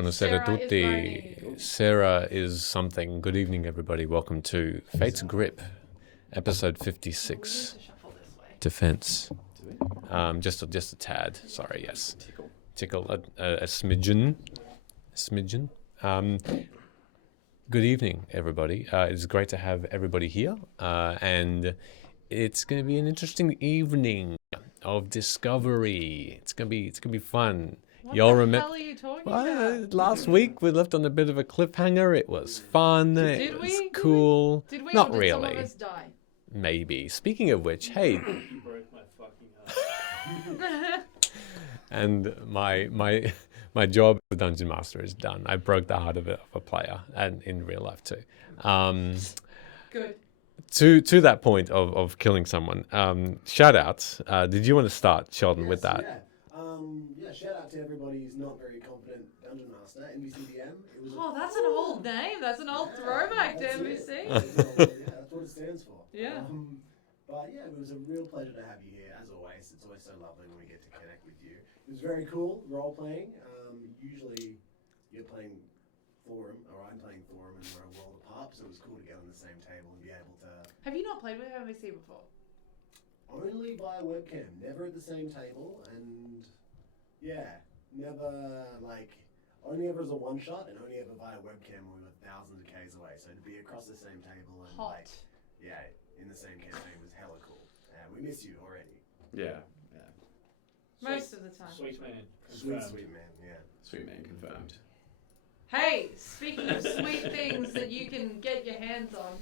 Buonasera Sarah is tutti. moaning. Sarah is something. Good evening, everybody. Welcome to Fate's Grip, episode We need 56. to shuffle this way. Defense. Do we? Just a tad. Sorry, yes. Tickle. Tickle a smidgen. Smidgen. Good evening, everybody. It's great to have everybody here, and it's going to be an interesting evening of discovery. It's gonna be fun. What Y'all the remember? hell are you talking Well, about? last week we left on a bit of a cliffhanger. It was fun. Did It was we? cool. Did we? Not or did really. Some of us die? Maybe. Speaking of which, hey, You broke my fucking heart. and my job as Dungeon Master is done. I broke the heart of a player, and in real life too. Good. To that point of killing someone. Shout outs. Did you want to start, Sheldon, with that? Yeah, shout out to everybody who's not very confident Dungeon Master, NBCDM. It was Oh, that's an old name. That's an old throwback to that's NBC. it. That's what it stands for. Yeah. But yeah, it was a real pleasure to have you here, as always. It's always so lovely when we get to connect with you. It was very cool, role playing. Usually you're playing Thorum, or I'm playing Thorum, and we're a world apart, so it was cool to get on the same table and be able to... Have you not played with NBC before? Only via webcam, never at the same table, and yeah, never only ever as a one shot, and only ever via webcam when we were thousands of Ks away. So to be across the same table and Hot. in the same campaign was hella cool. We miss you already. Yeah. Most of the time. Sweet man. Sweet, Confirmed. sweet man, yeah. Sweet man confirmed. Hey, speaking of sweet things that you can get your hands on.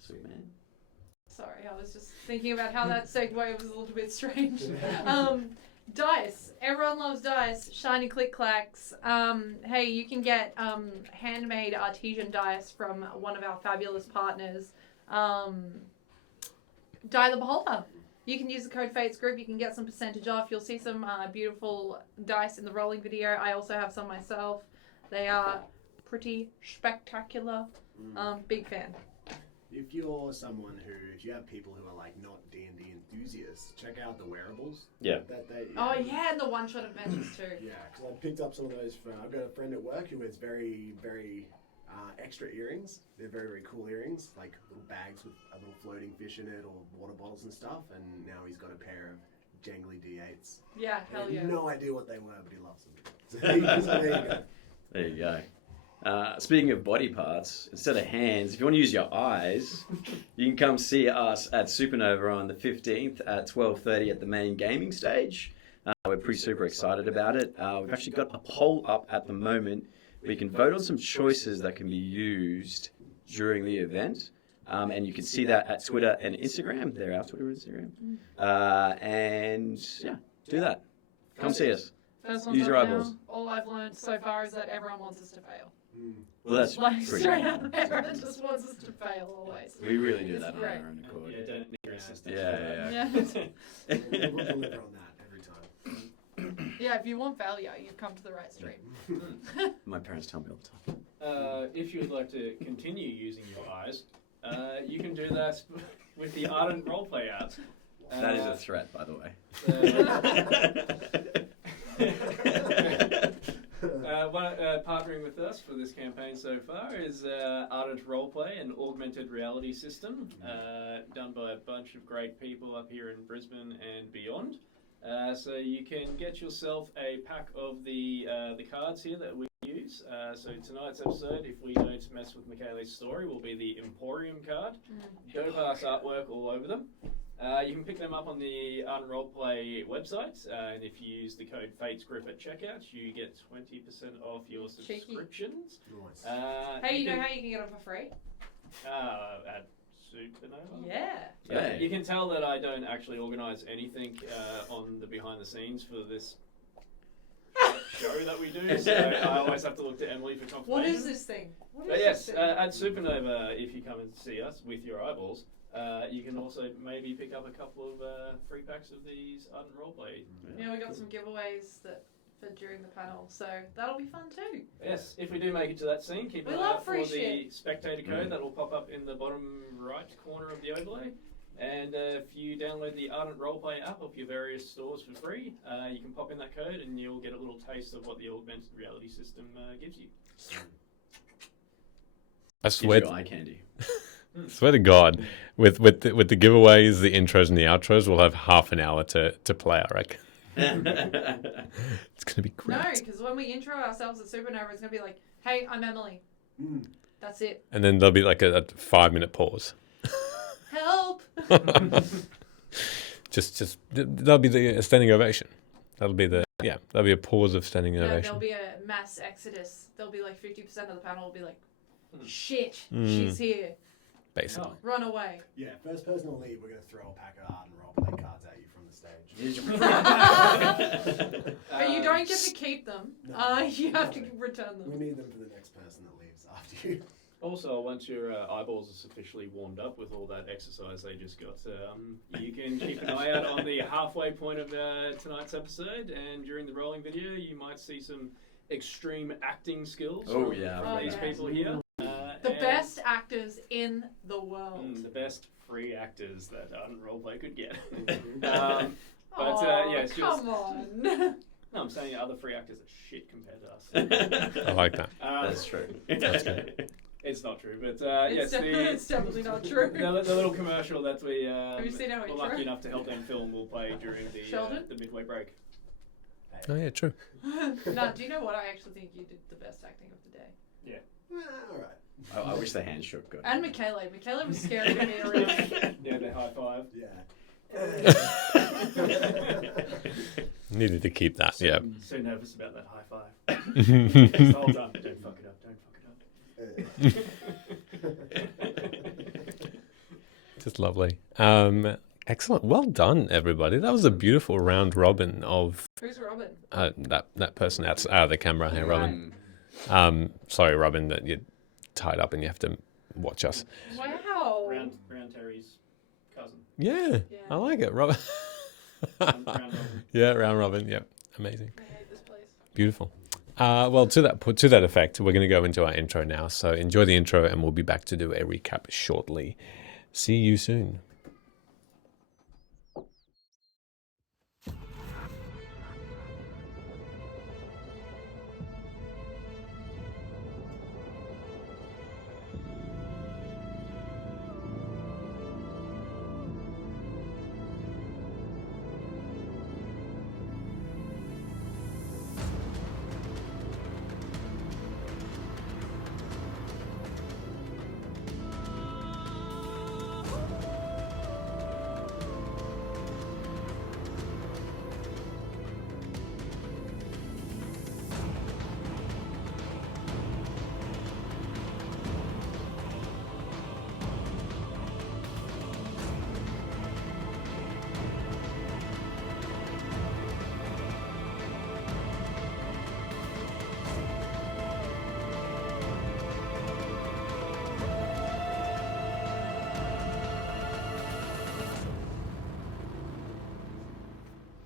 Sweet man. Sorry, I was just thinking about how that segue was a little bit strange. Dice. Everyone loves dice. Shiny click clacks. Hey, you can get handmade artesian dice from one of our fabulous partners, Die the Beholder. You can use the code Fates Group. You can get some percentage off. You'll see some beautiful dice in the rolling video. I also have some myself. They are pretty spectacular. Big fan. If you're someone if you have people who are like not D&D enthusiasts, check out the wearables. Yeah. Oh yeah, and the one-shot adventures too. Yeah, because I picked up some of those. I've got a friend at work who wears very, very extra earrings. They're very, very cool earrings, like little bags with a little floating fish in it or water bottles and stuff. And now he's got a pair of jangly D8s. Yeah, I hell had yeah. no idea what they were, but he loves them. So there you go. There you go. Speaking of body parts, instead of hands, if you want to use your eyes, you can come see us at Supernova on the 15th at 12:30 at the main gaming stage. We're pretty super excited about it. We've actually got a poll up at the moment where you can vote on some choices that can be used during the event. And you can see that at Twitter and Instagram. They're our Twitter and Instagram. And yeah, do that. Come see us. First one's Use your up now. eyeballs. All I've learned so far is that everyone wants us to fail. Well, that's Like pretty straight up, everyone just wants us to fail always. We really do It's that on great. our own accord. Yeah, don't need your assistance. Yeah. Yeah. We'll deliver on that every time. Yeah, if you want failure, you've come to the right stream. My parents tell me all the time. If you would like to continue using your eyes, you can do that with the Ardent Roleplay app. That is a threat, by the way. Partnering with us for this campaign so far is Ardent Roleplay, an augmented reality system done by a bunch of great people up here in Brisbane and beyond. So you can get yourself a pack of the cards here that we use. So tonight's episode, if we don't mess with Michaela's story, will be the Emporium card. Go-pass artwork all over them. You can pick them up on the Ardent Roleplay website, and if you use the code FatesGrip at checkout, you get 20% off your Cheeky. Nice. subscriptions. Hey, you know how you can get them for free? At Supernova? Yeah. Yeah. You can tell that I don't actually organise anything on the behind the scenes for this show that we do, so I always have to look to Emily for confirmation. What is this thing? What is But yes, this thing? at Supernova, if you come and see us with your eyeballs, you can also maybe pick up a couple of free packs of these Ardent Roleplay. Yeah, we got some giveaways for during the panel, so that'll be fun too. Yes, if we do make it to that scene, keep We an eye love out for free the shit. spectator code that will pop up in the bottom right corner of the overlay. And if you download the Ardent Roleplay app off your various stores for free, you can pop in that code and you'll get a little taste of what the augmented reality system gives you. I Gives swear, you eye candy. swear to God, with the giveaways, the intros and the outros, we'll have half an hour to play, I reckon. It's going to be great. No, because when we intro ourselves at Supernova, it's going to be like, hey, I'm Emily. Mm. That's it. And then there'll be like a 5-minute pause. Help! just that'll be the standing ovation. That'll be that'll be a pause of standing No, ovation. there'll be a mass exodus. There'll be like 50% of the panel will be like, shit, Mm. she's here. Basically. Run away. Yeah, first person to leave, we're going to throw a pack of Ardent roleplay cards at you from the stage. But you don't get to keep them. No. You have to return We them. need them for the next person that leaves after you. Also, once your eyeballs are sufficiently warmed up with all that exercise they just got, you can keep an eye out on the halfway point of tonight's episode, and during the rolling video, you might see some extreme acting skills Oh, from, yeah. from these yeah. people here. The And, best actors in the world. the best free actors that Ardent Roleplay could get. Aw, yes, come on. No, I'm saying other free actors are shit compared to us. I like that. That's true. That's good. It's not true, but It's, yes, it's definitely not true. the little commercial that we Have you seen our were intro? lucky enough to help them film will play during Sheldon? the midway break. Oh yeah, true. No, do you know what? I actually think you did the best acting of the day. Well, all right. I wish the hand shook good. And Michaela. Michaela was scary to me around. Yeah, the high five. Yeah. Needed to keep that. Yeah. So nervous about that high five. It's the whole time. Don't fuck it up. Don't fuck it up. Just lovely. Excellent. Well done, everybody. That was a beautiful round robin of Who's Robin? that person out of the camera. Hey, Robin. Mm. Sorry, Robin, that you're tied up and you have to watch us. Wow. Round Terry's cousin. Yeah, Yeah. I like it, Robin. Round Robin. Yeah, round robin. Yeah, amazing. I hate this place. Beautiful. Well, to that effect, we're going to go into our intro now. So enjoy the intro, and we'll be back to do a recap shortly. See you soon.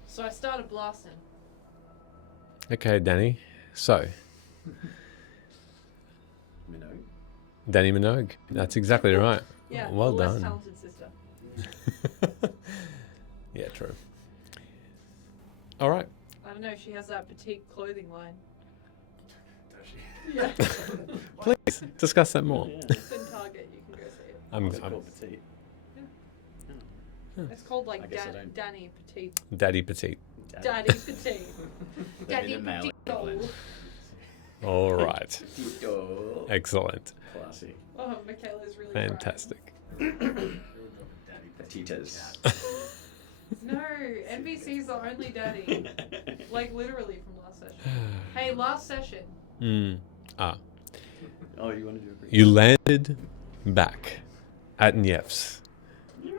So I started blasting. Okay, Danny. So, Minogue. Danny Minogue. That's exactly right. Yeah. Well the less done. talented sister. Yeah, true. All right. I don't know. She has that petite clothing line. Does she? Yeah. Please discuss that more. Yeah. It's in Target. You can go see it. What's it called? Petite. It's called I like guess I don't- Danny Petite. Daddy Petite. Daddy Petite. Daddy the male Petite. equivalent. All right. Petito. Excellent. Classy. Oh, Michaela's really crying. Fantastic. Petitas. No, NBC's the only daddy. Like literally from last session. Hey, last session. Oh, you want to do a quick? You landed back at Nief's.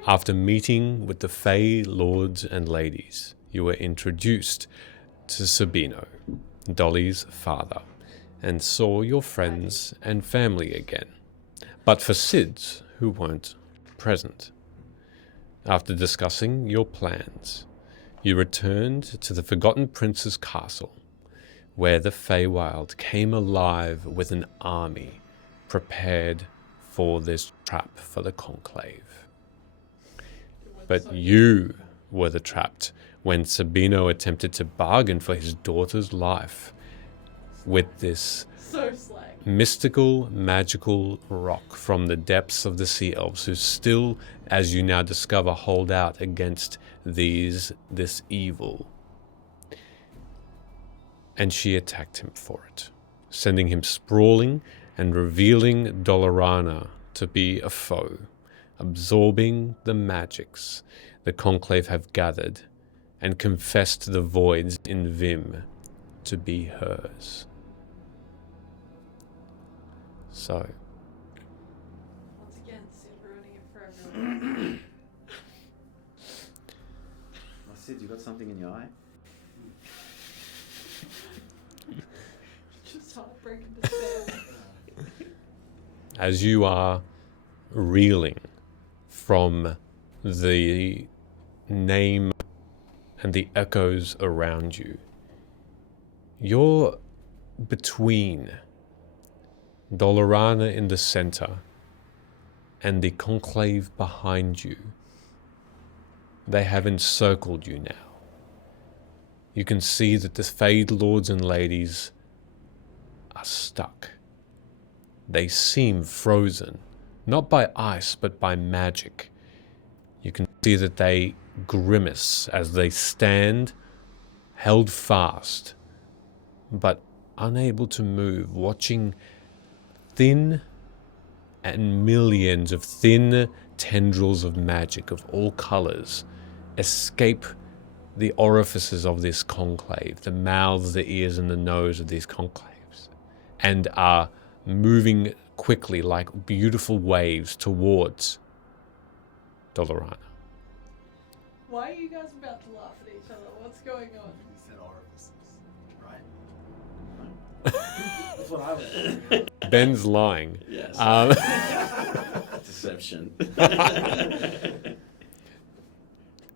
After meeting with the Fey lords and ladies, you were introduced to Sabino, Dolly's father, and saw your friends and family again. But for Sids, who weren't present. After discussing your plans, you returned to the Forgotten Prince's castle, where the Feywild came alive with an army prepared for this trap for the Conclave. But you were the trapped when Sabino attempted to bargain for his daughter's life with this So slag. mystical, magical rock from the depths of the sea elves, who still, as you now discover, hold out against this evil. And she attacked him for it, sending him sprawling and revealing Dolorana to be a foe, absorbing the magics the Conclave have gathered, and confessed the voids in Vim to be hers. So, Once again, Sid ruining it for everyone. Sid, you got something in your eye? Just heartbreak and despair. as you are reeling from the name and the echoes around you, you're between Dolorana in the center and the conclave behind you. They have encircled you now. You can see that the Fade Lords and Ladies are stuck. They seem frozen, not by ice, but by magic. You can see that they grimace as they stand, held fast, but unable to move, watching thin and millions of thin tendrils of magic of all colors escape the orifices of this conclave, the mouths, the ears, and the nose of these conclaves, and are moving quickly like beautiful waves towards Dolorana. Why are you guys about to laugh at each other? What's going on? You said orifices, right? That's what I was thinking. Ben's lying. Yes. Deception.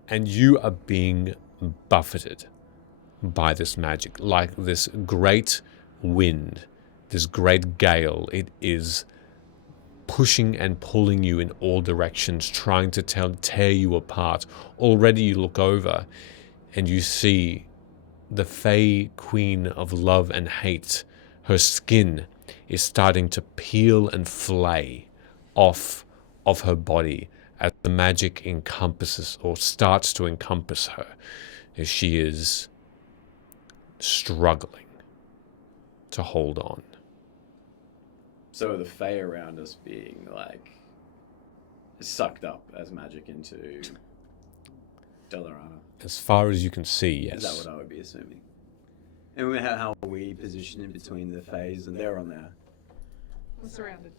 And you are being buffeted by this magic, like this great wind, this great gale. It is pushing and pulling you in all directions, trying to tear you apart. Already you look over and you see the Fey Queen of Love and Hate. Her skin is starting to peel and flay off of her body as the magic encompasses or starts to encompass her, as she is struggling to hold on. So are the Fae around us being like sucked up as magic into Dolorana? As far as you can see, yes. Is that what I would be assuming? And how are we positioned in between the Faes and they're on there? I'm surrounded.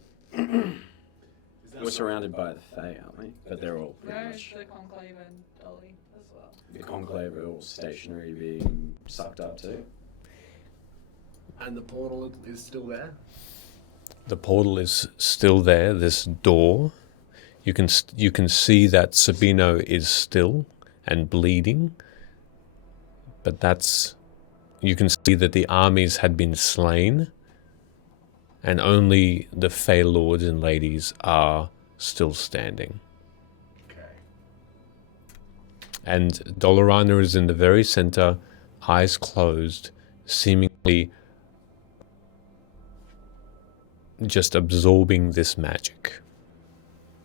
We're surrounded by the Fae, aren't we? But they're all pretty No, much the Conclave and Dolly as well. the conclave are all stationary, being sucked up too. And the portal is still there? The portal is still there, this door. You can see that Sabino is still and bleeding. But you can see that the armies had been slain. And only the Fey Lords and Ladies are still standing. Okay. And Dolorana is in the very center, eyes closed, seemingly just absorbing this magic.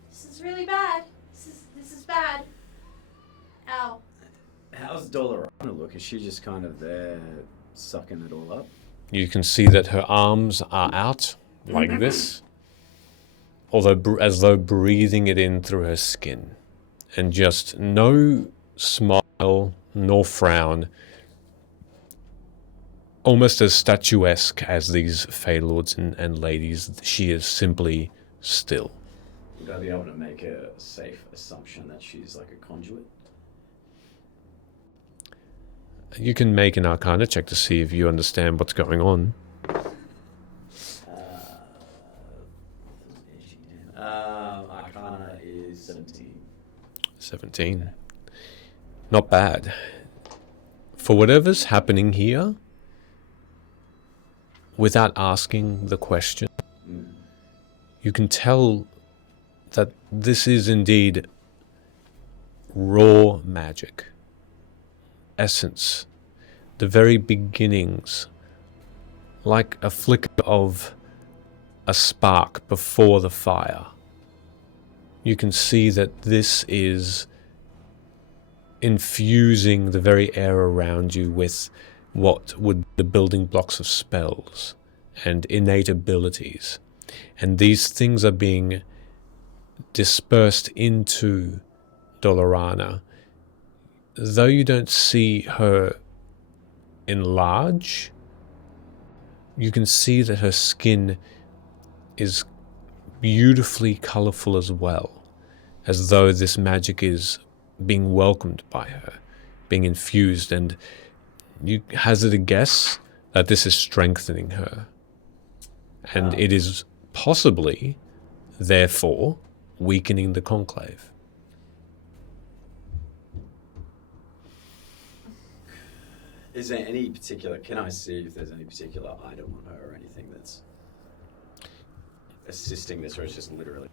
This is really bad. This is bad. Ow. How's Dolorana look? Is she just kind of there sucking it all up? You can see that her arms are out like this, although as though breathing it in through her skin, and just no smile nor frown, almost as statuesque as these Fey Lords and Ladies. She is simply still. Would I be able to make a safe assumption that she's like a conduit? You can make an Arcana check to see if you understand what's going on. Arcana is 17. 17. Not bad. For whatever's happening here, without asking the question, you can tell that this is indeed raw magic. Essence. The very beginnings. Like a flicker of a spark before the fire. You can see that this is infusing the very air around you with what would be the building blocks of spells and innate abilities. And these things are being dispersed into Dolorana. Though you don't see her enlarge, you can see that her skin is beautifully colorful as well, as though this magic is being welcomed by her, being infused, and you hazard a guess that this is strengthening her. And it is possibly, therefore, weakening the conclave. Is there any particular, can I see if there's any particular item on her or anything that's assisting this, or it's just literally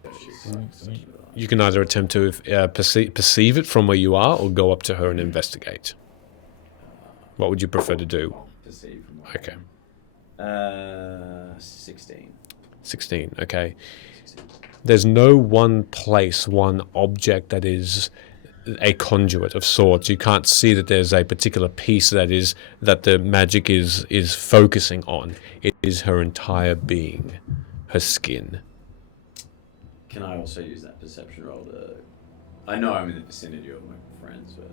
You can either attempt to perceive it from where you are, or go up to her and investigate. What would you prefer to do? perceive from what Okay. 16. 16, okay. There's no one place, one object that is a conduit of sorts. You can't see that there's a particular piece that the magic is focusing on. It is her entire being, her skin. Can I also use that perception roll to... I know I'm in the vicinity of my friends, but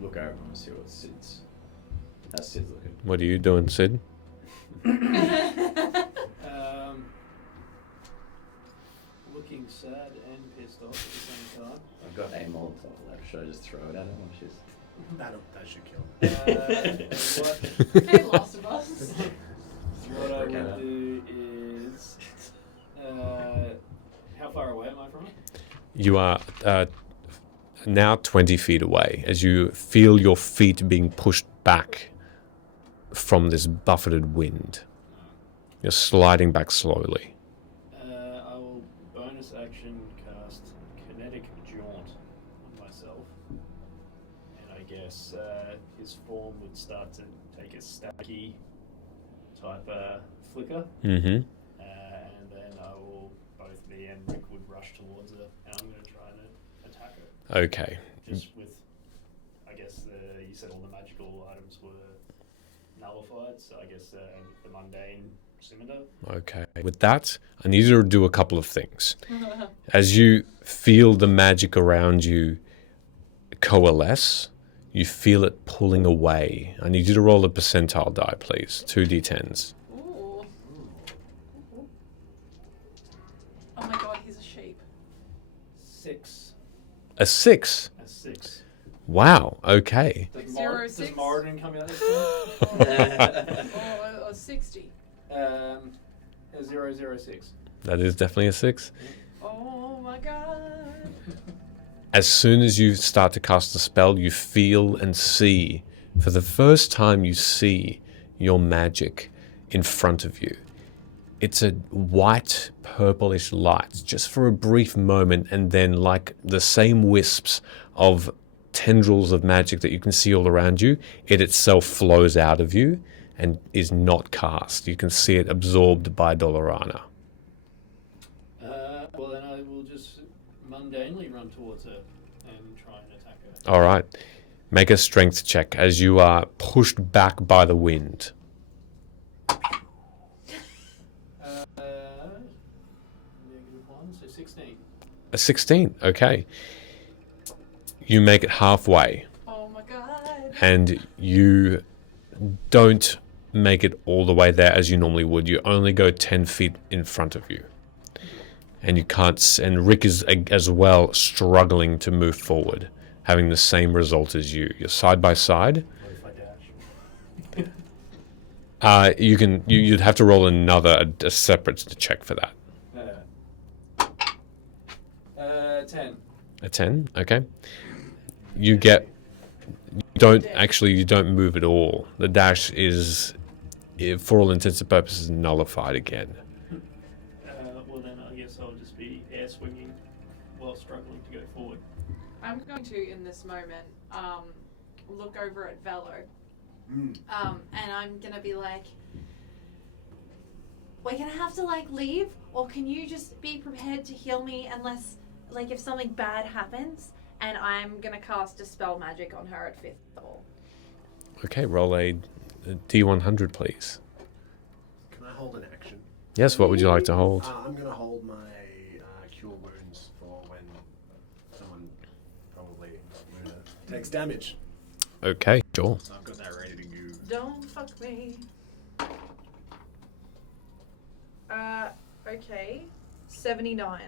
look over and see what Sid's... How's Sid's looking? What are you doing, Sid? Looking sad and pissed off at the same time. I've got a Molotov left. Should I just throw it at her while she's... That should kill. Hey, Last of Us. What I would do is... how far away am I from it? You are now 20 feet away as you feel your feet being pushed back from this buffeted wind. You're sliding back slowly. I will bonus action cast Kinetic Jaunt on myself. And I guess his form would start to take a stacky type flicker. Mm-hmm. And then both me and Rick would rush towards her, and I'm going to try and attack her. Okay. Just with, I guess, you said all the magical items were nullified, so I guess the mundane scimitar. Okay. With that, I need you to do a couple of things. As you feel the magic around you coalesce, you feel it pulling away. I need you to roll a percentile die, please. 2d10s. Ooh. Oh my god, he's a sheep. 6. A 6. A 6. Wow. Okay. Like 0, 6? Does Moradin come out next Or 60. time? 006. That is definitely a 6. Oh my god. As soon as you start to cast the spell, you feel and see, for the first time you see your magic in front of you. It's a white, purplish light, just for a brief moment, and then like the same wisps of tendrils of magic that you can see all around you, it itself flows out of you and is not cast. You can see it absorbed by Dolorana. Well, then I will just mundanely run towards her and try and attack her. All right. Make a strength check as you are pushed back by the wind. -1, so 16. A 16, okay. You make it halfway, Oh my god. and you don't make it all the way there as you normally would. You only go 10 feet in front of you. And you can't, and Rick is as well struggling to move forward, having the same result as you. You're side by side. What if I dash? You'd have to roll a separate check for that. 10. A 10, okay. You don't move at all. The dash is, for all intents and purposes, nullified again. Well, then I guess I'll just be air swinging while struggling to go forward. I'm going to, in this moment, look over at Velo. Mm. And I'm gonna be like, we're gonna have to like leave, or can you just be prepared to heal me unless, like, if something bad happens? And I'm gonna cast Dispel Magic on her at 5th level. Okay, roll a D100, please. Can I hold an action? Yes, what would you like to hold? I'm going to hold my cure wounds for when someone, probably Luna, takes damage. Okay, sure. So I've got that ready to go. Don't fuck me. Okay. 79.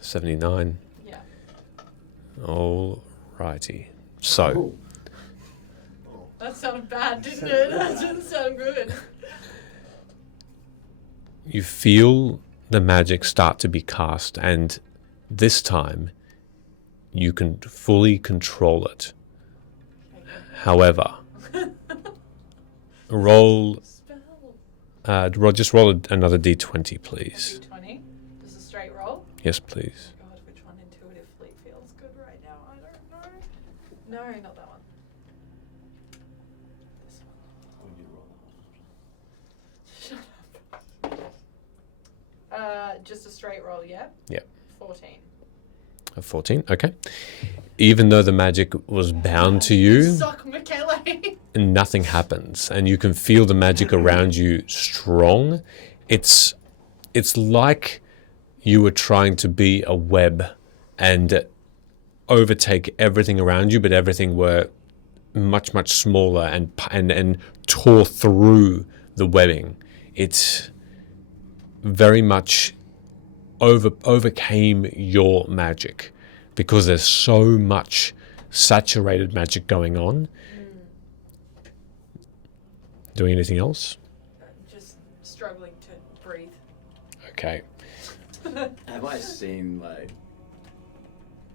79. Yeah. All righty. So, That sounded bad, didn't it? That didn't sound good. you feel the magic start to be cast, and this time you can fully control it. However, roll. Spell. Just roll another d20, please. D20. Just a straight roll. Yes, please. God, which one intuitively feels good right now? I don't know. No, not that one. This one. Shut up. Just a straight roll, yeah? Yep. 14. A 14, okay. Even though the magic was bound to you, Suck Michele. nothing happens, and you can feel the magic around you strong. It's like you were trying to be a web and overtake everything around you, but everything were much smaller and tore through the webbing. It very much overcame your magic because there's so much saturated magic going on. Doing anything else? Just struggling to breathe. Okay. Have I seen, like...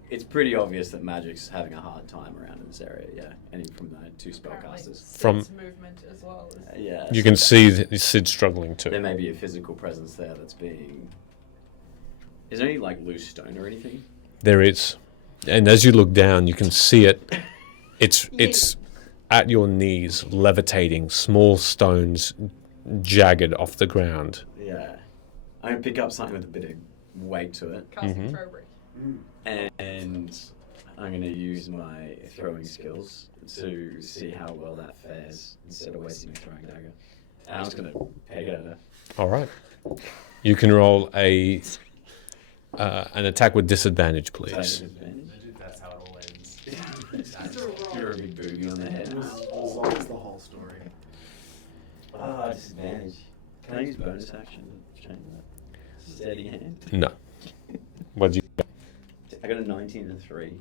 It's pretty obvious that magic's having a hard time around in this area, yeah. Any from the two spellcasters. From- Sid's movement as well. Yeah. You can see Sid struggling There too. may be a physical presence there that's being... Is there any, like, loose stone or anything? There is. And as you look down, you can see it. It's at your knees, levitating, small stones jagged off the ground. Yeah. I'm going to pick up something with a bit of weight to it. Casting Trowbridge. And I'm going to use my throwing skills to see how well that fares instead of wasting a throwing dagger. And I'm just going to peg it at her. All right. You can roll an attack with disadvantage, please. Disadvantage. That's how it all ends. You're a big booby on the head. As long as the whole story. Ah, disadvantage. Can I use bonus action to change that? Steady hand. No. What do you? I got a 19 and 3.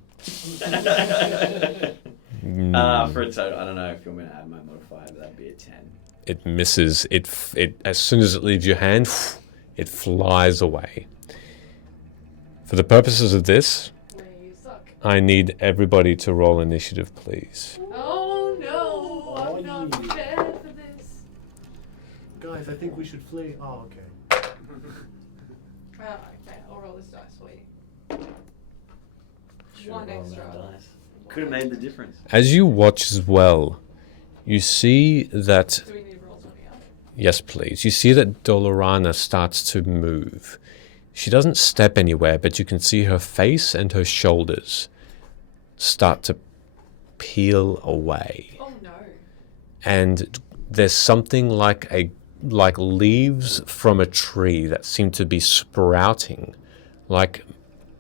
Mm, For a total, I don't know if you want me to add my modifier, but that'd be a 10. it misses. It as soon as it leaves your hand, it flies away. For the purposes of this, Where you suck. I need everybody to roll initiative, please. Oh no, I'm not prepared for this. Guys, I think we should flee. Oh, okay. Oh, okay, I'll roll this dice for you. One extra. Could have made the difference. As you watch as well, you see that. Do we need to roll something else? Yes, please. You see that Dolorana starts to move. She doesn't step anywhere, but you can see her face and her shoulders start to peel away. Oh no. And there's something like leaves from a tree that seem to be sprouting, like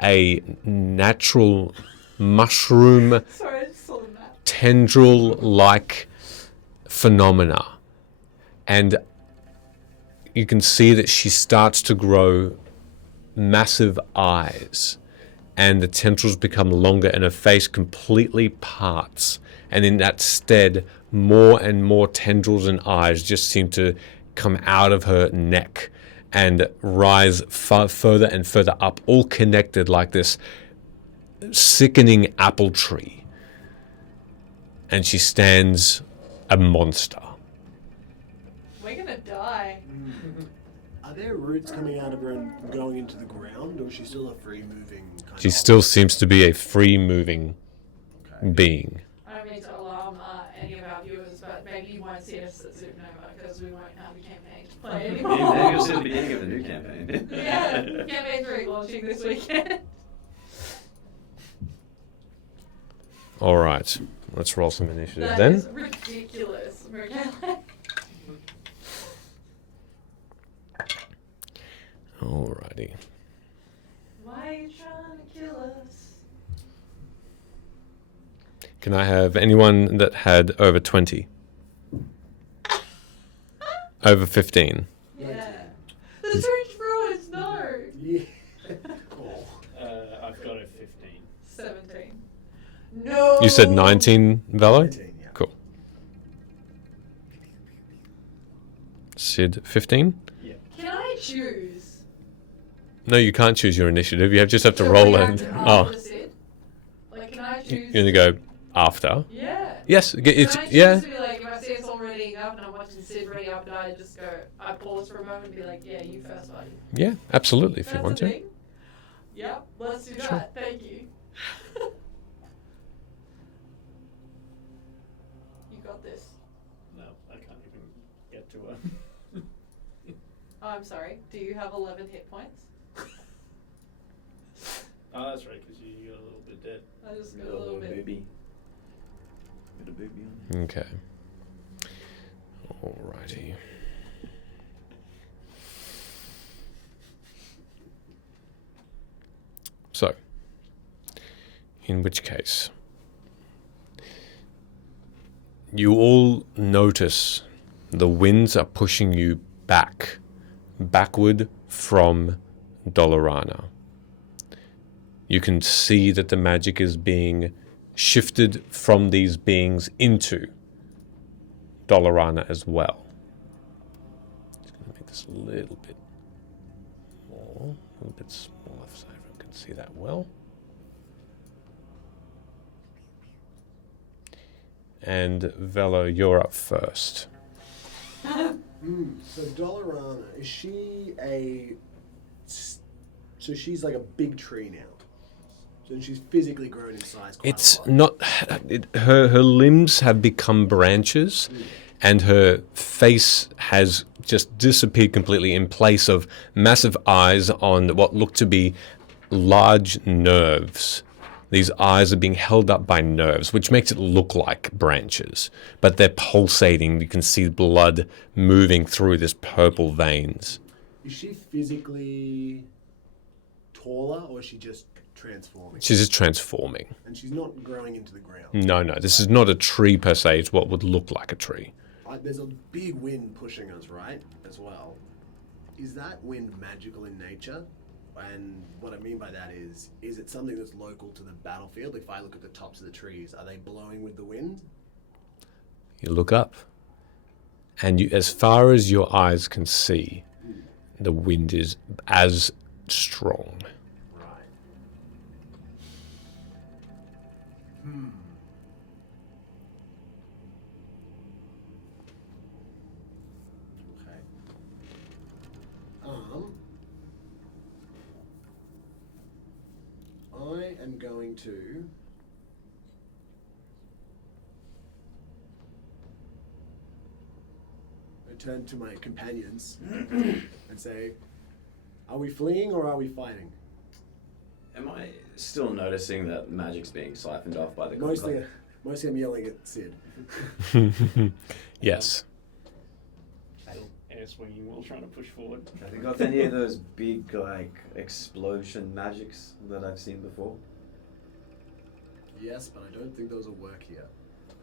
a natural mushroom Sorry, I just saw the map. tendril-like phenomena. And you can see that she starts to grow massive eyes, and the tendrils become longer and her face completely parts, and in that stead more and more tendrils and eyes just seem to come out of her neck and rise further and further up, all connected like this sickening apple tree. And she stands a monster. We're gonna die. Are there roots coming out of her and going into the ground, or is she still a free-moving kind She of... still seems to be a free-moving Okay. being. I don't mean to alarm any of our viewers, but maybe you won't see us at Supernova because we won't have a campaign to play Maybe anymore. you'll see the beginning of the new campaign. Yeah, campaign 3 launching this weekend. All right, let's roll some initiative That then. is ridiculous. Okay. Alrighty. Why are you trying to kill us? Can I have anyone that had over 20? Over 15? Yeah. The Strange Brewers, no. Yeah. Cool. I've got a 15. 17. No. You said 19, Velo? 19, yeah. Cool. Sid, 15? Can I choose? No, you can't choose your initiative. You just have to So roll we have it. to Oh, after Sid? Like, can I you're choose? going to go after? Yeah. Yes, it's, Can I choose yeah. to be like, if I see us all readying up and I'm watching Sid ready up and I just go, I pause for a moment and be like, yeah, you first, buddy. Yeah, absolutely, if you That's want a to. thing? Yep, let's do Sure. that. Thank you. You got this. No, I can't even get to her. Oh, I'm sorry. Do you have 11 hit points? Oh, that's right, because you got a little bit dead. I just got a little bit. booby. Bit of booby on Okay. Alrighty. So, in which case, you all notice the winds are pushing you backward from Dolorana. You can see that the magic is being shifted from these beings into Dolorana as well. Just going to make this a little bit more, a little bit smaller so everyone can see that well. And Velo, you're up first. So Dolorana, is she a... So she's like a big tree now. So she's physically grown in size quite It's a lot. not. Her limbs have become branches, and her face has just disappeared completely in place of massive eyes on what look to be large nerves. These eyes are being held up by nerves, which makes it look like branches, but they're pulsating. You can see blood moving through this purple veins. Is she physically taller, or is she just transforming? She's just transforming. And she's not growing into the ground. No, this is not a tree per se. It's what would look like a tree. There's a big wind pushing us, right? As well. Is that wind magical in nature? And what I mean by that is it something that's local to the battlefield? If I look at the tops of the trees, are they blowing with the wind? You look up, and you, as far as your eyes can see, the wind is as strong. Right. Okay. I am going to turn to my companions and say, are we fleeing or are we fighting? Am I still noticing that magic's being siphoned off by the Mostly I'm yelling at Sid. Yes. Air swinging while trying to push forward. Have you got any of those big, like, explosion magics that I've seen before? Yes, but I don't think those will work here.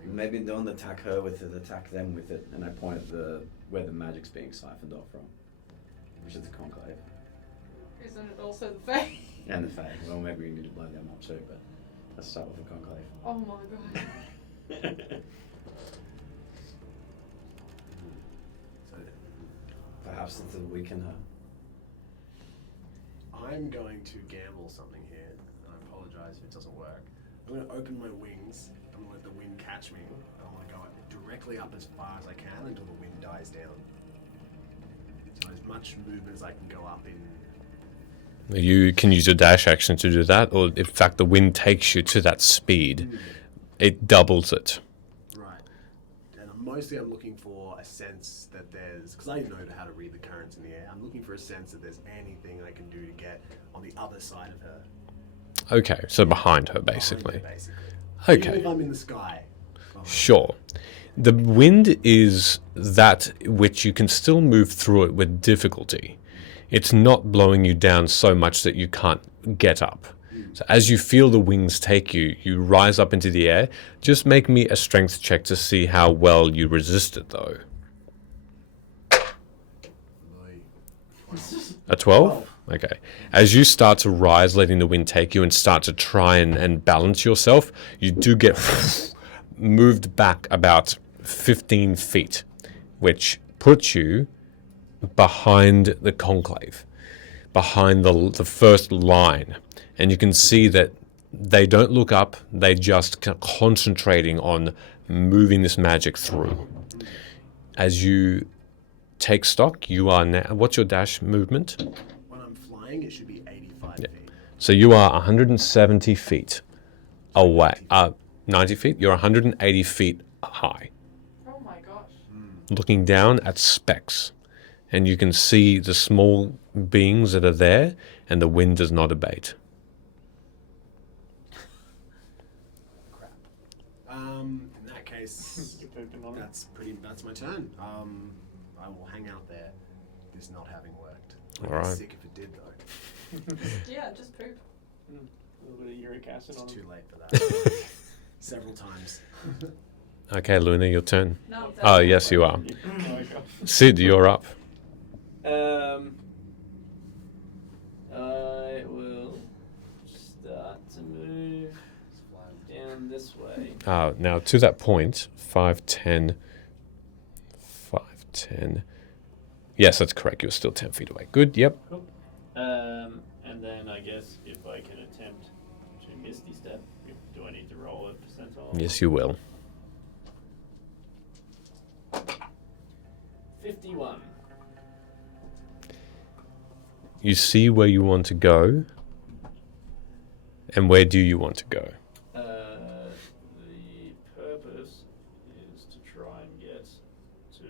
Maybe don't attack her with it, attack them with it, and I point at where the magic's being siphoned off from, which is the conclave Isn't it also the Fae? and the Fae. Well, maybe we need to blow them up too, but let's start with the conclave. Oh my god. Perhaps to weaken her. I'm going to gamble something here, and I apologize if it doesn't work. I'm going to open my wings. I'm going to let the wind catch me. I want to go directly up as far as I can until the wind dies down. So as much movement as I can go up in. You can use your dash action to do that, or in fact, the wind takes you to that speed. It doubles it. Right. And mostly I'm looking for a sense that there's, because I know how to read the currents in the air, I'm looking for a sense that there's anything I can do to get on the other side of her. Okay, so behind her, Behind basically. her, basically. Okay. Even if I'm in the sky. behind her. Sure. The wind is that which you can still move through it with difficulty. It's not blowing you down so much that you can't get up. So as you feel the wings take you, you rise up into the air. Just make me a strength check to see how well you resist it, though. Boy. A 12? Okay. As you start to rise, letting the wind take you and start to try and balance yourself, you do get moved back about 15 feet, which puts you behind the conclave, behind the first line. And you can see that they don't look up, they just concentrating on moving this magic through. As you take stock, you are now, what's your dash movement? When I'm flying, it should be 85 feet. So you are 170 feet away. 90 feet? You're 180 feet high, Oh my gosh. looking down at specks. And you can see the small beings that are there, and the wind does not abate. Crap. In that case, You're pooping on it. that's my turn. I will hang out there. This not having worked. I'd All be right. sick if it did though. Yeah, just poop. A little bit of uric acid It's on too it. late for that. Several times. Okay, Luna, your turn. No, Oh, yes, you are. Oh my God. Sid, you're up. I will start to move down this way. Now, to that point, 5, 10, 5, 10. Yes, that's correct. You're still 10 feet away. Good, yep. And then I guess if I can attempt to Misty Step, do I need to roll a percentile? Yes, you will. 51. You see where you want to go, and where do you want to go? The purpose is to try and get to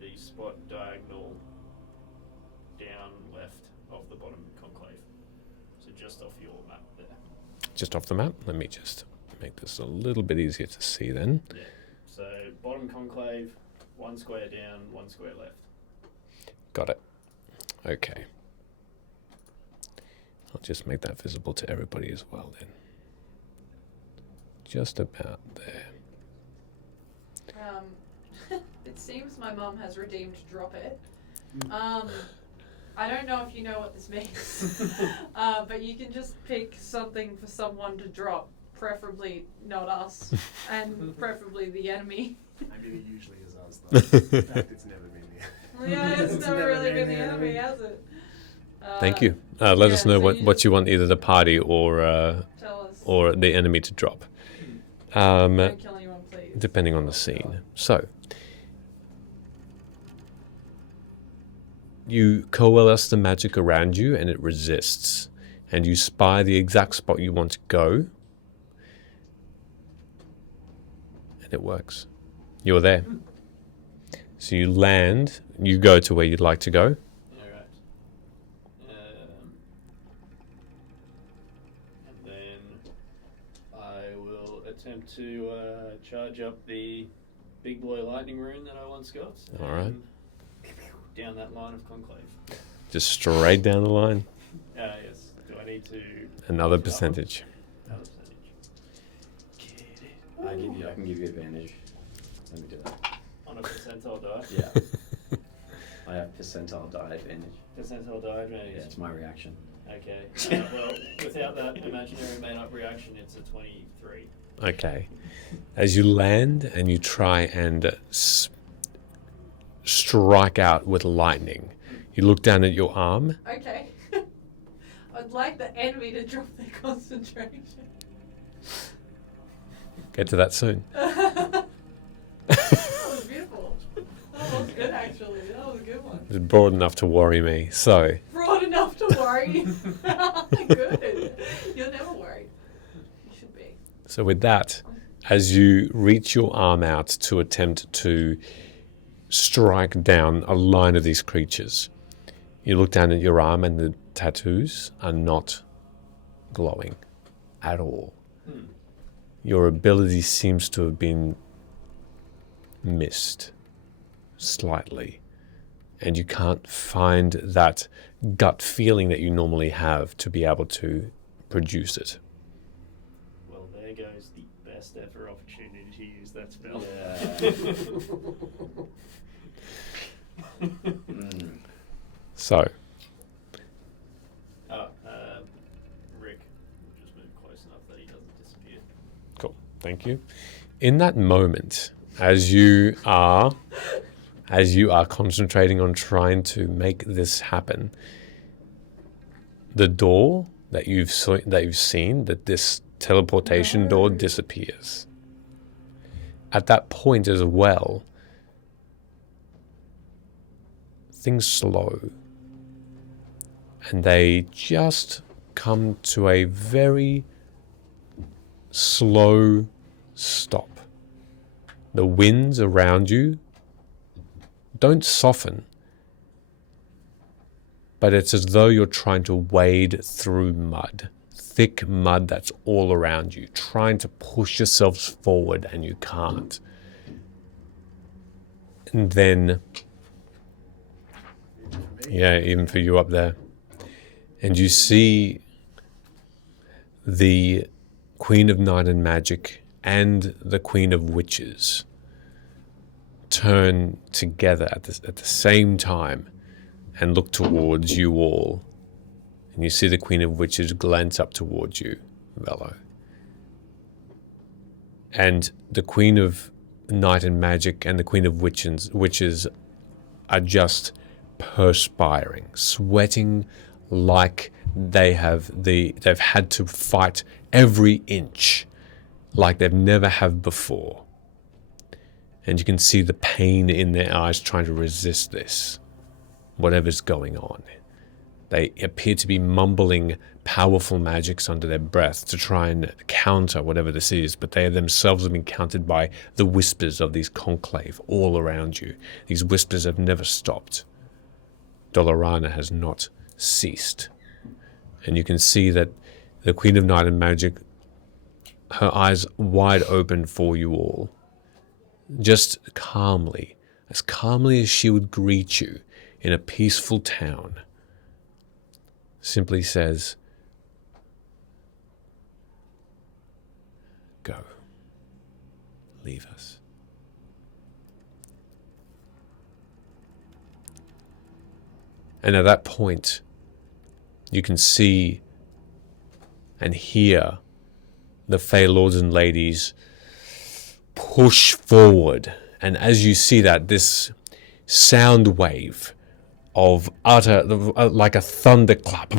the spot diagonal down left of the bottom conclave. So just off your map there. Just off the map? Let me just make this a little bit easier to see then. Yeah. So bottom conclave, 1 square down, 1 square left. Got it. Okay. I'll just make that visible to everybody as well then. Just about there. It seems my mum has redeemed Drop It. I don't know if you know what this means, but you can just pick something for someone to drop, preferably not us, and preferably the enemy. I mean, it usually is us though. In fact, it's never been the Yeah, it's It's never never really been been the the enemy, enemy. has it? Thank you. Let us yeah, know so what, you what just you want either the party or Tell us. the enemy to drop. Don't kill anyone, please. Depending on the scene. So, you coalesce the magic around you and it resists. And you spy the exact spot you want to go. And it works. You're there. So you land, you go to where you'd like to go. Alright. And then I will attempt to charge up the big boy lightning rune that I once got. All right. and Down that line of conclave. Just straight down the line. Yes. Do I need to... Another to that one? percentage. Another percentage. I can give you advantage. Let me do that. On a percentile die. Yeah. I have percentile die advantage. Percentile die advantage. Yeah, it's my reaction. Okay. Well, without that imaginary made-up reaction, it's a 23. Okay. As you land and you try and strike out with lightning, you look down at your arm. Okay. I'd like the enemy to drop their concentration. Get to that soon. That was beautiful. Oh That was good, actually. That was a good one. It's broad enough to worry me. So, Broad enough to worry. Good. You're never worried. You should be. so with that, as you reach your arm out to attempt to strike down a line of these creatures, you look down at your arm and the tattoos are not glowing at all. Your ability seems to have been missed slightly, and you can't find that gut feeling that you normally have to be able to produce it. Well, there goes the best ever opportunity to use that spell. So, Rick will just move close enough that he doesn't disappear. cool, thank you. In that moment, as you are concentrating on trying to make this happen, the door that you've seen, that this teleportation door disappears. At that point as well, things slow, and they just come to a very slow stop. The winds around you don't soften, but it's as though you're trying to wade through mud, thick mud that's all around you, trying to push yourselves forward and you can't. And then, yeah, even for you up there, and you see the Queen of Night and Magic and the Queen of Witches turn together at the same time and look towards you all. And you see the Queen of Witches glance up towards you, Velo. And the Queen of Night and Magic and the Queen of Witches are just perspiring, sweating like they've had to fight every inch like they've never have before. And you can see the pain in their eyes trying to resist this, whatever's going on. They appear to be mumbling powerful magics under their breath to try and counter whatever this is, but they themselves have been countered by the whispers of these conclave all around you. These whispers have never stopped. Dolorana has not ceased. And you can see that the Queen of Night and Magic, her eyes wide open for you all, just calmly as she would greet you in a peaceful town, simply says, "Go. Leave us." And at that point, you can see and hear the Fey Lords and Ladies push forward. And as you see that, this sound wave of utter, like a thunderclap,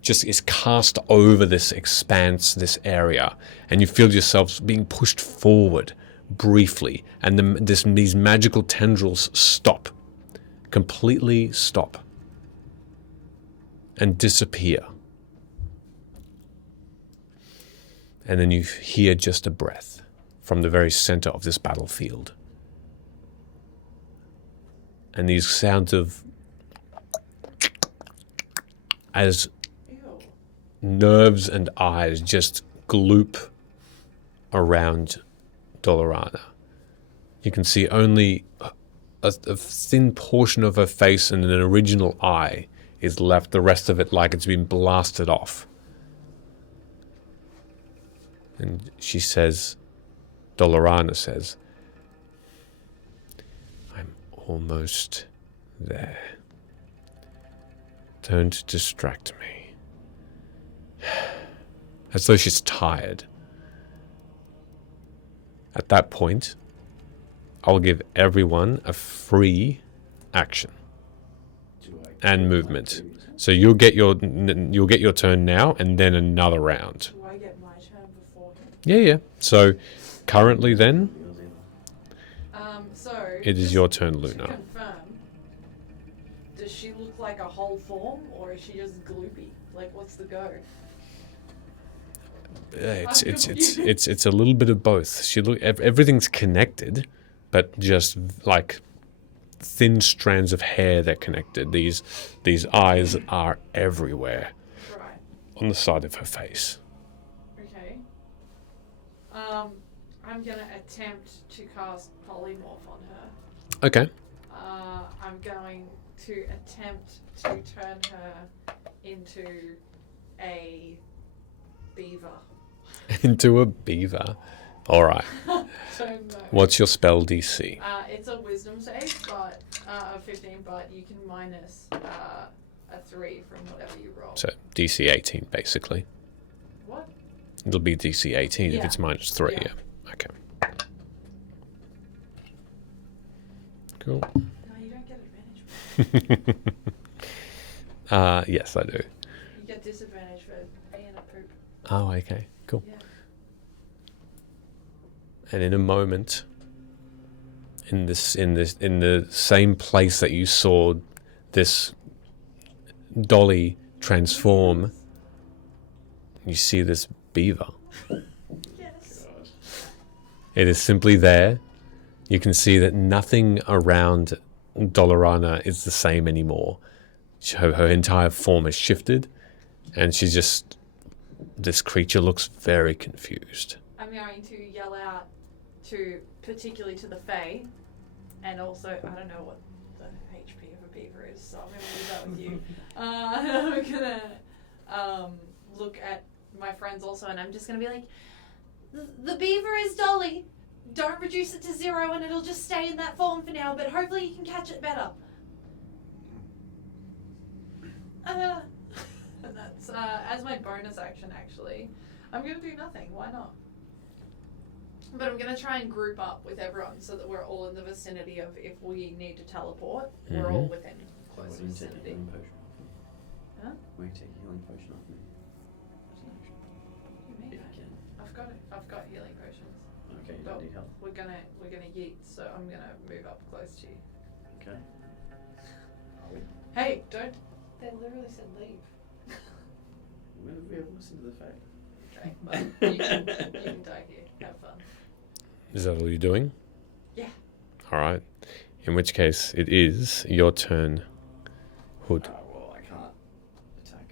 just is cast over this expanse, this area. And you feel yourselves being pushed forward briefly. And these magical tendrils stop, completely stop, and disappear. And then you hear just a breath from the very center of this battlefield. And these sounds of, as nerves and eyes just gloop around Dolorana. You can see only a thin portion of her face and an original eye is left, the rest of it like it's been blasted off. And she says, Dolorana says, "I'm almost there. Don't distract me." As though she's tired. At that point, I'll give everyone a free action and movement. So you'll get your turn now and then another round. Do I get my turn before him? Yeah. So currently then, So So It is just your turn, to Luna. confirm, does she look like a whole form, or is she just gloopy? Like, what's the go? It's a little bit of both. Everything's connected, but just like thin strands of hair that connected. These eyes are everywhere Right. on the side of her face. Okay. I'm gonna attempt to cast polymorph on her. Okay. I'm going to attempt to turn her into a beaver. Into a beaver. All right. Don't know. What's your spell DC? It's a wisdom save, but of 15, but you can minus a 3 from whatever you roll. So DC 18, basically. What? It'll be DC 18 if Yeah. it's minus 3. Yeah. Yeah. Okay. Cool. No, you don't get advantage. Yes, I do. You get disadvantage for being a poop. Oh, okay. Cool. Yeah. And in a moment, in the same place that you saw this dolly transform, you see this beaver. Yes. It is simply there. You can see that nothing around Dolorana is the same anymore. Her entire form has shifted, and she's just, this creature looks very confused. I'm going to yell out particularly to the Fae, and also, I don't know what the HP of a beaver is, so I'm going to leave that with you. I'm going to look at my friends also, and I'm just going to be like, the beaver is Dolly. Don't reduce it to 0 and it'll just stay in that form for now, but hopefully you can catch it better. And that's as my bonus action, actually. I'm going to do nothing. Why not? But I'm going to try and group up with everyone so that we're all in the vicinity of, if we need to teleport, we're all within Why close don't you take a vicinity. healing potion? Huh? Why don't you take a healing potion off me? As an action. You may If know. you can. I've got it. I've got healing potions. Okay, you But don't need help. we're gonna yeet, so I'm gonna move up close to you. Okay. Are we? Hey, don't. They literally said leave. When have we ever listened to the fact? Okay, well, you can die here. Have fun. Is that all you're doing? Yeah. All right. In which case, it is your turn, Hood. Well, I can't attack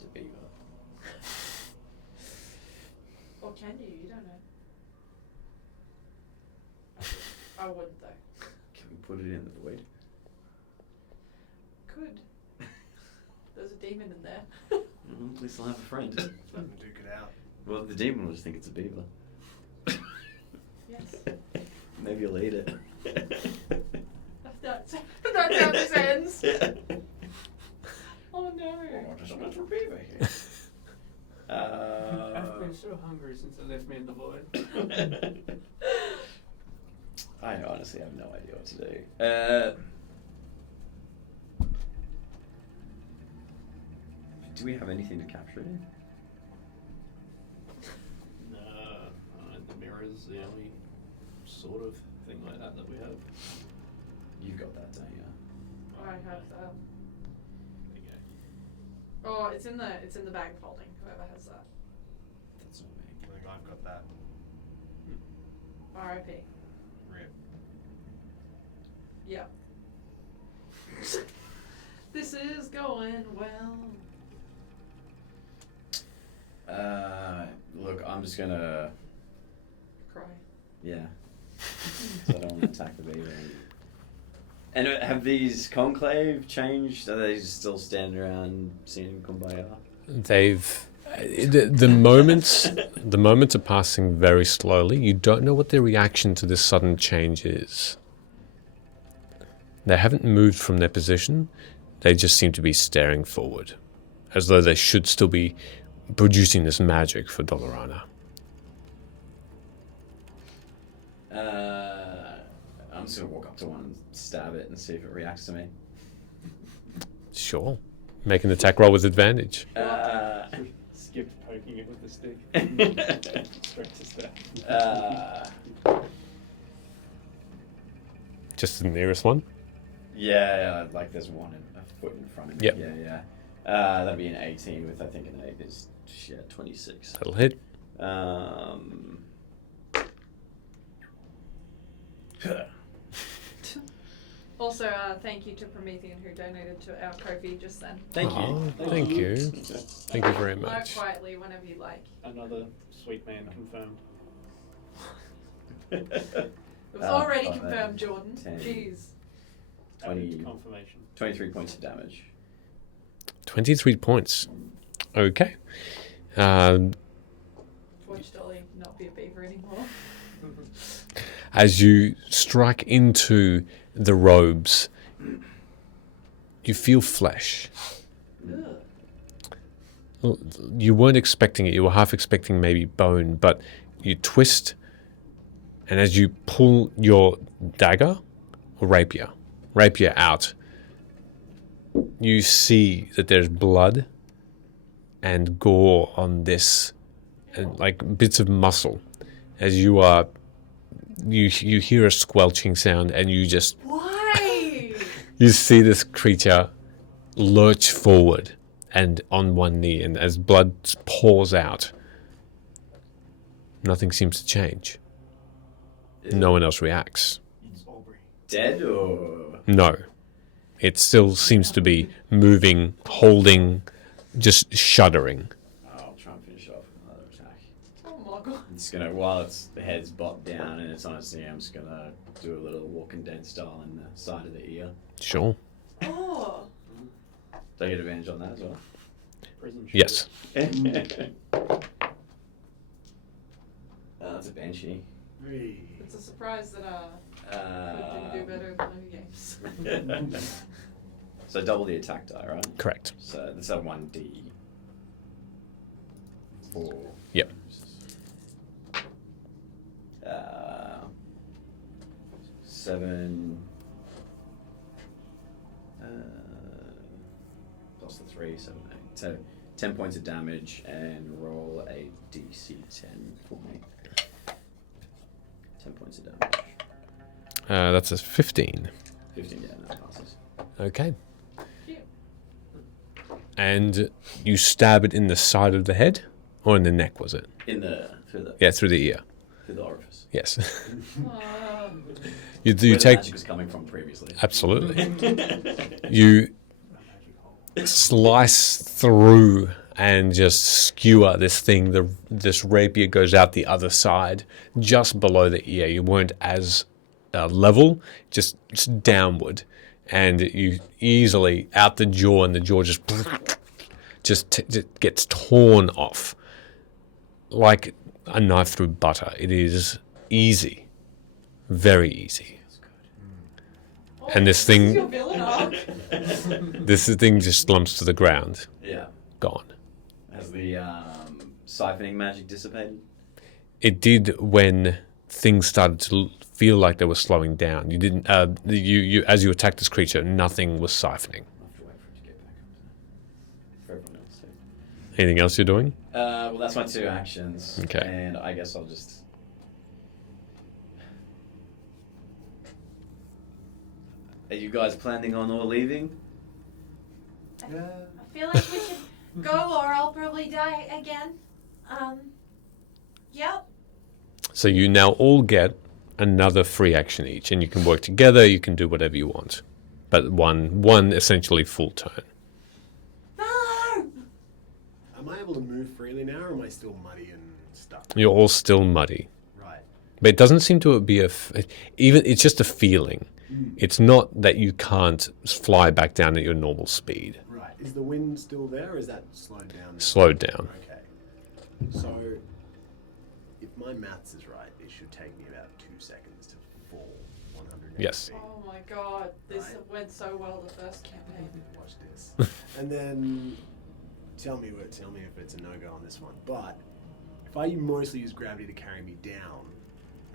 the beaver. Or can you? You don't know. I wouldn't though. Can we put it in the void? Could. There's a demon in there. At least I'll have a friend. Let them duke it out. Well, the demon will just think it's a beaver. Yes. Maybe you'll eat it. That's how this ends. Yeah. Oh no. Oh, there's another beaver here. I've been so hungry since it left me in the void. I honestly have no idea what to do. Do we have anything to capture it in? No, the mirror is the only sort of thing like that we have. You've got that, don't you? I have that. Okay. Oh, it's in the bag folding. Whoever has that. That's not me. I think I've got that. R.I.P. Rip. Yep. This is going well. Look, I'm just gonna. Cry. Yeah. So I don't want to attack the beaver. And have these conclave changed? Are they just still standing around singing Kumbaya? They've the moments are passing very slowly. You don't know what their reaction to this sudden change is. They haven't moved from their position. They just seem to be staring forward, as though they should still be producing this magic for Dolorana. I'm just gonna walk up to one and stab it and see if it reacts to me. Sure. Make an attack roll with advantage. Skip poking it with the stick. Straight to stab. Just the nearest one. Yeah, like there's one a foot in front of me. Yep. Yeah. That'd be an 18 with I think an 8 is 26. That'll hit. Also, thank you to Promethean who donated to our Ko-fi just then. Thank you. Oh, thank you. Thank you very Like much. quietly whenever you like. Another sweet man confirmed. It was Oh, already oh, confirmed, Jordan. 10. Jeez. 20, Confirmation. 23 points of damage. 23 points. Okay. Um, Watch Dolly not be a beaver anymore. as you strike into the robes, you feel flesh. Ugh. Well, you weren't expecting it. You were half expecting maybe bone, but you twist, and as you pull your dagger or rapier out, you see that there's blood and gore on this, and like bits of muscle. As you hear a squelching sound, and you just Why? you see this creature lurch forward and on one knee, and as blood pours out, nothing seems to change. No one else reacts. It's Aubrey. Dead or No. It still seems to be moving, holding, just shuddering. I'll try and finish off with another attack. Oh my god. I'm just gonna, while the head's bobbed down and it's on its knee, I'm just gonna do a little Walking Dead style in the side of the ear. Sure. Oh. Do I get advantage on that as well? Prison shit. Yes. That's a Banshee. It's a surprise that we didn't do better in the games. So double the attack die, right? Correct. So that's a 1d. 4. Yep. 7. Plus the 3, 7, 8. So 10 points of damage and roll a DC 10 for me. 10 points of damage. That's a 15. 15, yeah, that passes. Okay. Cute. And you stab it in the side of the head? Or in the neck, was it? Through the Yeah, through the ear. through the orifice. Yes. Oh. you Where the take... magic was coming from previously. Absolutely. You slice through and just skewer this thing. This rapier goes out the other side, just below the ear. You weren't as level, just downward, and you easily out the jaw, and the jaw just gets torn off like a knife through butter. It is easy, very easy. And this Is thing, your villain arc? this thing just slumps to the ground, Yeah. gone. Has the siphoning magic dissipated? It did when things started to feel like they were slowing down. You didn't. You as you attacked this creature, nothing was siphoning. I'll have to wait for it to get back up. For everyone else too. Anything else you're doing? Well, that's my 2 actions. Okay. And I guess I'll just. Are you guys planning on all leaving? I feel like we should go or I'll probably die again. Yep. So you now all get another free action each, and you can work together. You can do whatever you want, but one essentially full turn. No! Am I able to move freely now, or am I still muddy and stuck? You're all still muddy, Right. but it doesn't seem to be even. It's just a feeling. It's not that you can't fly back down at your normal speed. Right. Is the wind still there, or is that slowed down? Slowed down. Okay. So, if my maths is right, it should take me about 2 seconds to fall 180 Yes. feet. Oh my god, this Right. went so well the first campaign. Watch this. And then tell me if it's a no-go on this one. But if I mostly use gravity to carry me down,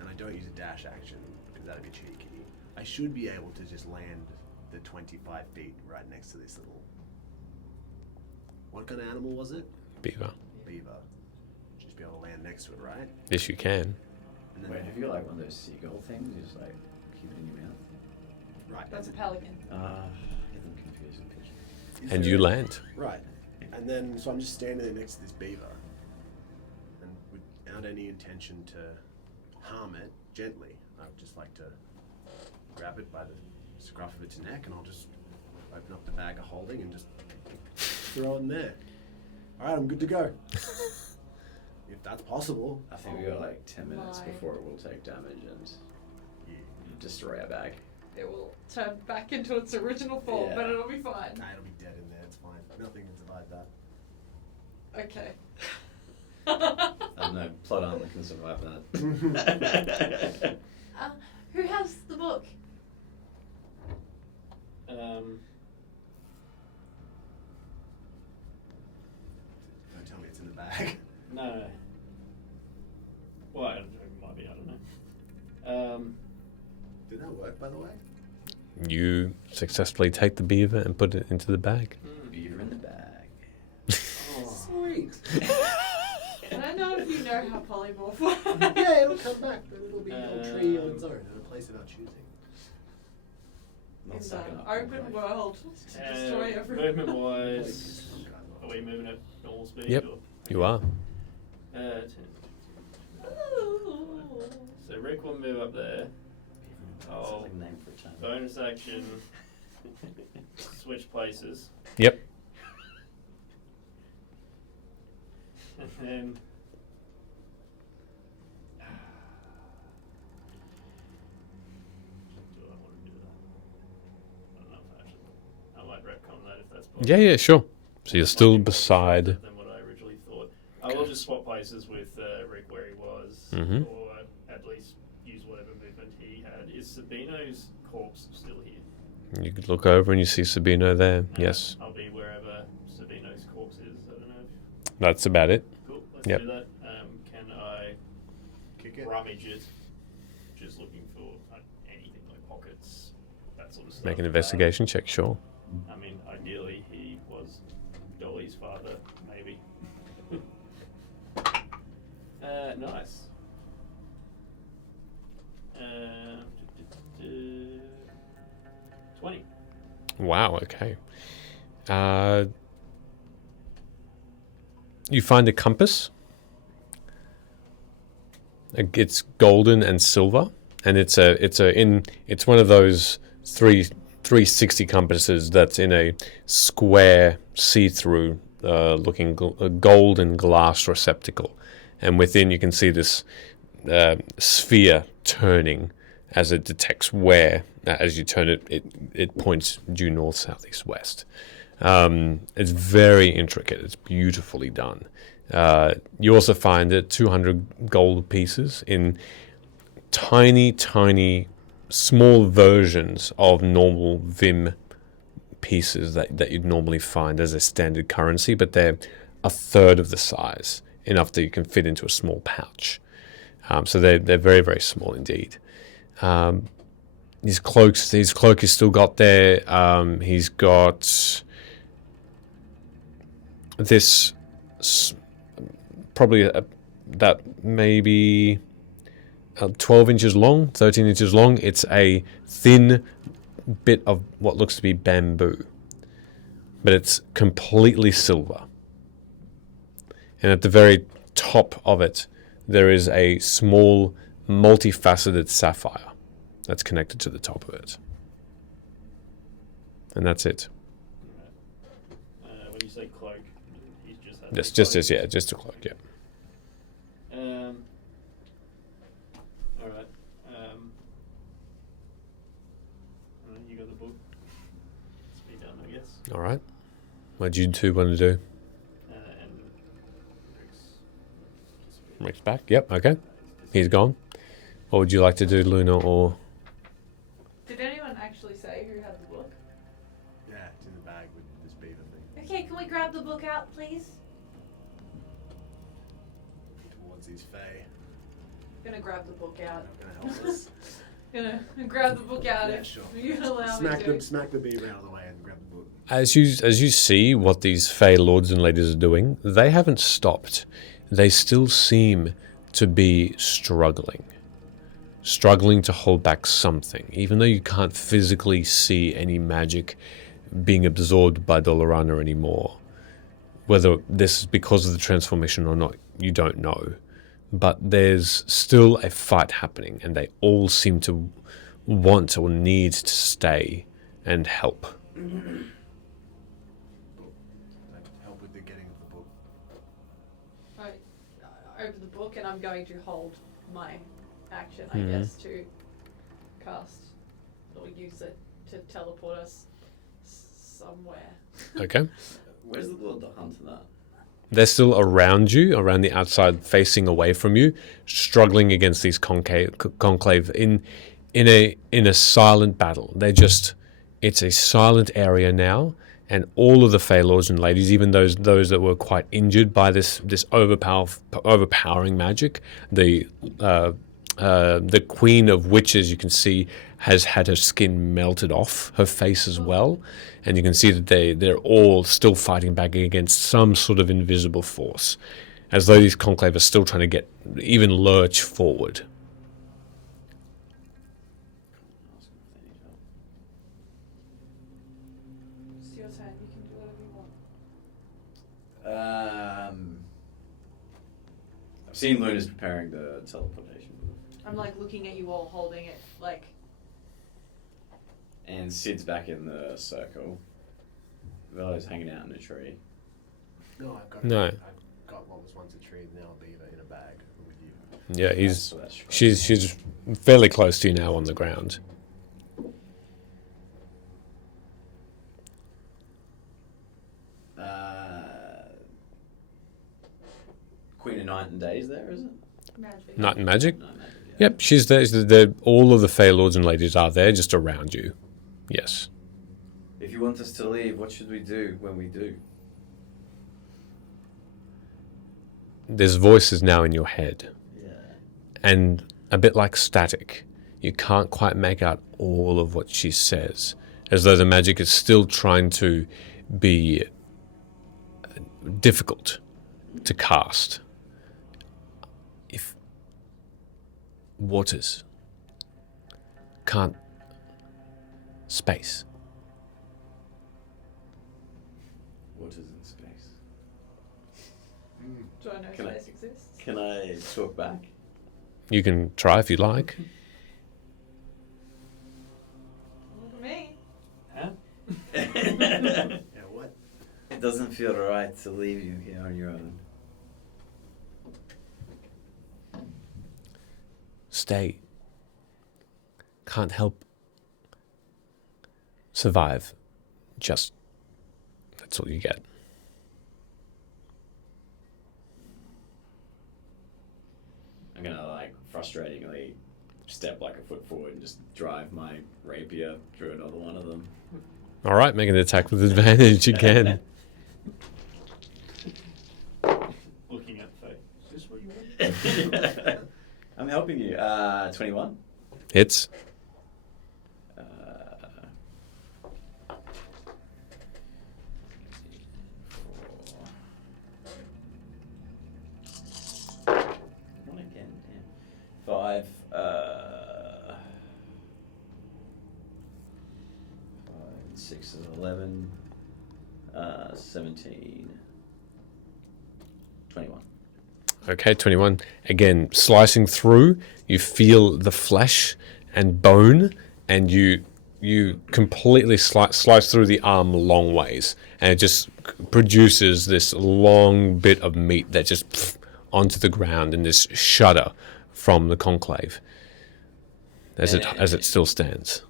and I don't use a dash action, because that'd be cheeky, I should be able to just land the 25 feet right next to this little... What kind of animal was it? Beaver. Beaver. Just be able to land next to it, right? Yes, you can. And then Wait, have you got like one of those seagull things? You just like keep it in your mouth? Right. That's a pelican. Get them confused. Is And there- you land. Right. And then, so I'm just standing there next to this beaver, and without any intention to harm it, gently, I would just like to grab it by the scruff of its neck, and I'll just open up the bag of holding and just throw it in there. All right, I'm good to go. If that's possible. I think we got like 10 minutes My. before it will take damage and Yeah. destroy our bag. It will turn back into its original form, but Yeah. it'll be fine. Nah, it'll be dead in there. It's fine. Nothing can survive that. Okay. I know, plot armor can survive that. Who has the book? Don't tell me it's in the bag. No. Well, it might be, I don't know. Did that work, by the way? You successfully take the beaver and put it into the bag. Beaver in the bag. Sweet. I don't know if you know how polymorph works. Yeah, it'll come back, but it'll be a tree on its own in a place of our choosing. Not In sucking the up. open world to destroy everything. Movement wise, are we moving at normal speed? Yep. Or? You are. 10. So Rick will move up there. Sounds Oh, like a name for a channel. bonus action. Switch places. Yep. And then. Do I want to do that? I don't know if I actually. I might retcon that if that's possible. Yeah, sure. So you're still beside. Than what I originally thought. I will just swap places with Rick where he was, Mhm. or at least use whatever movement he had. Is Sabino's corpse still here? You could look over and you see Sabino there. Yes. I'll be wherever Sabino's corpse is. I don't know. That's about it. Cool. Let's Yep. do that. Can I Kick it. rummage it? Just looking for anything like pockets, that sort of stuff. Make an investigation check, sure. I mean, ideally, he was Dolly's father, maybe. Nice. 20. Wow, okay. You find a compass. It's golden and silver, and it's one of those 360 compasses that's in a square, see-through looking gold and glass receptacle, and within you can see this sphere turning as it detects where, as you turn it, it points due north, south, east, west. It's very intricate. It's beautifully done. You also find that 200 gold pieces in tiny, tiny, small versions of normal Vim pieces that you'd normally find as a standard currency, but they're a third of the size, enough that you can fit into a small pouch. So they're very, very small indeed. His cloak is still got there. He's got this probably that maybe 12 inches long, 13 inches long. It's a thin bit of what looks to be bamboo, but it's completely silver. And at the very top of it, there is a small, multifaceted sapphire that's connected to the top of it. And that's it. When you say cloak, he's just had Yes, the just cloak. as, yeah, just a cloak, yeah. All right. You got the book. Let's be done, I guess. All right. What do you two want to do? And Rick's. Rick's back. Yep, okay. He's gone. What would you like to do, Luna, or... Did anyone actually say who had the book? Yeah, it's in the bag with this beaver thing. Okay, can we grab the book out, please? Towards these fae. Gonna grab the book out. Not gonna help us. Gonna grab the book out Yeah, if sure. you allow me to. Smack the beaver out of the way and grab the book. As you see what these Fey lords and ladies are doing, they haven't stopped. They still seem to be struggling. struggling to hold back something, even though you can't physically see any magic being absorbed by Dolorana anymore. Whether this is because of the transformation or not, you don't know. But there's still a fight happening, and they all seem to want or need to stay and help. Help with the getting of the book. I open the book and I'm going to hold my action, I Mhm. guess, to cast or use it to teleport us somewhere. Okay? Where's the Lord the Hunter that? They're still around you, around the outside, facing away from you, struggling against these conclave in a silent battle. It's a silent area now, and all of the Fey Lords and Ladies, even those that were quite injured by this overpowering magic, the Queen of Witches, you can see, has had her skin melted off her face as well, and you can see that they're all still fighting back against some sort of invisible force, as though these conclave are still trying to even lurch forward. It's your turn, you can do whatever you want. I've seen Luna's preparing the teleportation, I'm like looking at you all holding it, like, and Sid's back in the circle. Velo's hanging out in a tree. No, I've got what was once a tree, now a beaver in a bag with you. Yeah, That's true. she's fairly close to you now on the ground. Queen of Night and Days there, is it? magic. Night and Magic? No, Magic, yeah. Yep, she's there. All of the Fey Lords and Ladies are there, just around you. Yes. If you want us to leave, what should we do when we do? There's voices now in your head, Yeah. and a bit like static. You can't quite make out all of what she says, as though the magic is still trying to be difficult to cast. If waters can't space, What is in space? Do I know Can I- space exists? Can I talk back? you can try if you like. Look at me. Huh? Yeah, what? It doesn't feel right to leave you here on your own. Stay. Can't help survive. Just that's all you get. I'm gonna frustratingly step a foot forward and just drive my rapier through another one of them. All right, make an attack with advantage again. Looking at Faye. Is this what you want? I'm helping you. 21. Hits. One again. Damn. 5. 6 is 11. 17. 21. Okay, 21. Again, slicing through, you feel the flesh and bone, and you completely slice through the arm long ways, and it just produces this long bit of meat that just onto the ground, and this shudder from the conclave as it still stands.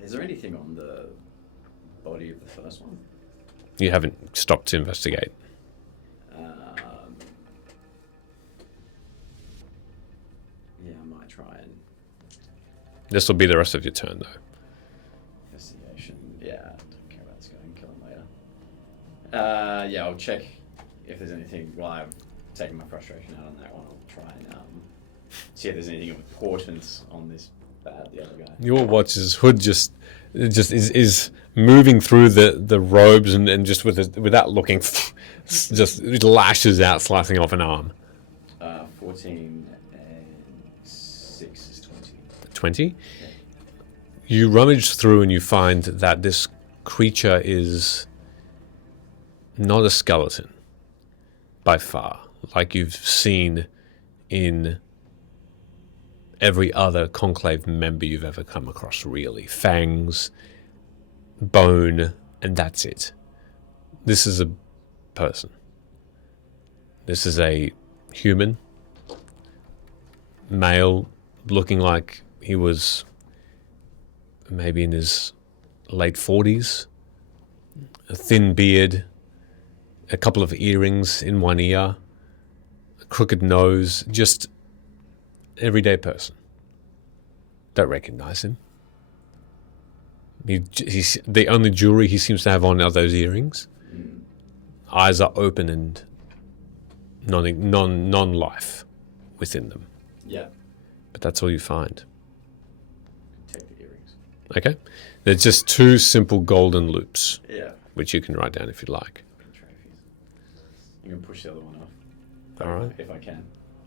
Is there anything on the body of the first one? You haven't stopped to investigate. Yeah, I might try and This will be the rest of your turn, though. investigation. Yeah, I don't care about this guy and kill him later. Yeah, I'll check if there's anything. While I've taken my frustration out on that one, I'll try and see if there's anything of importance on this the other guy. Your watch as Hood just it just is moving through the robes and just without looking, just it lashes out, slicing off an arm. 14 and 6 is 20. 20. You rummage through and you find that this creature is not a skeleton by far, like you've seen in every other Conclave member you've ever come across, really. Fangs, bone, and that's it. This is a person. This is a human, male, looking like he was maybe in his late 40s, a thin beard, a couple of earrings in one ear, a crooked nose, just everyday person. Don't recognize him. He's the only jewelry he seems to have on are those earrings. Eyes are open and non-life within them. Yeah. But that's all you find. Take the earrings. Okay? There's just 2 simple golden loops, Yeah. which you can write down if you like. Trophies. I'm going to push the other one off. All right. If I can.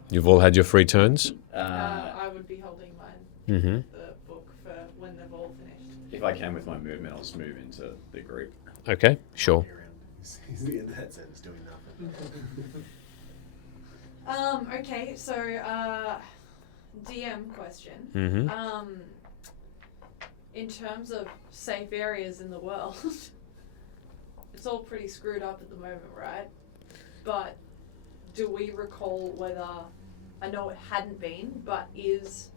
You've all had your free turns. I would be holding mine, Mm-hmm. the book, for when they've all finished. If I can with my movement, I'll just move into the group. Okay, sure. He's in that sense doing nothing. Okay, so DM question. Mm-hmm. In terms of safe areas in the world, it's all pretty screwed up at the moment, right? But do we recall whether, I know it hadn't been, but is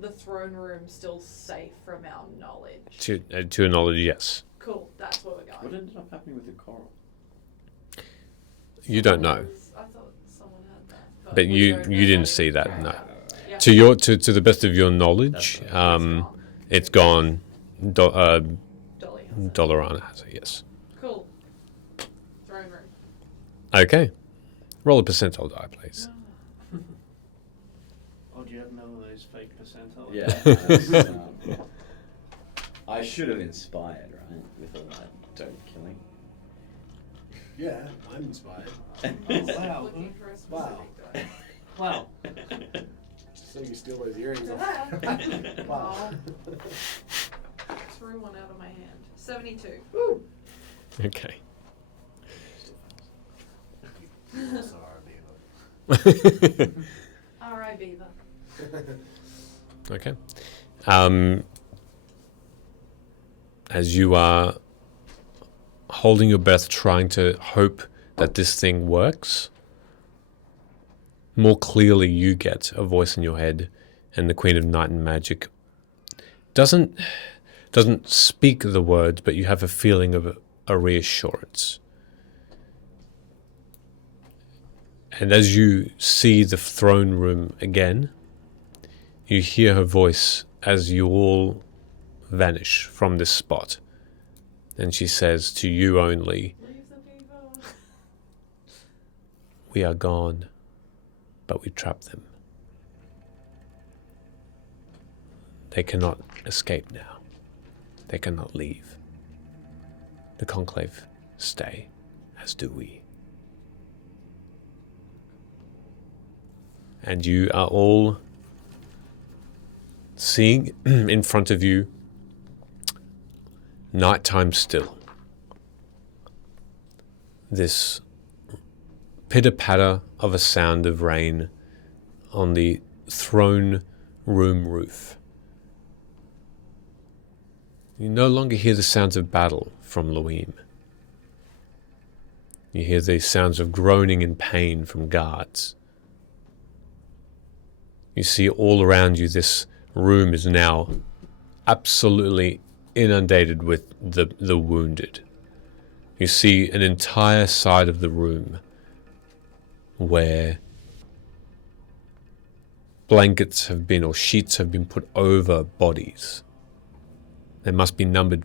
the throne room still safe from our knowledge? To your knowledge, yes. Cool, that's where we're What going. ended up happening with the coral? You don't know, I thought someone had that. but we you don't know didn't that see it's that. carried No. out. Yeah. To the best of your knowledge, it's gone. Dolly has it. Dollarana has it. Yes. Cool. Throne room. Okay. Roll a percentile die, please. Oh, do you have none of those fake percentiles? Yeah. that's, I should have inspired, right? With all that dope killing. Yeah, I'm inspired. Wow. Looking for a specific Wow. die. Wow. So you steal those earrings off. Ta-da. Wow. Threw one out of my hand. 72. Okay. Sorry, Alright, Beaver. Okay. As you are holding your breath, trying to hope that this thing works, more clearly you get a voice in your head, and the Queen of Night and Magic doesn't speak the words, but you have a feeling of a reassurance. And as you see the throne room again, you hear her voice as you all vanish from this spot. And she says to you only, Leave the Beaver. "We are gone, but we trapped them. They cannot escape now. They cannot leave. The Conclave stay, as do we." And you are all seeing in front of you nighttime still. This pitter-patter of a sound of rain on the throne room roof. You no longer hear the sounds of battle from Luim. You hear the sounds of groaning in pain from guards. You see all around you this room is now absolutely inundated with the wounded. You see an entire side of the room where blankets have been, or sheets have been put over bodies. There must be numbered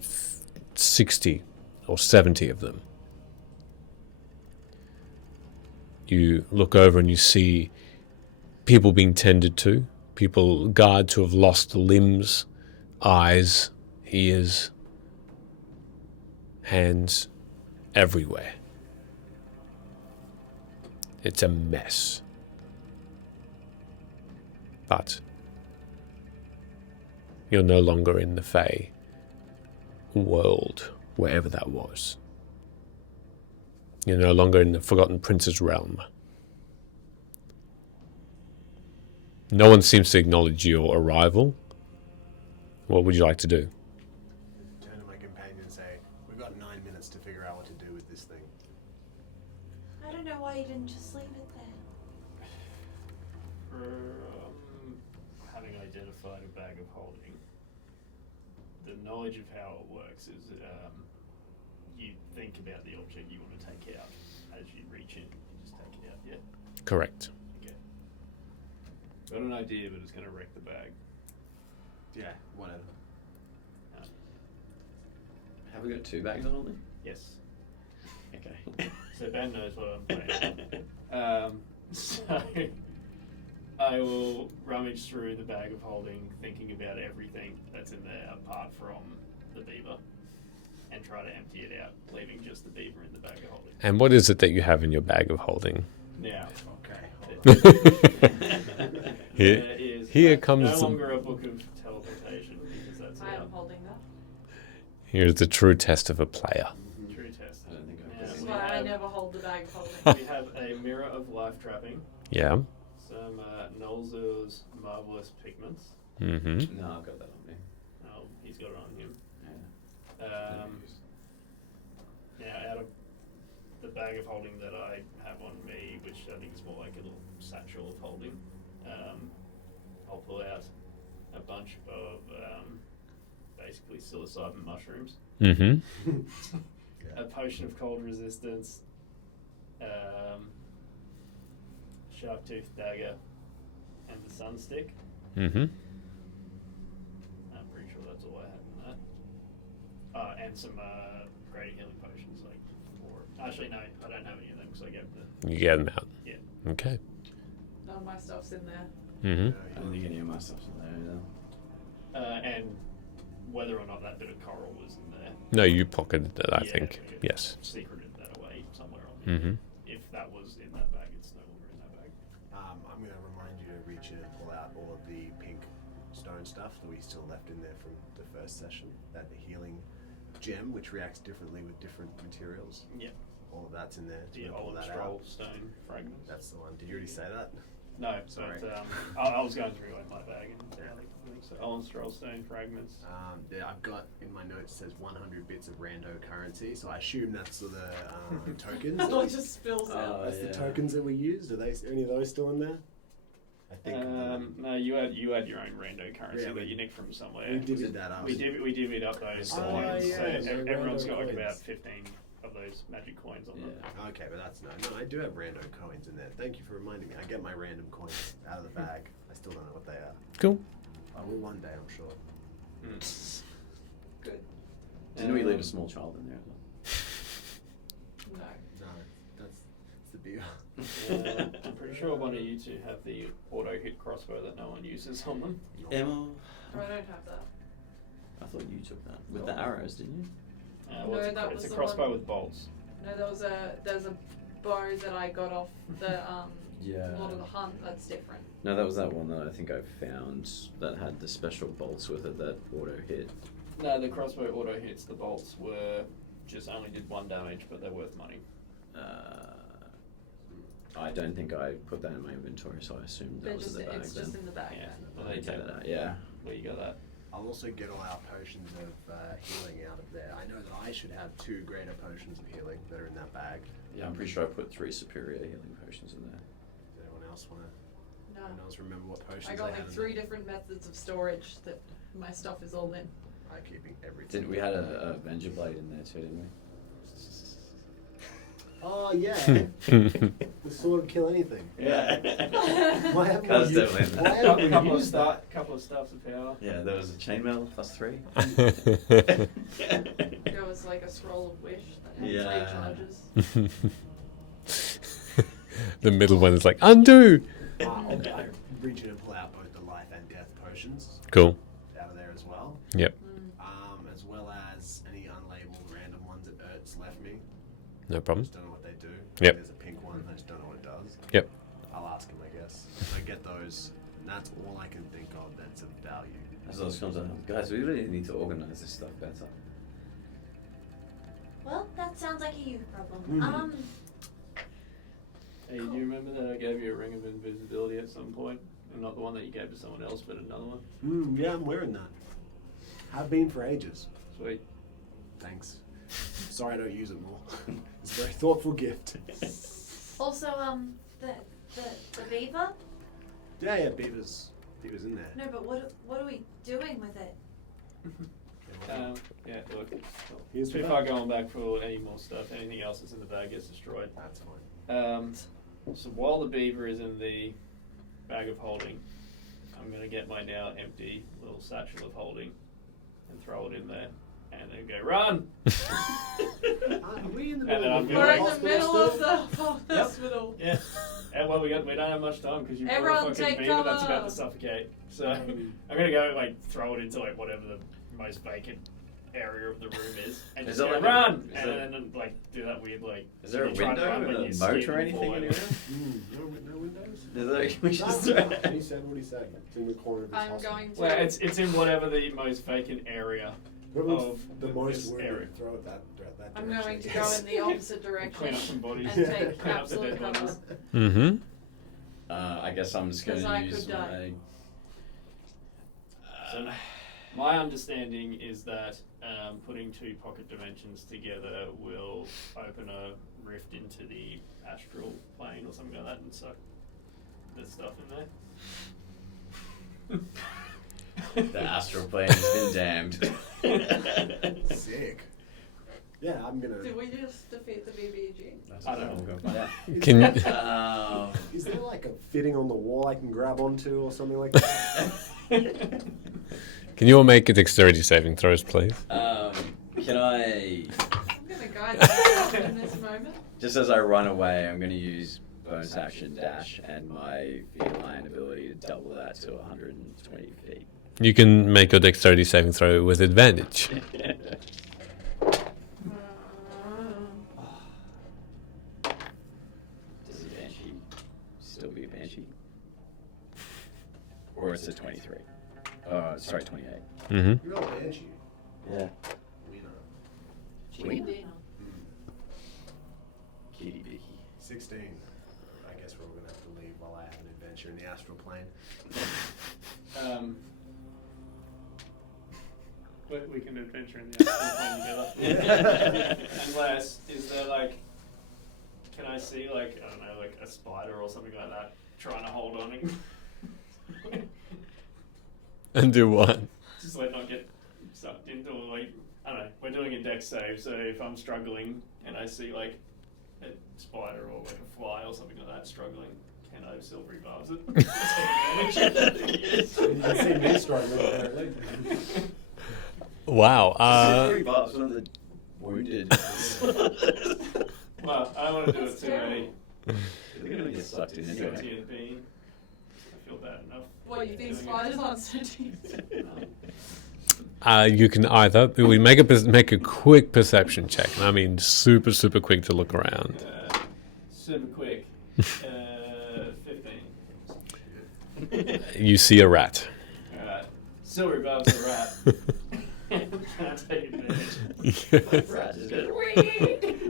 60 or 70 of them. You look over and you see people being tended to, guards who have lost limbs, eyes, ears, hands everywhere. It's a mess. But you're no longer in the Fae world, wherever that was. You're no longer in the Forgotten Prince's realm. No one seems to acknowledge your arrival. What would you like to do? Turn to my companion and say, "We've got 9 minutes to figure out what to do with this thing." I don't know why you didn't just leave it there. For having identified a bag of holding, the knowledge of how it works is you think about the object you want to take out. As you reach in, you just take it out, yeah? Correct. Okay. Got an idea, but it's going to wreck the bag. Yeah, whatever. Have we got 2 bags of holding? Yes. Okay. So Ben knows what I'm playing. So I will rummage through the bag of holding, thinking about everything that's in there apart from the beaver, and try to empty it out, leaving just the beaver in the bag of holding. And what is it that you have in your bag of holding? Now, Here, there is here no comes longer a book of teleportation because that's I out. am holding that. here's the true test of a player. True test. I don't think I've Now, This is got why I have- never hold the bag of holding. We have a mirror of life trapping, Yeah. some Nolzur's marvelous pigments. Mm-hmm. No, I've got that on me. Oh, he's got it on him. Yeah. Now, out of the bag of holding that I have on me, which I think is more like a little satchel of holding, I'll pull out a bunch of basically psilocybin mushrooms, Mm-hmm. a potion of cold resistance, sharp tooth dagger, and the sun stick. Mm-hmm. I'm pretty sure that's all I had in that. And some greater healing potions, like 4. Actually, no, I don't have any of them because I gave the. You get them out. Yeah. Okay. None of my stuff's in there. Mm-hmm. I don't think any of my stuff's in there either. And whether or not that bit of coral was in there. No, you pocketed it, I Yeah, think. okay. Yes. Secreted that away somewhere on here. Mm-hmm. If that was in that bag, it's no longer in that bag. I'm going to remind you to reach in and pull out all of the pink stone stuff that we still left in there from the first session. That healing gem, which reacts differently with different materials. Yeah. All of that's in there. The So pull olive that stroll out. stone fragments. That's the one. Did you already say that? No, Sorry. but I was going through like my bag and so olive stroll stone fragments. I've got in my notes it says 100 bits of rando currency, so I assume that's the tokens. It all just spills out. That's the yeah. tokens that we used. Are any of those still in there? I think. No, you had your own rando currency Yeah, that you nicked from somewhere. we divvied that up. We divvied up those Oh, coins, yeah, so so everyone's rando got like coins. about 15 of those magic coins on them. Yeah. Okay, but that's no. I do have random coins in there. Thank you for reminding me. I get my random coins out of the bag. I still don't know what they are. Cool. I will one day, I'm sure. Good. Didn't we leave a small child in there as well? No. No, that's the beer. I'm pretty sure one of you two have the auto hit crossbow that no one uses on them. Emma, I don't have that. I thought you took that with the arrows, didn't you? No, It's that it's was a the crossbow one- with bolts. No, there's a bow that I got off the Yeah. Lord of the Hunt. That's different. No, that was that one that I think I found that had the special bolts with it that auto hit. No, the crossbow auto hits. The bolts were just only did 1 damage, but they're worth money. I don't think I put that in my inventory, so I assumed that They're was just in the bag it's then. just in the bag. Yeah. then. Well, I there you take go. that out, yeah. Where you got that? I'll also get all our potions of healing out of there. I know that I should have 2 greater potions of healing that are in that bag. Yeah, I'm pretty sure I put 3 superior healing potions in there. Does anyone else want to? No. Anyone else remember what potions I got had like in 3 there? different methods of storage that my stuff is all in. I'm keeping everything. We had a Avenger Blade in there too, didn't we? Oh yeah, the sword kill anything. Yeah. Why haven't That was we definitely used, in why there. haven't we couple of used that? couple of staffs of power. Yeah, there was a chainmail plus 3. There was like a scroll of wish that had Yeah. 3 charges. The middle one is like, undo! I'll reach in and pull out both the life and death potions Cool. out of there as well. Yep. As well as any unlabeled random ones that for me. No I problem. just don't know what they do. Yep. There's a pink one. I just don't know what it does. Yep. I'll ask him, I guess. I get those, and that's all I can think of that's of value. As I was going to, guys, we really need to organise this stuff better. Well, that sounds like a you problem. Mhm. Hey, do you remember that I gave you a ring of invisibility at some point? And not the one that you gave to someone else, but another one? Yeah, I'm wearing that. Have been for ages. Sweet. Thanks. Sorry I don't use it more. It's a very thoughtful gift. Also, the beaver? Yeah, Beaver's in there. No, but what are we doing with it? Yeah, look. Here's Too the far bag. going back for any more stuff. Anything else that's in the bag gets destroyed. That's fine. So while the beaver is in the bag of holding, I'm going to get my now empty little satchel of holding and throw it in there and then go, run! Are we in the And then I'm We're in the Hospital middle of still? the Yep. hospital. Yeah. And well, we don't have much time because you've got Everyone a fucking take beaver that's cover. about to suffocate. So I'm going to go like throw it into like whatever the most vacant area of the room is and Is just there go, like a- run! is And there- then like do that weird like... Is there a you try to window run, and but a you moat skip or and anything fall over. anywhere? No windows? Is there, we should just No, throw no. it. He said what he said. It's in the corner of his I'm hospital. going to. Well, it's in whatever the most vacant area Whoever's of the this most area. wounded, throw it that I'm direction. going to go in the opposite direction Clean up some bodies. and take Clean up the absolute dead cover. bodies. Mm-hmm. I guess I'm just going 'Cause to I use could die. So, my understanding is that putting two pocket dimensions together will open a rift into the astral plane or something like that and suck the stuff in there. The astral plane has been damned. Sick. Yeah, I'm gonna. Did we just defeat the BBG? I don't know. We'll go find out. Can you, Is there like a fitting on the wall I can grab onto or something like that? can you all make a dexterity saving throws, please? Can I, I'm going to guide myself in this moment. just as I run away, I'm going to use bonus action dash and my feline ability to double that to 120 feet. You can make a dexterity saving throw with advantage. Does a banshee still be a banshee? Or it's a 23? Sorry, 28. Mm-hmm. You're not a banshee. Yeah. We know. Indeed. Kitty Bicky. 16. I guess we're all gonna have to leave while I have an adventure in the astral plane. We can adventure in the astral plane together. Unless, is there like, can I see like, I don't know, like a spider or something like that trying to hold on and And do what? just like not get sucked into, like, I don't know, we're doing a dex save, so if I'm struggling and I see like a spider or like a fly or something like that struggling, can I silvery barbs it? You can see me struggling apparently. Wow. Silvery Bob's one of the wounded. Well, I don't want to do it That's too early. They're going to get sucked in anyway. Sentient being. I feel bad enough. What, you think doing it. spiders aren't sentient? You can either we make a quick perception check. And I mean, super quick to look around. Super quick. 15. You see a rat. Alright. Silvery Bob's a rat. Can I take advantage? Rat is good.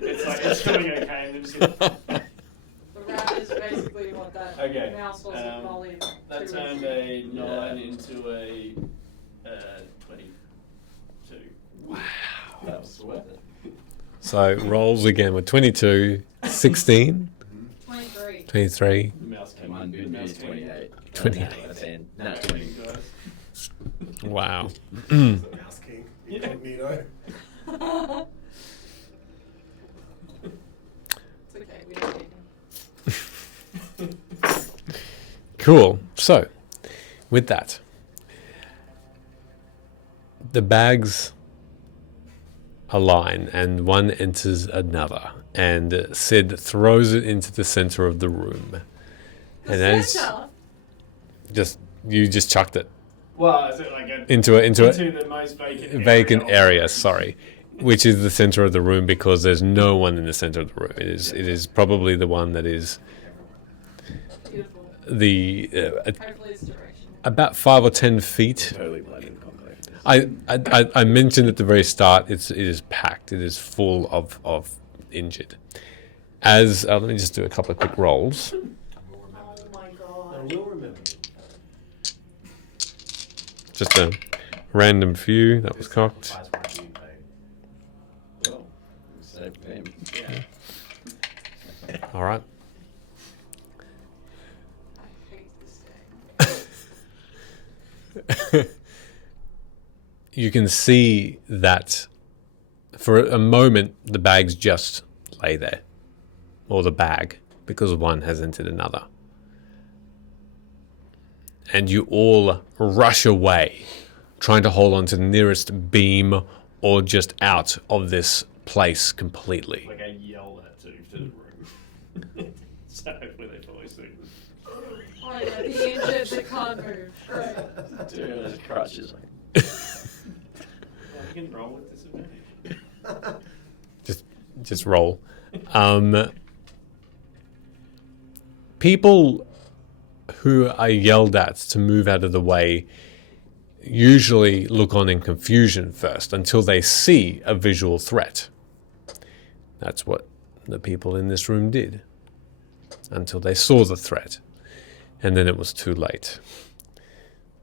It's like it's doing okay and then just get The rat is basically what that Okay, mouse was in Molly. that two turned weeks ago. a 9 into a 22. Wow. That was worth it. So rolls again with 22, 16, 23. 23. The mouse Come on, good news, 28. 28. That's in. Not 20. Wow. The Mouse King. Incognito. It's okay, we don't need him. Cool. So, with that, the bags align and one enters another, and Sid throws it into the center of the room. The And as center? you just chucked it Well, is it like a, into the most vacant vacant area. of- Sorry, which is the center of the room, because there's no one in the center of the room. It is probably the one that is Beautiful. the Hopefully it's direction. about 5 or 10 feet. Totally blind in conclave. I mentioned at the very start, it is packed. It is full of injured. As let me just do a couple of quick rolls. Oh my god. We'll remember. Just a random few. That was cocked. Sacrifice won't be in vain. Well, save him. Yeah. All right. I hate this game. You can see that for a moment the bags just lay there, or the bag, because one has entered another. And you all rush away, trying to hold on to the nearest beam or just out of this place completely. Like I yell that to the room. So hopefully they follow suit. Oh yeah, the injured that can't move. Right. Dude, his crutch is like. Well, you can roll with disadvantage. Just roll. People who are yelled at to move out of the way usually look on in confusion first until they see a visual threat. That's what the people in this room did, until they saw the threat, and then it was too late.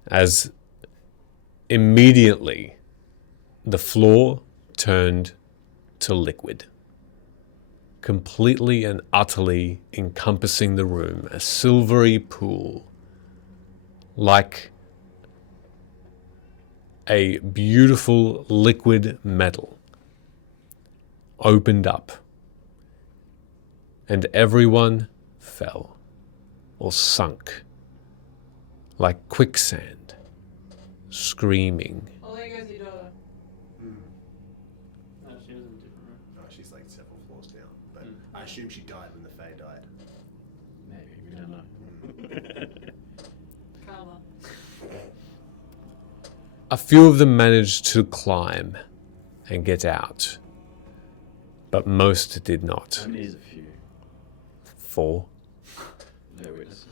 As immediately the floor turned to liquid, completely and utterly encompassing the room, a silvery pool, like a beautiful liquid metal, opened up, and everyone fell or sunk like quicksand, screaming. Oh, there goes your daughter. No, she was in a different room. Oh, she's like several floors down. But I assume she died when the Fae died. Maybe, we don't know. Karma. A few of them managed to climb and get out, but most did not. How many is a few? 4. No witness.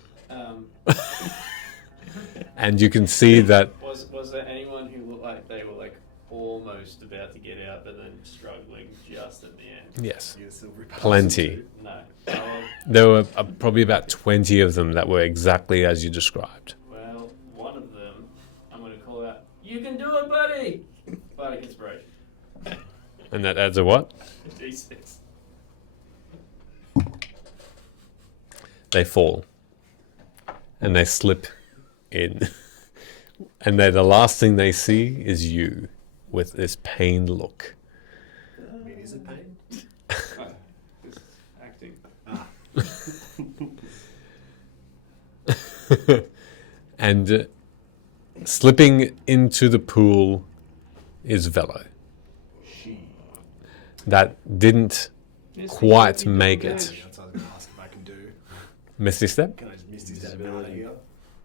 And you can see that Was there anyone who looked like they were like almost about to get out, but then struggling just at the end? yes, You get a silvery parcel plenty. too. No. Oh, There were probably about 20 of them that were exactly as you described. well, one of them, I'm going to call out, "You can do it, buddy!" Bardic Inspiration. And that adds a what? D6. They fall. And they slip in. And then the last thing they see is you with this pained look. I mean, is it pain? This acting. And slipping into the pool is Velo. She. That didn't quite make it. That's what I was going to ask if I can do. Misty Step? Can I just Misty Step out of here?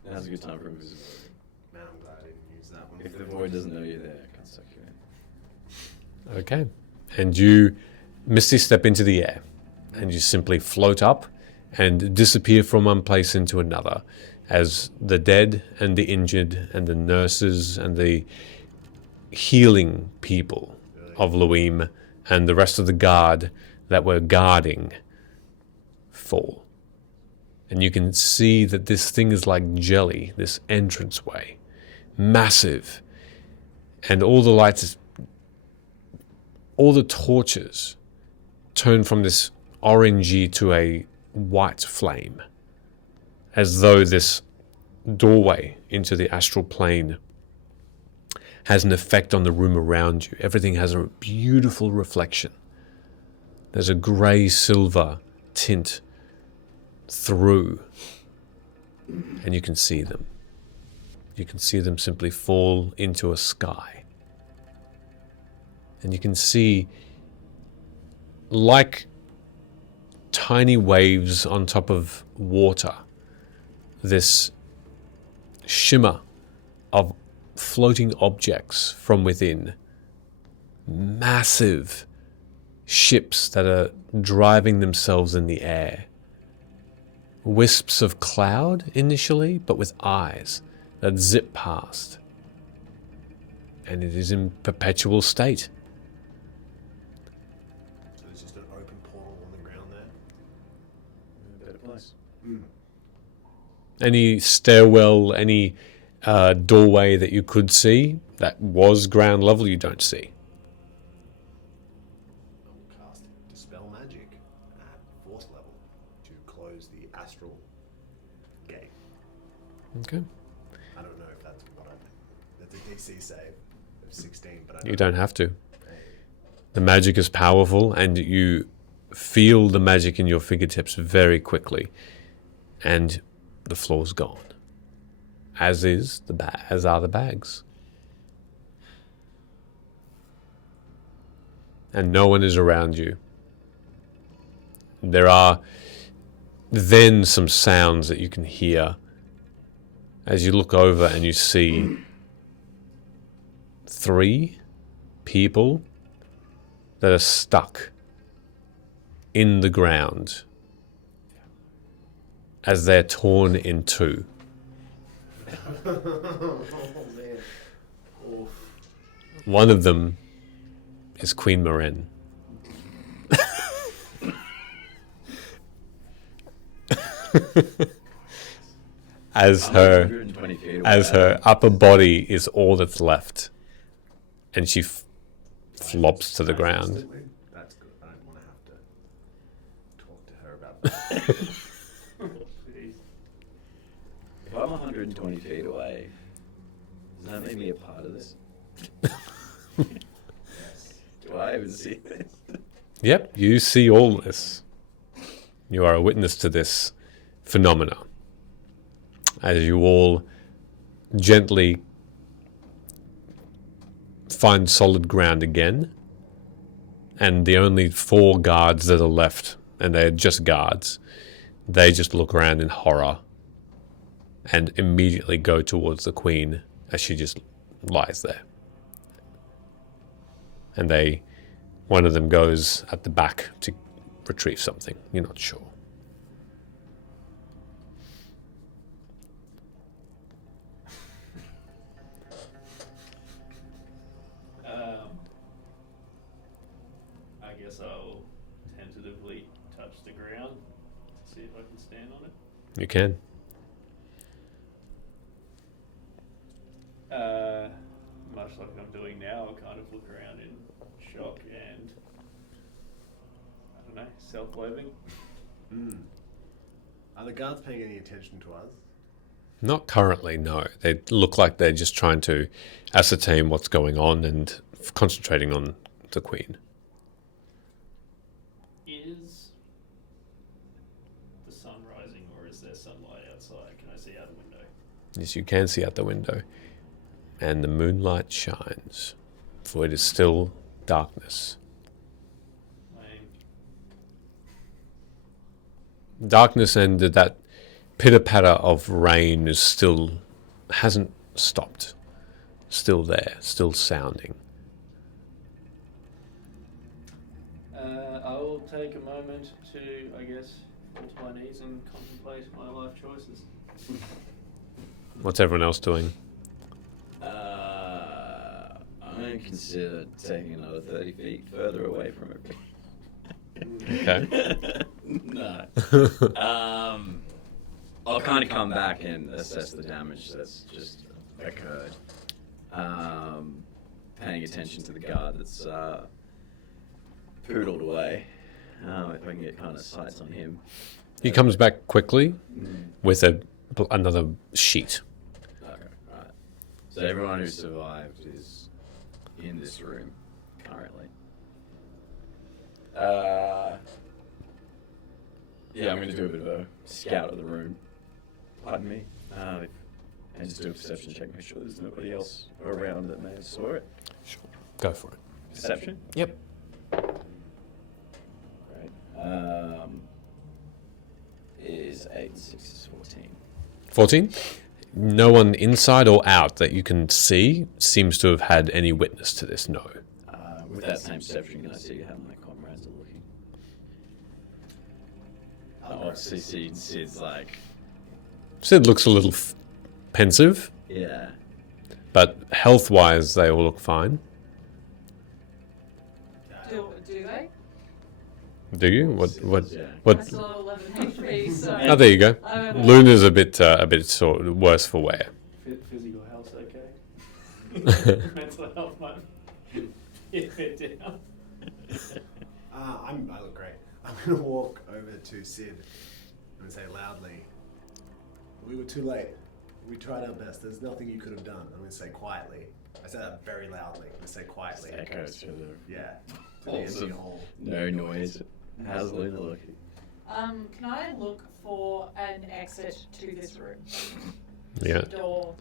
Now's a good time for invisibility. Man, I'm glad I didn't use that one. If the void doesn't know you're there, I can suck you in. Okay. And you Misty Step into the air. And you simply float up and disappear from one place into another, as the dead and the injured and the nurses and the healing people of Luim and the rest of the guard that were guarding fall. And you can see that this thing is like jelly, this entranceway, massive. And all the lights, all the torches turn from this orangey to a white flame, as though this doorway into the astral plane has an effect on the room around you. Everything has a beautiful reflection. There's a grey silver tint through, and you can see them. You can see them simply fall into a sky. And you can see, like tiny waves on top of water, this shimmer of floating objects from within massive ships that are driving themselves in the air. Wisps of cloud initially, but with eyes that zip past. And it is in perpetual state. So there's just an open portal on the ground there. Better place. Any stairwell, any doorway that you could see that was ground level, you don't see. I will cast Dispel Magic at force level to close the astral gate. Okay. I don't know if that's what that's a DC save of 16, but I You don't have to. The magic is powerful, and you feel the magic in your fingertips very quickly, and the floor's gone. As is as are the bags. And no one is around you. There are then some sounds that you can hear as you look over and you see 3 people that are stuck in the ground as they're torn in two. Oh man. Oof. One of them is Queen Maren. as her 120 feet away. as her upper body is all that's left, and she flops to the ground. That's good. I don't want to have to talk to her about that. Jeez. If I'm 120 feet away, does that make me a part of this? Do I even see this? Yep, you see all this. You are a witness to this phenomena as you all gently find solid ground again, and the only 4 guards that are left, and they're just guards, they just look around in horror and immediately go towards the queen as she just lies there. And one of them goes at the back to retrieve something. You're not sure. I guess I'll tentatively touch the ground to see if I can stand on it. You can. Much like I'm doing now, I'll kind of look around in shock and, I don't know, self-loathing. Are the guards paying any attention to us? Not currently, no. They look like they're just trying to ascertain what's going on and concentrating on the queen. Is the sun rising or is there sunlight outside? Can I see out the window? Yes, you can see out the window. And the moonlight shines, for it is still darkness. Lame. Darkness, and that pitter-patter of rain hasn't stopped. Still there, still sounding. I will take a moment to, I guess, fall to my knees and contemplate my life choices. What's everyone else doing? I'm going to consider taking another 30 feet further away from it. Okay. No. I'll kind of come back and assess the damage that's just occurred. Paying attention to the guard that's poodled away. If I can get kind of sights on him. He comes back quickly with another sheet. Okay, right. So everyone who survived is in this room currently. Yeah, I'm going to do a bit of a scout of the room. Pardon me. And just do a perception check, make sure there's nobody else around that may have saw it. Sure. Go for it. Perception? Yep. Great. Is 8, 6 is 14. 14? No one inside or out that you can see seems to have had any witness to this, no. With that same perception, can I see how my comrades are looking? Obviously, Sid's like, Sid looks a little pensive, yeah. but health-wise, they all look fine. Do they? Do you? What? Yeah. I What? still have 11 HP, so. Oh, there you go. I don't know. Luna's a bit sort of worse for wear. Physical health's okay. Mental health might hit a bit down. I look great. I'm gonna walk over to Sid and say loudly, "We were too late. We tried our best. There's nothing you could have done." I'm gonna say quietly. I said that very loudly. I'm gonna say quietly. Echoes to the Yeah. To the empty Awesome. hall. no noise. How's Luna looking? Can I look for an exit to this room? Yeah. Door.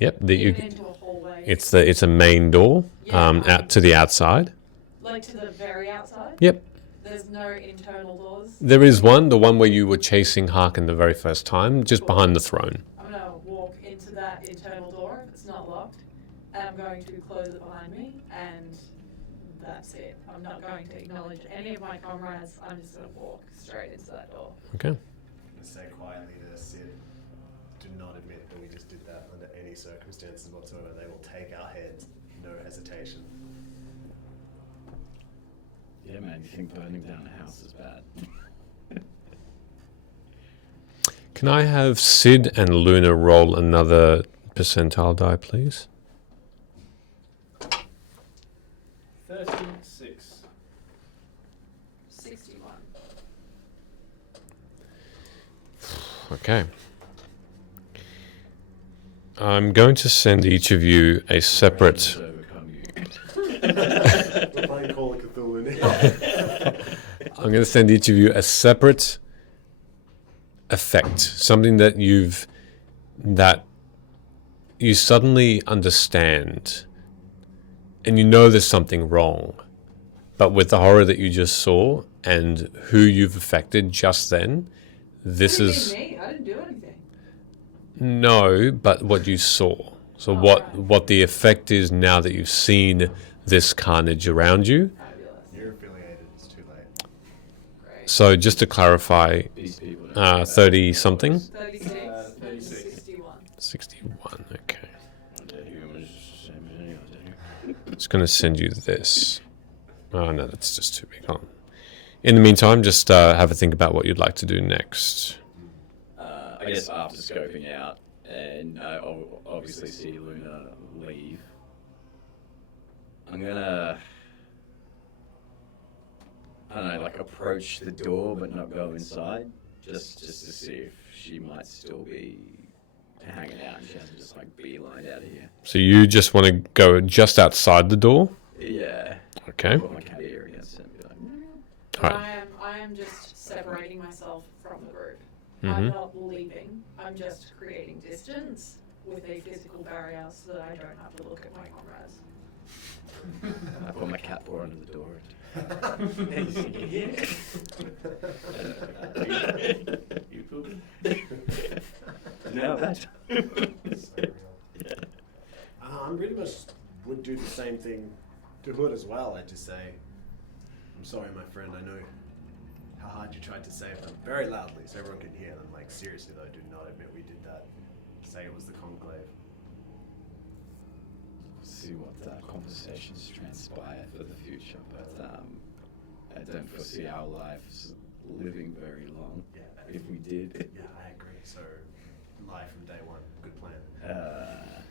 Yep. That you. Even into a hallway. It's a main door. Yeah. Out to the outside. Like to the very outside? Yep. There's no internal doors? There is one, the one where you were chasing Harkin the very first time, just behind the throne. I'm going to walk into that internal door. It's not locked. And I'm going to close it behind me. And that's it. I'm not going to acknowledge any of my comrades. I'm just going to walk straight into that door. Okay. I'm gonna say quietly to Sid, "Do not admit that we just did that under any circumstances whatsoever. They will take our heads. No hesitation." Yeah, man. You think burning down a house is bad? Can I have Sid and Luna roll another percentile die, please? 36. 61. Okay. I'm going to send each of you a separate. To overcome you. We're playing Call of Cthulhu now. I'm going to send each of you a separate effect, something that you suddenly understand, and you know there's something wrong, but with the horror that you just saw and who you've affected just then, this What do you is mean me? I didn't do anything. no, but what you saw. So Oh, what right. what the effect is now that you've seen this carnage around you. Fabulous. You're affiliated. It's too late. Great. So just to clarify, These people. don't 30 something, 36. 36. 61. 61. Okay. Same Just going to send you this. Oh, no, that's just too big. Oh. In the meantime, just have a think about what you'd like to do next. I guess after scoping out and obviously see Luna leave, I'm gonna, I don't know, like approach the door but not go inside, just to see if she might still be hanging out and she hasn't just like beelined out of here. So you just want to go just outside the door? Yeah. Okay. Put my cat ear against it and be like, All right. I am just separating myself from the group. Mhm. I'm not leaving. I'm just creating distance with a physical barrier so that I don't have to look at my comrades. I put my cat paw under the door. You pooping? No, that. So real. I'm pretty much would do the same thing to Hood as well. I'd just say, "I'm sorry, my friend. I know how hard you tried to save them," very loudly so everyone can hear them. Like, seriously though, do not admit we did that. Say it was the conclave. See what conversations transpire for the future, but I don't foresee our lives living very long. Yeah, If we did. yeah, I agree. So, live from day one. Good plan.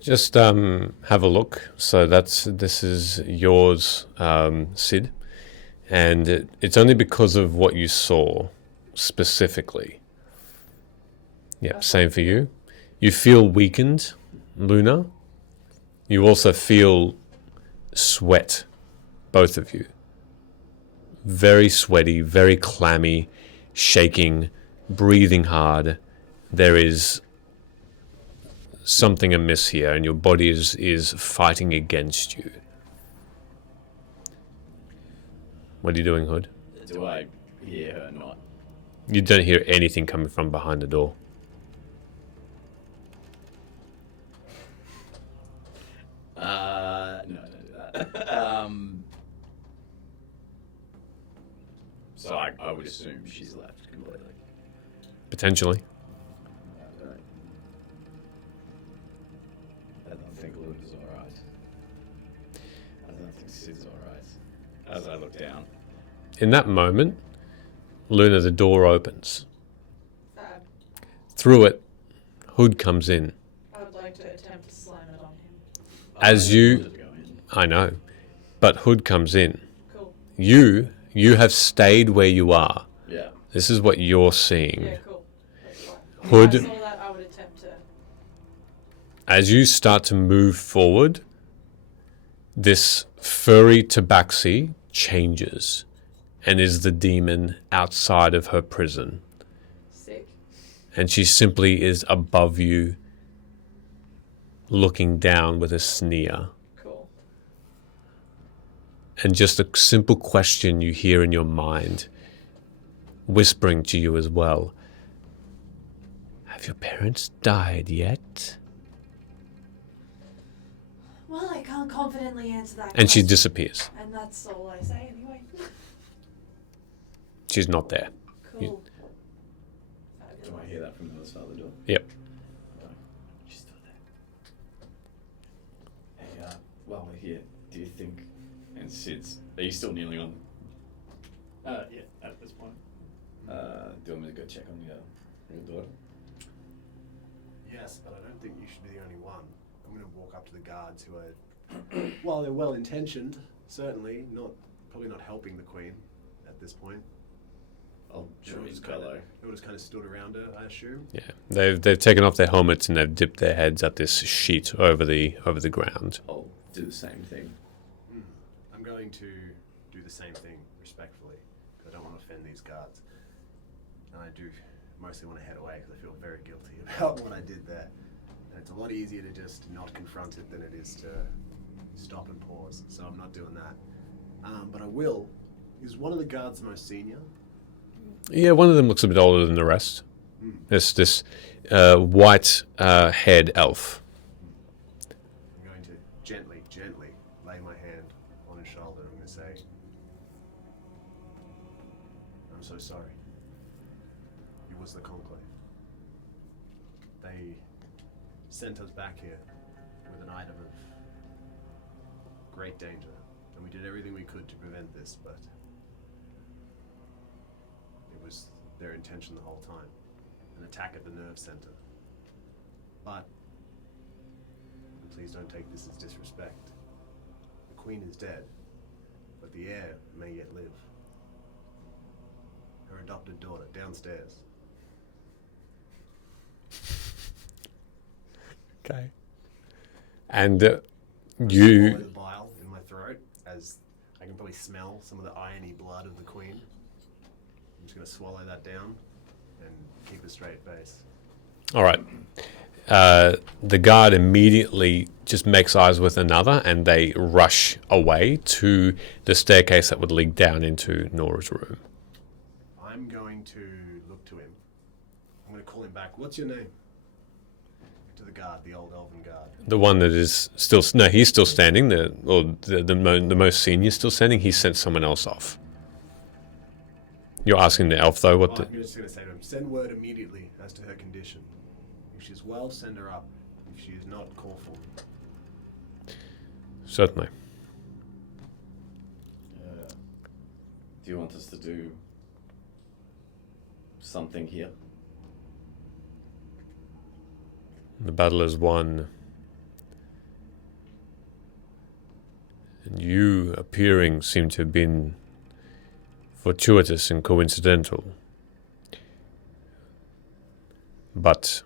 Just have a look. So this is yours, Sid, and it's only because of what you saw specifically. Yep, same for you. You feel weakened, Luna. You also feel sweat, both of you. Very sweaty, very clammy, shaking, breathing hard. There is something amiss here, and your body is fighting against you. What are you doing, Hood? Do I hear her not? You don't hear anything coming from behind the door. No, don't do that. So I would assume she's left completely. Potentially. I don't think Luna's alright. I don't think Sid's alright. As I look down. In that moment, Luna, the door opens. Fab. Through it, Hood comes in. I would like to attempt to slam it on him. As I you- wanted to go in. I know. But Hood comes in. Cool. You have stayed where you are. Yeah. This is what you're seeing. Yeah, cool. That's fine. Hood- If I saw that, I would attempt to. As you start to move forward, this furry tabaxi changes and is the demon outside of her prison. Sick. And she simply is above you, looking down with a sneer. Cool. And just a simple question you hear in your mind, whispering to you as well. Have your parents died yet? Well, I can't confidently answer that. And she question. disappears. And that's all I say anyway. She's not there. Cool. Do I hear that from the other side of the door? Yep. She's still there. Hey, while we're here, do you think, and Sid's, are you still kneeling on? Yeah, at this point. Do you want me to go check on your daughter? Yes, but I don't think you should be the only one. I'm going to walk up to the guards who are, well, they're well intentioned, certainly, probably not helping the queen at this point. I'll show his bellow. Who just kind of stood around her, I assume. Yeah. They've taken off their helmets and they've dipped their heads at this sheet over the ground. I'll do the same thing. I'm going to do the same thing respectfully, because I don't want to offend these guards. And I do mostly want to head away because I feel very guilty about what I did there. And it's a lot easier to just not confront it than it is to stop and pause. So I'm not doing that. But I will. Is one of the guards the most senior? Yeah, one of them looks a bit older than the rest. There's this white haired elf. I'm going to gently lay my hand on his shoulder. I'm going to say, I'm so sorry. It was the conclave. They sent us back here with an item of great danger, and we did everything we could to prevent this, but it was their intention the whole time. An attack at the nerve center. But, and please don't take this as disrespect, the queen is dead, but the heir may yet live. Her adopted daughter, downstairs. Okay. And Swallow you, the bile in my throat as I can probably smell some of the irony blood of the queen. I'm just going to swallow that down and keep a straight face. all right. The guard immediately just makes eyes with another and they rush away to the staircase that would lead down into Nora's room. I'm going to look to him. I'm going to call him back. What's your name? To the guard, the old elven guard. The one that is still, no, he's still standing, the most senior is still standing. He sent someone else off. You're asking the elf though, what the... I'm just going to say to him, send word immediately as to her condition. If she's well, send her up. If she is not, call for me. Certainly. Do you want us to do something here? The battle is won. And you appearing seem to have been fortuitous and coincidental. But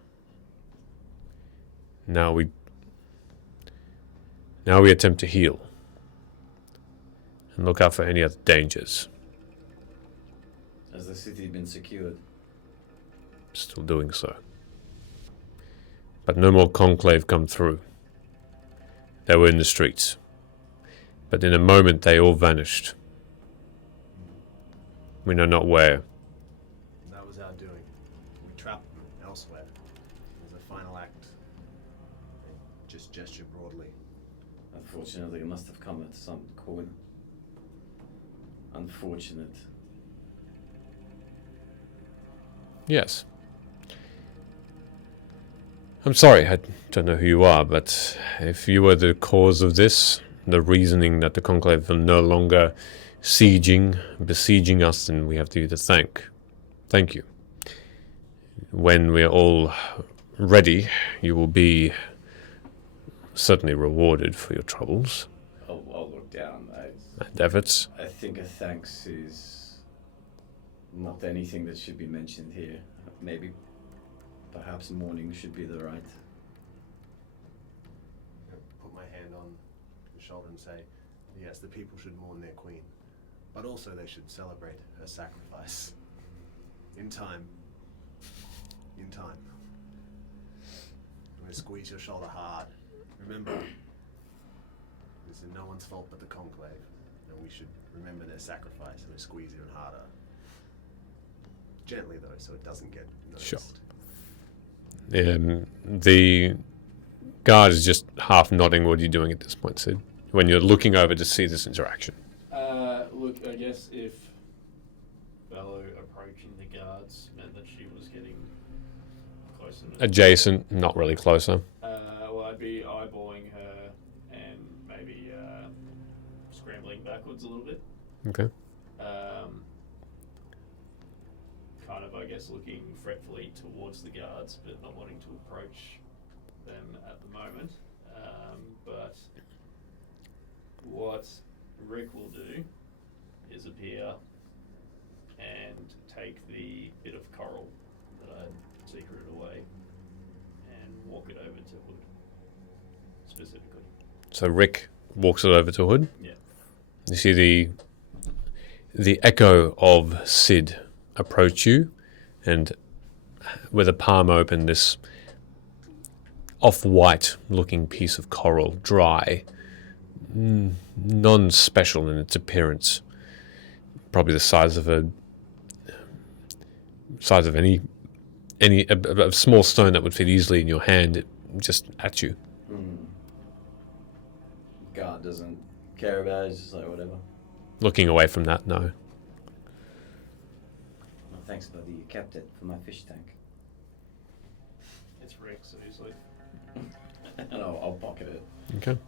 now we attempt to heal and look out for any other dangers. Has the city been secured? Still doing so. But no more conclave come through. They were in the streets. But in a moment they all vanished. We know not where. And that was our doing. We trapped them elsewhere. It was a final act. I just gesture broadly. Unfortunately, it must have come at some coin. Unfortunate. Yes. I'm sorry, I don't know who you are, but if you were the cause of this, the reasoning that the Conclave are no longer besieging us, then we have you to thank. Thank you. When we're all ready, you will be certainly rewarded for your troubles I'll look down. and efforts. I think a thanks is not anything that should be mentioned here. Maybe, perhaps mourning should be the right. Put my hand on the shoulder and say, yes, the people should mourn their queen, but also they should celebrate her sacrifice. In time. In time. I'm going to squeeze your shoulder hard. Remember, this is no one's fault but the Conclave, and we should remember their sacrifice and squeeze even harder. Gently though, so it doesn't get noticed. Sure. The guard is just half nodding. What are you doing at this point, Sid? When you're looking over to see this interaction. Look, I guess if Bello approaching the guards meant that she was getting close enough. Adjacent, not really closer. Well, I'd be eyeballing her and maybe scrambling backwards a little bit. Okay. Kind of, I guess, looking fretfully towards the guards, but not wanting to approach them at the moment. But what Rick will do is appear and take the bit of coral that I secreted away and walk it over to Hood, specifically. So Rick walks it over to Hood. Yeah. You see the echo of Sid approach you, and with a palm open, this off-white looking piece of coral, dry, non-special in its appearance, probably the size of a small stone that would fit easily in your hand, just at you. God doesn't care about it, it's just like whatever. Looking away from that, no. Well, thanks, buddy. You kept it for my fish tank. It's Rick, so he's like, And I'll pocket it. Okay.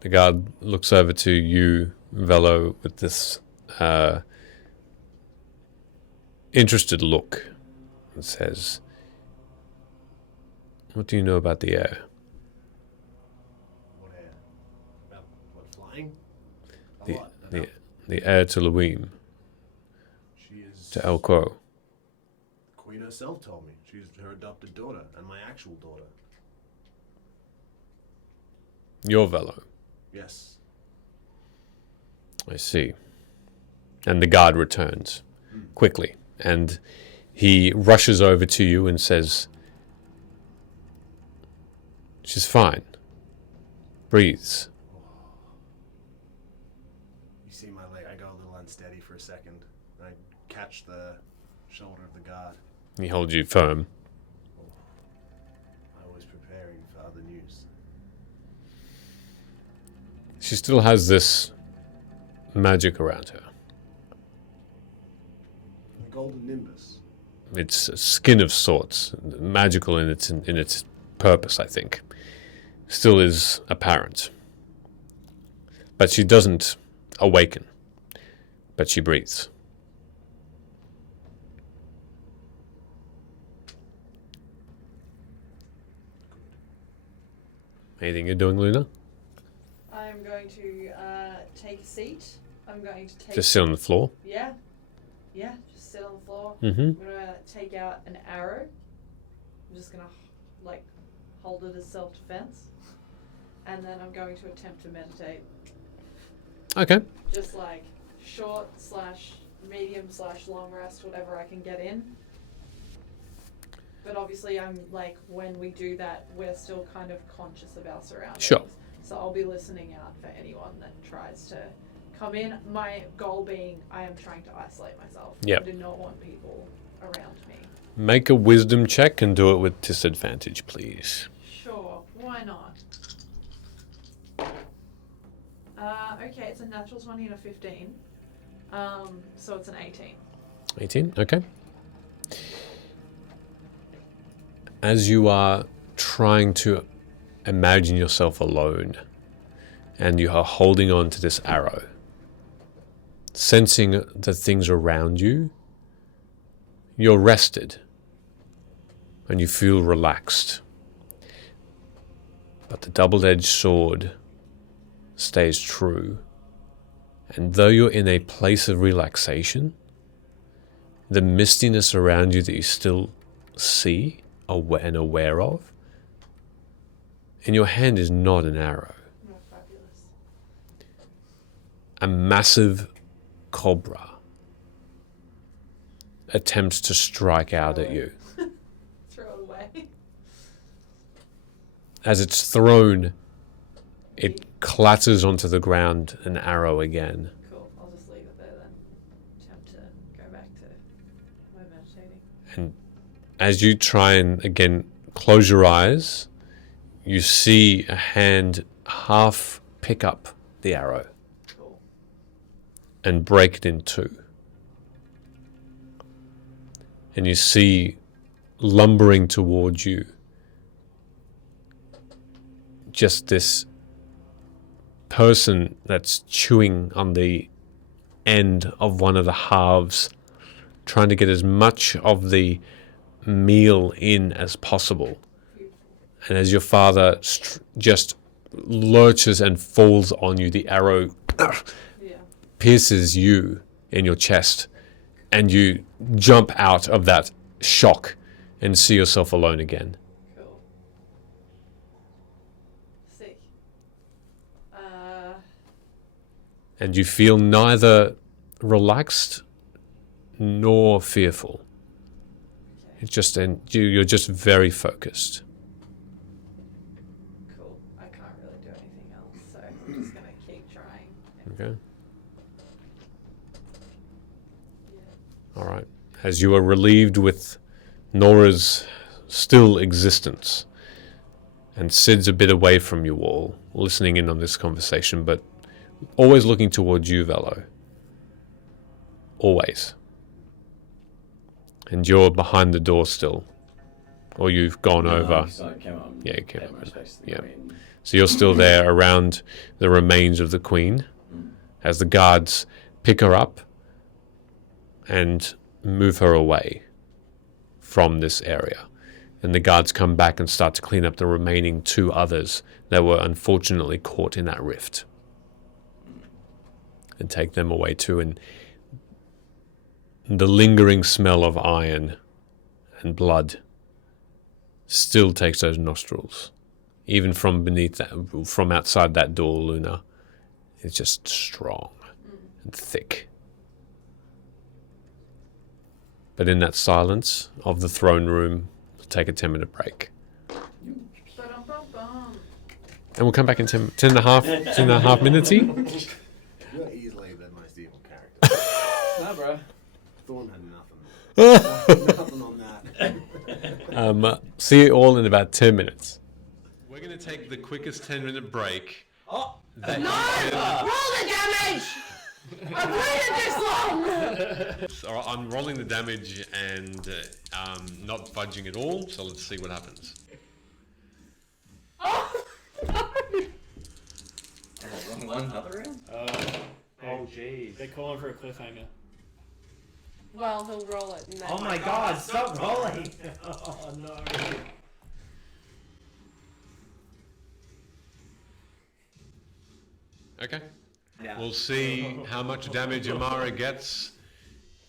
The guard looks over to you, Velo, with this interested look and says, "What do you know about the air?" What air? About what, flying? A The, lot. the, About- the heir to Luim, She is... to El Quo. The Queen herself told me. She's her adopted daughter and my actual daughter. Your Velo. Yes. I see. And the guard returns quickly, and he rushes over to you and says, "She's fine. Breathes." You see my leg, I go a little unsteady for a second. And I catch the shoulder of the guard. He holds you firm. I was preparing for other news. She still has this magic around her. The golden nimbus. It's a skin of sorts, magical in its purpose, I think. Still is apparent. But she doesn't awaken. But she breathes. Anything you're doing, Luna? I'm going to take a seat. I'm going to take. Just sit on the floor? Yeah. Yeah, just sit on the floor. Mm-hmm. I'm gonna take out an arrow. I'm just gonna like hold it as self-defense, and then I'm going to attempt to meditate. Okay. Just like short/medium/long rest, whatever I can get in. But obviously, I'm like, when we do that, we're still kind of conscious of our surroundings. Sure. So I'll be listening out for anyone that tries to come in. My goal being, I am trying to isolate myself. Yep. I do not want people around me. Make a wisdom check and do it with disadvantage, please. Sure, why not? Okay, it's a natural 20 and a 15. So it's an 18. 18, okay. As you are trying to imagine yourself alone and you are holding on to this arrow, sensing the things around you, you're rested and you feel relaxed. But the double-edged sword stays true. And though you're in a place of relaxation, the mistiness around you that you still see and aware of, in your hand is not an arrow. Oh, fabulous. A massive cobra attempts to strike out at you. Throw it away. As it's thrown, it clatters onto the ground, an arrow again. Cool. I'll just leave it there then. Attempt to go back to my meditating. And as you try and again close your eyes, you see a hand half pick up the arrow Cool. and break it in two. And you see lumbering towards you just this person that's chewing on the end of one of the halves, trying to get as much of the meal in as possible. And as your father just lurches and falls on you, the arrow Yeah. pierces you in your chest, and you jump out of that shock and see yourself alone again. Cool. Sick. And you feel neither relaxed nor fearful. It's just, and you're just very focused. Cool. I can't really do anything else, so I'm just gonna keep trying. Okay. Yeah. All right. As you are relieved with Nora's still existence, and Sid's a bit away from you all, listening in on this conversation, but always looking towards you, Velo. Always. And you're behind the door still. Or you've gone over. So I came up. Yeah, you came gave up. my space to the Yeah. queen. So you're still there around the remains of the Queen as the guards pick her up and move her away from this area. And the guards come back and start to clean up the remaining two others that were unfortunately caught in that rift. And take them away too. And the lingering smell of iron and blood still takes those nostrils. Even from beneath that, from outside that door, Luna, it's just strong and thick. But in that silence of the throne room, we'll take a 10-minute break. Ba-dum-bum-bum. And we'll come back in 10 and a half minutes. You're easily the most evil character. Nah, bro. Thorn had nothing. Nothing on that. See you all in about 10 minutes. We're going to take the quickest 10-minute break. Oh, That Roll the damage! I've waited this long! All right, I'm rolling the damage and not fudging at all, so let's see what happens. Oh, no! wrong one, another round? Oh, jeez. They're calling for a cliffhanger. Well, he'll roll it. And then Oh my god, stop rolling! Oh no. Okay. Yeah. We'll see how much damage Amara gets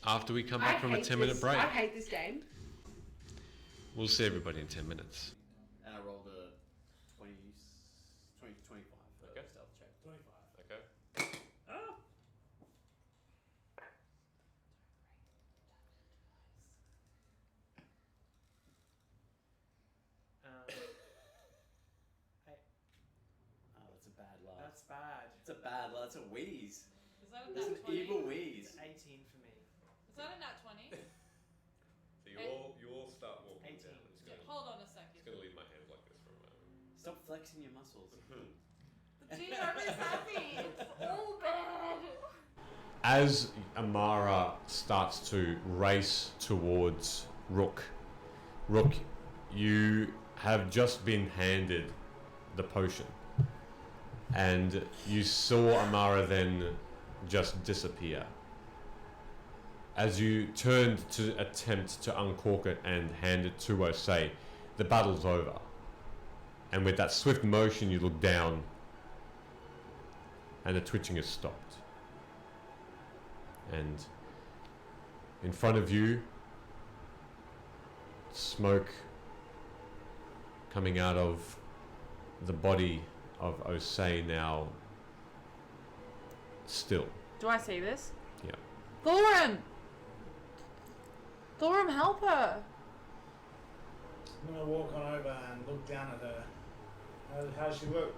after we come back from a 10-minute break. I hate this game. We'll see everybody in 10 minutes. And I rolled a 20, 25 for Okay. stealth check. 25. Okay. Oh, that's a bad laugh. That's bad. It's a bad laugh. That's a wheeze. Is that a It's nat an 20? evil wheeze. 18 for me. Is that a nat 20? So you all start walking 18. down. Hold on a second. Gonna leave my hand like this for a moment. Stop flexing your muscles. The team is happy. It's all bad. as Amara starts to race towards Rook, you have just been handed the potion, and you saw Amara then just disappear. As you turned to attempt to uncork it and hand it to Osei, the battle's over. And with that swift motion, you look down, and the twitching has stopped. And in front of you, smoke coming out of the body of Osei, now still. Do I see this? Yeah. Thorum! Thorum, help her! I'm gonna walk on over and look down at her. How's she look?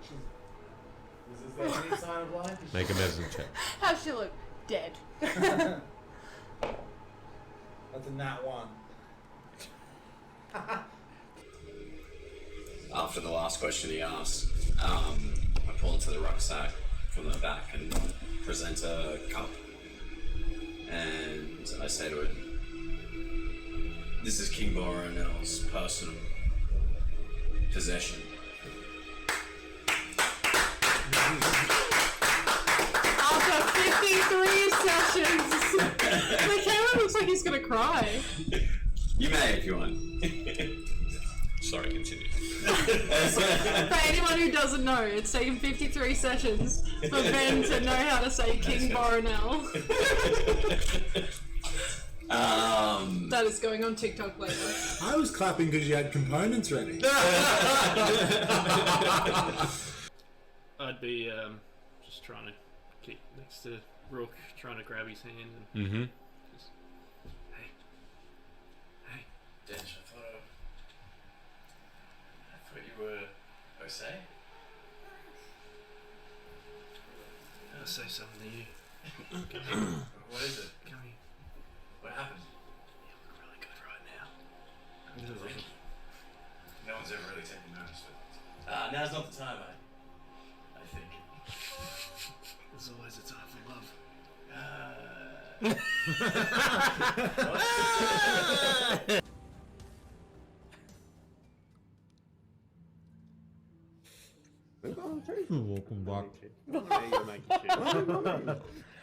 Is there any sign of life? Make a medicine check. How's she look? Dead. That's a nat 1. After the last question he asked, I pull into the rucksack from the back and present a cup. And I say to it, "This is King Boronel's personal possession." After 53 sessions! The camera looks like he's gonna cry. You may if you want. Sorry, continue. For anyone who doesn't know, it's taken 53 sessions for Ben to know how to say King Boronel. That is going on TikTok later. I was clapping because you had components ready. I'd be just trying to keep next to Rook, trying to grab his hand and Mm-hmm. just, hey, Dench, I thought you were Osei? I'll say something to you. Come here. What is it? Come here. What happened? You look really good right now. Thank you. No one's ever really taken notice, but now's not the time, I think. There's always a time for love. Welcome back.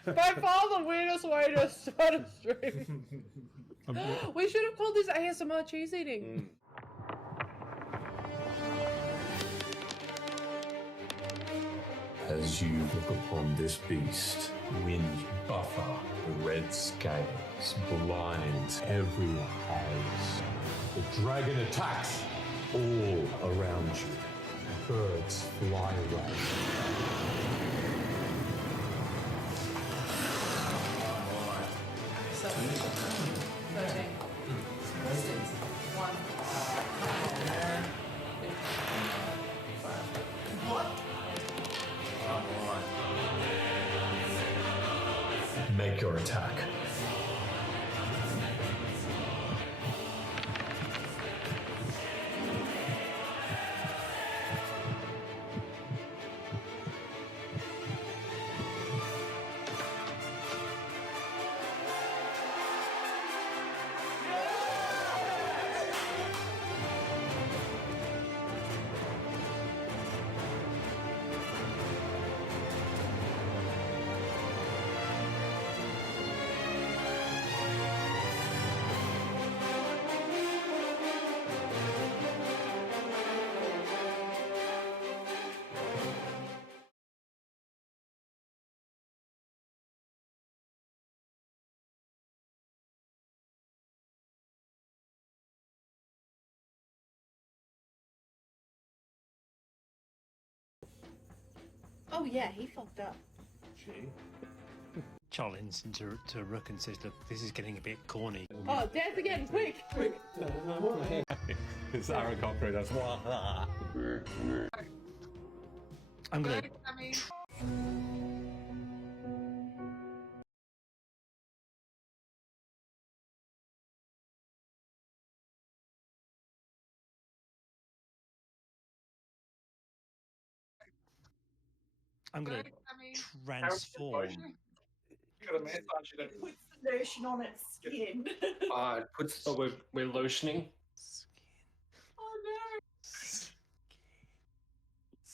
By far the weirdest way to start a stream. We should have called this ASMR cheese eating. As you look upon this beast, wind buffer, the red scales blind every eyes. The dragon attacks all around you. Birds fly away. Make your attack. Oh yeah, he fucked up. Challenge to Rook and says, "Look, this is getting a bit corny." Oh, dance again, quick! It's Aaron Cochran, that's why. I'm gonna. I'm gonna transform Got a massage it. It puts the lotion on its skin. It puts. Oh, we're lotioning. Oh no! This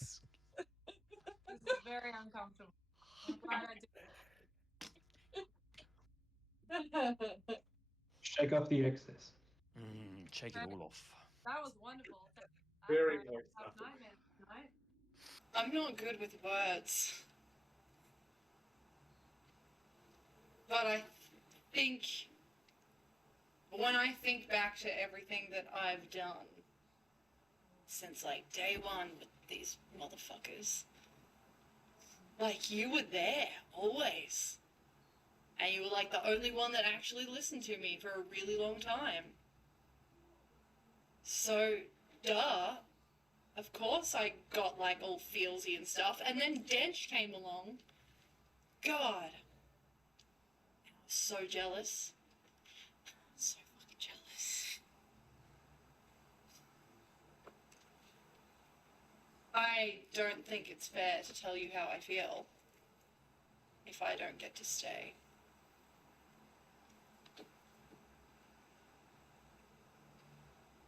is very uncomfortable. I'm glad I did. Shake off the excess. Shake it all off. That was wonderful. Very I moist. have nightmares tonight. I'm not good with words. But I think when I think back to everything that I've done since like day one with these motherfuckers, like you were there always. And you were like the only one that actually listened to me for a really long time. So, duh. Of course I got like all feelsy and stuff. And then Dench came along. God. I was so jealous. So fucking jealous. I don't think it's fair to tell you how I feel if I don't get to stay.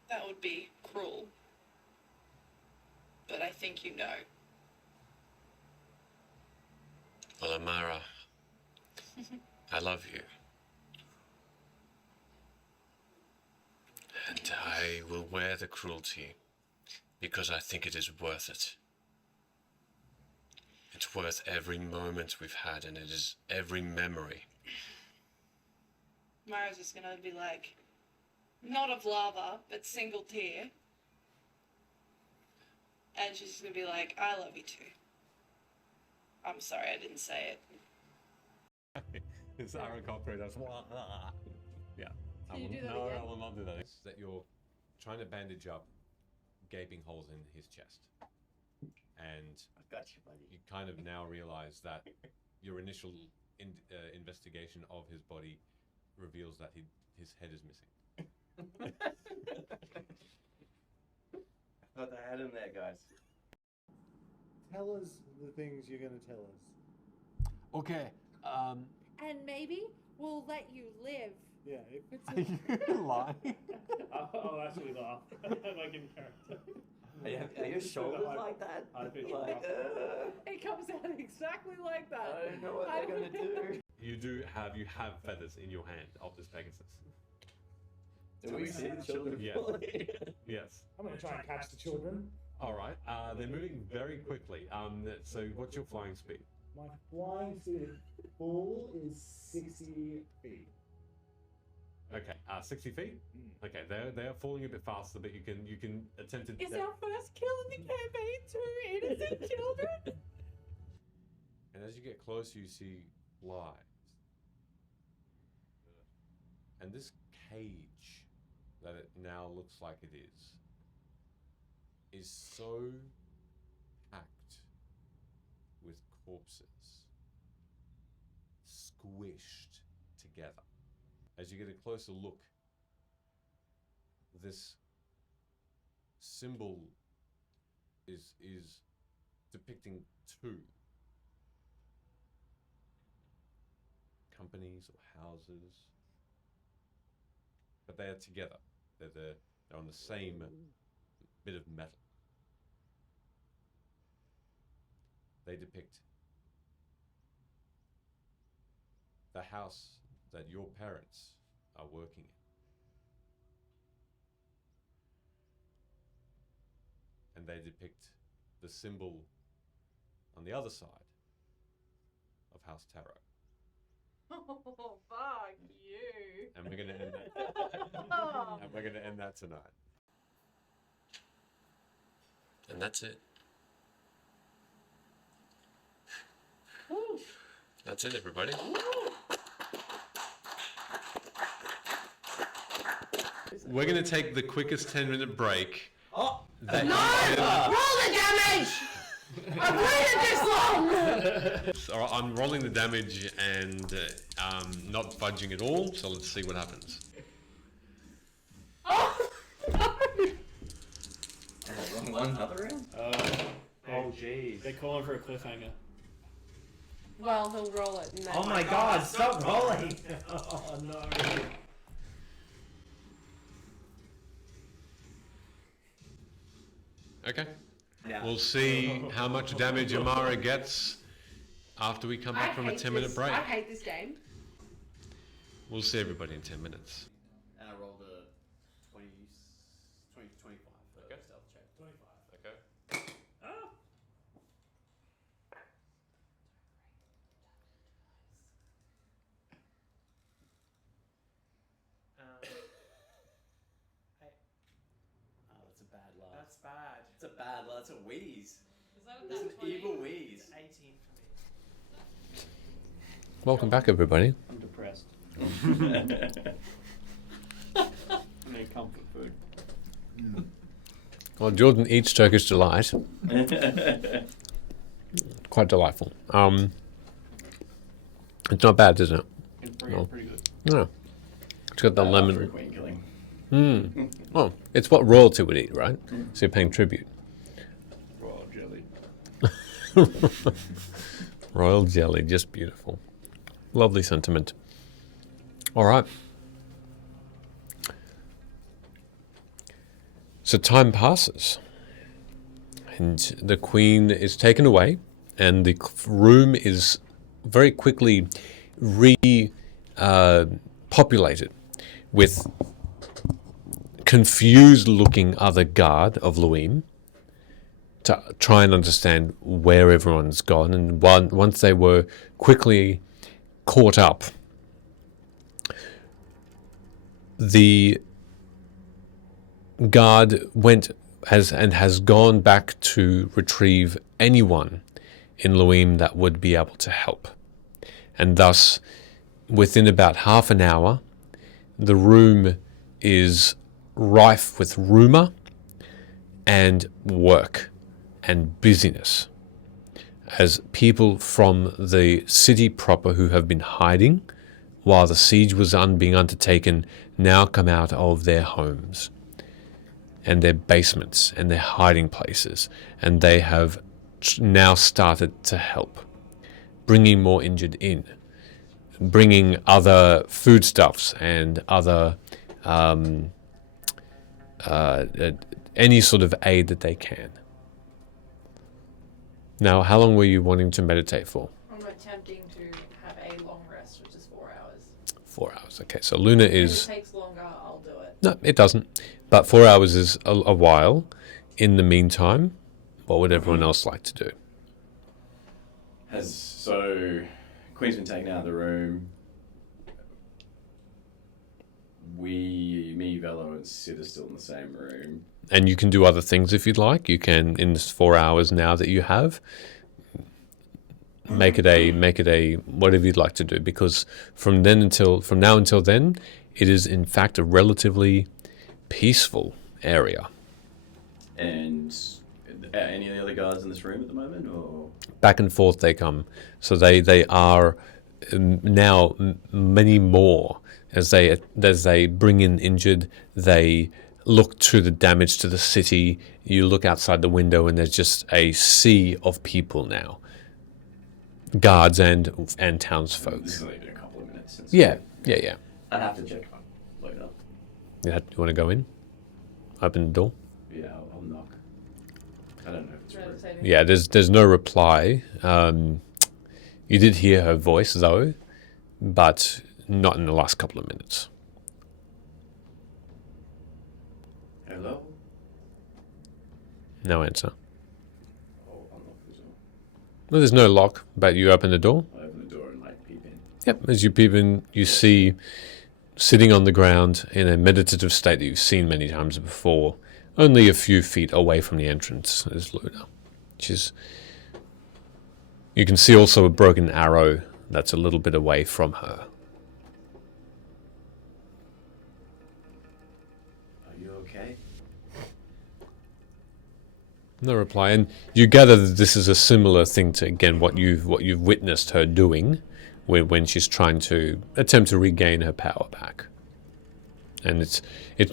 That would be cruel. But I think you know. Well, Amara, I love you. And I will wear the cruelty because I think it is worth it. It's worth every moment we've had, and it is every memory. Mara's just gonna be like, not of lava, but single tear. And she's just gonna be like, I love you too. I'm sorry I didn't say it. It's Aaron Cochran. That's yeah. Can you do that again? I will not do that. It's that you're trying to bandage up gaping holes in his chest, and I got you, buddy. you kind of now realize that your initial investigation of his body reveals that his head is missing. I thought I had him there, guys. Tell us the things you're going to tell us. Okay. And maybe we'll let you live. Yeah, if it's Are you lying? I'll actually laugh. Like in character. Are your shoulders like that? It comes out exactly like that. I don't know what they're gonna do. You have feathers in your hand of this Pegasus. Do we see the children? Yes. Yes. I'm going to try and catch the children. All right. They're moving very quickly. So what's your flying speed? My flying speed full is 60 feet. Okay. 60 feet. Okay. They are falling a bit faster, but you can attempt to. Is our first kill in the campaign 2 innocent children? And as you get closer, you see lives. And this cage that it now looks like it is so packed with corpses, squished together. As you get a closer look, this symbol is depicting two companies or houses, but they are together. They're on the same bit of metal. They depict the house that your parents are working in. And they depict the symbol on the other side of House Tarot. Oh, fuck you. And we're gonna end that. And we're gonna end that tonight. And that's it. That's it, everybody. We're gonna take the quickest 10-minute break. Oh no! Roll the damage! I've waited this long! So I'm rolling the damage and not budging at all. So let's see what happens. Oh no! Wrong one, another round? Oh jeez. They're calling for a cliffhanger. Well, he'll roll it. And then Oh my god, stop rolling! Oh no. Okay. Yeah. We'll see how much damage Amara gets after we come back from a 10-minute break. I hate this game. We'll see everybody in 10 minutes. And I rolled a 20 to 25 for stealth check. 25. Okay. Oh, that's a bad laugh. That's bad. It's a bad laugh. It's a wheeze. Is that It's an evil wheeze. 18 for me. Welcome back, everybody. I'm depressed. I need comfort food. Well, Jordan eats Turkish delight. Quite delightful. It's not bad, is it? It's pretty good. No. It's got the lemon. For queen killing. Well, it's what royalty would eat, right? So you're paying tribute. Royal jelly. Royal jelly, just beautiful. Lovely sentiment. All right. So time passes, and the queen is taken away, and the room is very quickly populated with confused-looking other guard of Luim to try and understand where everyone's gone. And once they were quickly caught up, the guard has gone back to retrieve anyone in Luim that would be able to help. And thus, within about half an hour, the room is rife with rumour and work and busyness, as people from the city proper who have been hiding while the siege was being undertaken now come out of their homes and their basements and their hiding places, and they have now started to help, bringing more injured in, bringing other foodstuffs and other any sort of aid that they can. Now, how long were you wanting to meditate for? I'm attempting to have a long rest, which is 4 hours. 4 hours. Okay, so Luna is... If it takes longer, I'll do it. No, it doesn't. But 4 hours is a while. In the meantime, what would everyone else like to do? So, Queen's been taken out of the room. Me, Velo, and Sid are still in the same room. And you can do other things if you'd like. You can, in this 4 hours now that you have, make it a whatever you'd like to do. Because from now until then, it is in fact a relatively peaceful area. And any of the other guards in this room at the moment, or back and forth they come. So they are now many more as they bring in injured. They look to the damage to the city. You look outside the window and there's just a sea of people now, guards and townsfolk. This has only been a couple of minutes since. Yeah. I'd have to check later. Yeah, you want to go in? Open the door. Yeah, I'll knock. I don't know if it's rude. Yeah, there's no reply. You did hear her voice though, but not in the last couple of minutes. Hello? No answer. Oh, I'll knock as well. Well, there's no lock, but you open the door. I open the door and peep in. Yep, as you peep in, you see sitting on the ground in a meditative state that you've seen many times before, only a few feet away from the entrance, is Luna. You can see also a broken arrow that's a little bit away from her. Are you okay? No reply, and you gather that this is a similar thing to, again, what you've witnessed her doing when she's trying to attempt to regain her power back. And it's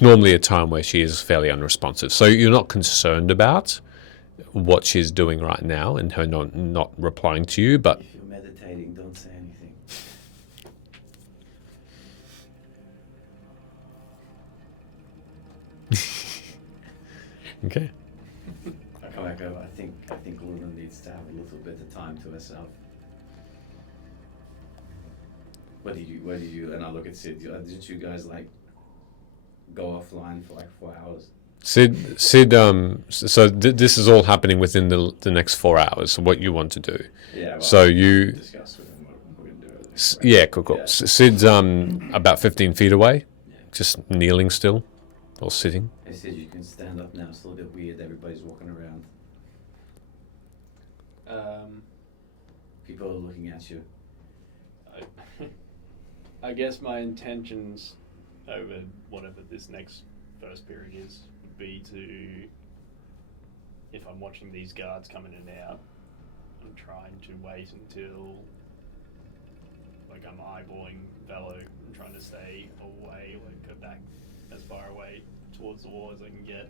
normally a time where she is fairly unresponsive. So you're not concerned about what she's doing right now and her not replying to you, but If you're meditating contemplating. Don't say anything. Okay. I come back over. I think Luna needs to have a little bit of time to herself. What did you? And I look at Sid. Didn't you guys like go offline for like 4 hours? Sid. So this is all happening within the next 4 hours. What you want to do? Yeah. Well, So you. discuss with him what we're gonna do. Yeah, cool. Yeah. Sid's about 15 feet away, just kneeling still, or sitting. I said you can stand up now. It's a little bit weird. Everybody's walking around. People are looking at you. I guess my intentions over whatever this next first period is would be to, if I'm watching these guards come in and out, I'm trying to wait until, like, I'm eyeballing Velo. I'm trying to stay away, like, go back as far away towards the wall as I can get.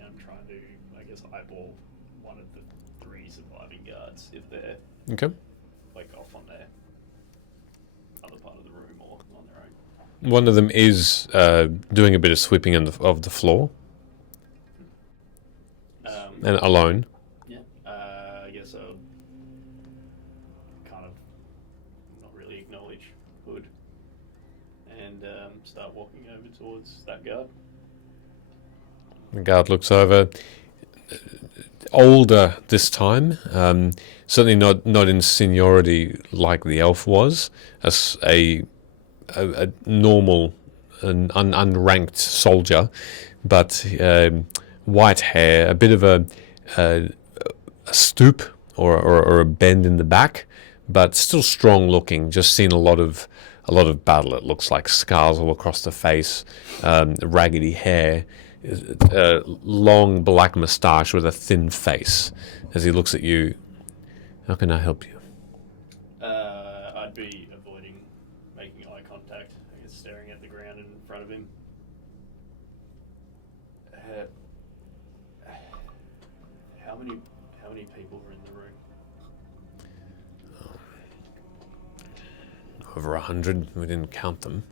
And I'm trying to, I guess, eyeball one of the 3 surviving guards if they're, Okay. like, off on their other part of the room or on their own. One of them is doing a bit of sweeping of the floor, and alone. Yeah, I guess I'll kind of not really acknowledge Hood and start walking over towards that guard. The guard looks over. Older this time, certainly not in seniority like the elf was, as a normal, an unranked soldier, but white hair, a bit of a stoop or a bend in the back, but still strong looking. Just seen a lot of battle. It looks like scars all across the face, raggedy hair. Long black moustache with a thin face. As he looks at you, how can I help you? I'd be avoiding making eye contact. I guess staring at the ground in front of him. How many people are in the room? Over 100. We didn't count them.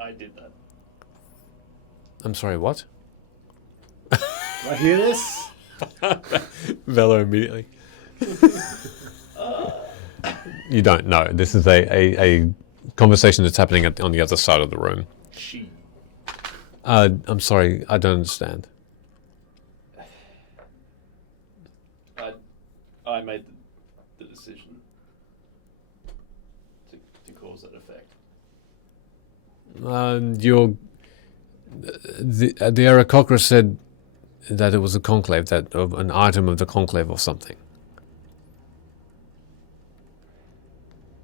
I did that. I'm sorry, what? Do I hear this? Velo immediately. You don't know. This is a conversation that's happening on the other side of the room. She. I'm sorry, I don't understand. I made the decision to cause that effect. The Aarakocra said that it was a conclave, that an item of the conclave or something.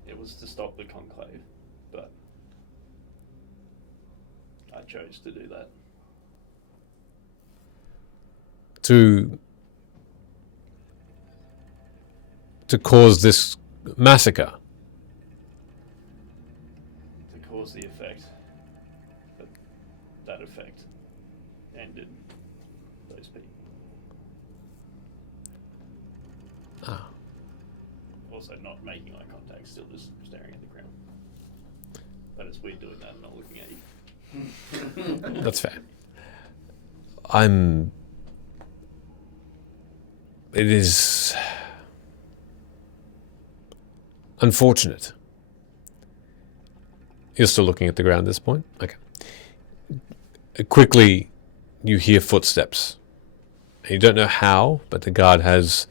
It was to stop the conclave, but I chose to do that. To cause this massacre. To cause the effect. But that effect ended those people. Ah. Also not making eye contact, still just staring at the ground. But it's weird doing that and not looking at you. That's fair. It is unfortunate. You're still looking at the ground at this point? Okay. Quickly, you hear footsteps. You don't know how, but the guard has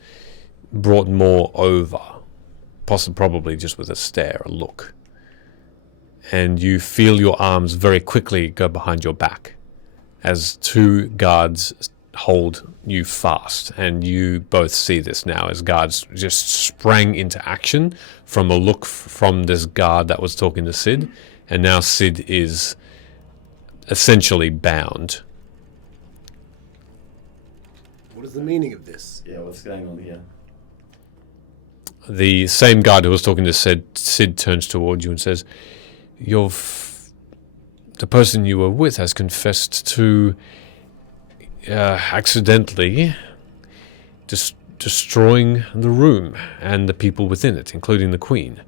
brought more over. Probably just with a stare, a look. And you feel your arms very quickly go behind your back as 2 guards hold you fast. And you both see this now as guards just sprang into action from a look from this guard that was talking to Sid. And now Sid is essentially bound. What is the meaning of this? Yeah, what's going on here? The same guard who was talking to Sid turns toward you and says, Your the person you were with has confessed to accidentally destroying the room and the people within it, including the Queen.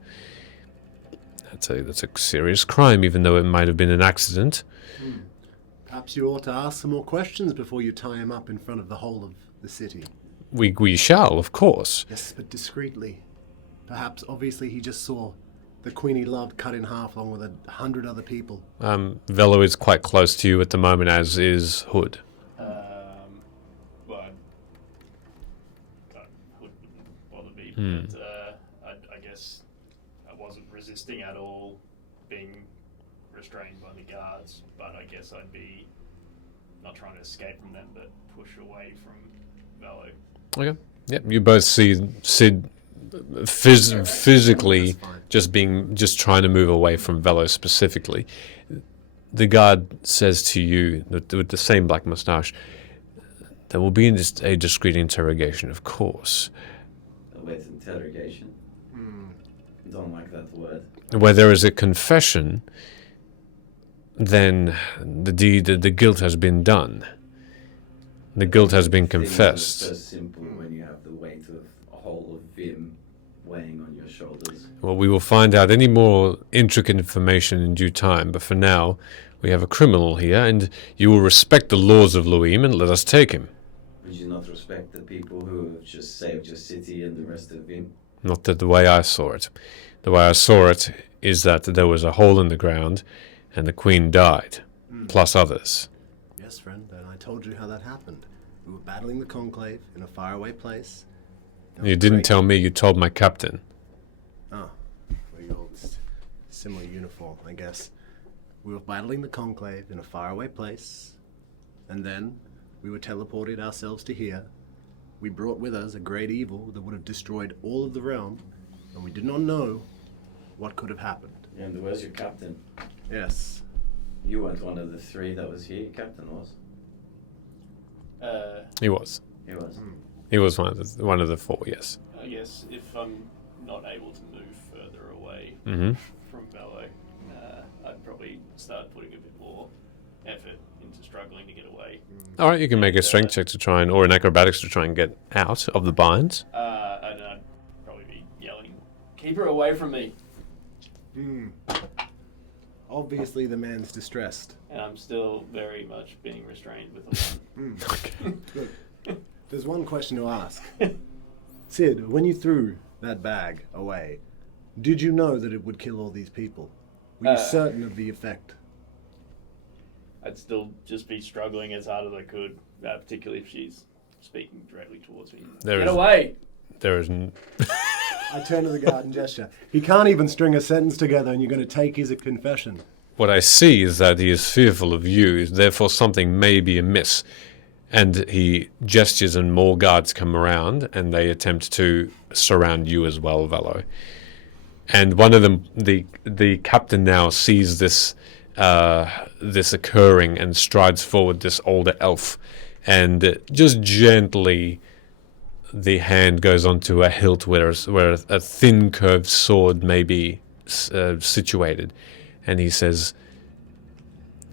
That's a serious crime, even though it might have been an accident. Perhaps you ought to ask some more questions before you tie him up in front of the whole of the city. We shall, of course. Yes, but discreetly. Perhaps, obviously, he just saw the Queen he loved cut in half along with 100 other people. Velo is quite close to you at the moment, as is Hood. Well, Hood wouldn't bother me, but I guess I wasn't resisting at all being restrained by the guards, but I guess I'd be not trying to escape from them, but push away from Velo. Okay. Yep. You both see Sid physically just trying to move away from Velo specifically. The guard says to you with the same black mustache, "There will be a discreet interrogation, of course." Wait, interrogation? Don't like that word. Where there is a confession, then the guilt has been done. The guilt has been confessed. It's so simple when you have the weight of a whole of Vim weighing on your shoulders. Well, we will find out any more intricate information in due time, but for now, we have a criminal here, and you will respect the laws of Luim and let us take him. Would you not respect the people who have just saved your city and the rest of Vim? Not that the way I saw it. The way I saw it is that there was a hole in the ground, and the Queen died, plus others. Yes, friend, and I told you how that happened. We were battling the Conclave in a faraway place. You didn't tell me, you told my captain. Oh, we all similar uniform, I guess. We were battling the Conclave in a faraway place, and then we were teleported ourselves to here. We brought with us a great evil that would have destroyed all of the realm, and we did not know what could have happened. And where's your captain? Yes. You weren't one of the three that was here. Your captain was. He was. He was. He was one of the four, yes. I guess if I'm not able to move further away from Velo, I'd probably start putting a bit more effort into struggling to get away. All right, you can make a strength check to try or an acrobatics to try and get out of the binds. And I'd probably be yelling, "Keep her away from me!" Obviously, the man's distressed. And I'm still very much being restrained with a one. Okay. Good. There's one question to ask. Sid, when you threw that bag away, did you know that it would kill all these people? Were you certain of the effect? I'd still just be struggling as hard as I could, particularly if she's speaking directly towards me. Get away! There is... I turn to the guard and gesture. He can't even string a sentence together, and you're going to take his confession. What I see is that he is fearful of you, therefore something may be amiss. And he gestures and more guards come around, and they attempt to surround you as well, Velo. And one of them, the captain now sees this occurring and strides forward, this older elf, and just gently the hand goes onto a hilt where a thin curved sword may be situated, and he says,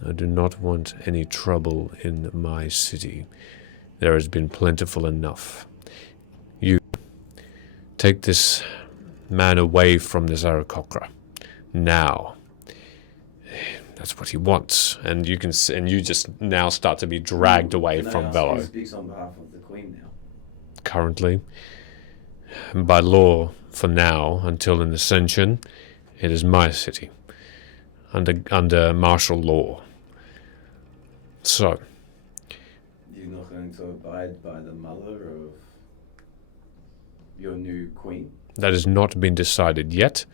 "I do not want any trouble in my city. There has been plentiful enough. You take this man away from this Aarakocra now." That's what he wants, and you just now start to be dragged away from Velo. Who speaks on behalf of the Queen now? Currently, by law, for now, until an ascension, it is my city, under martial law. So, You're not going to abide by the mother of your new queen? that has not been decided yet,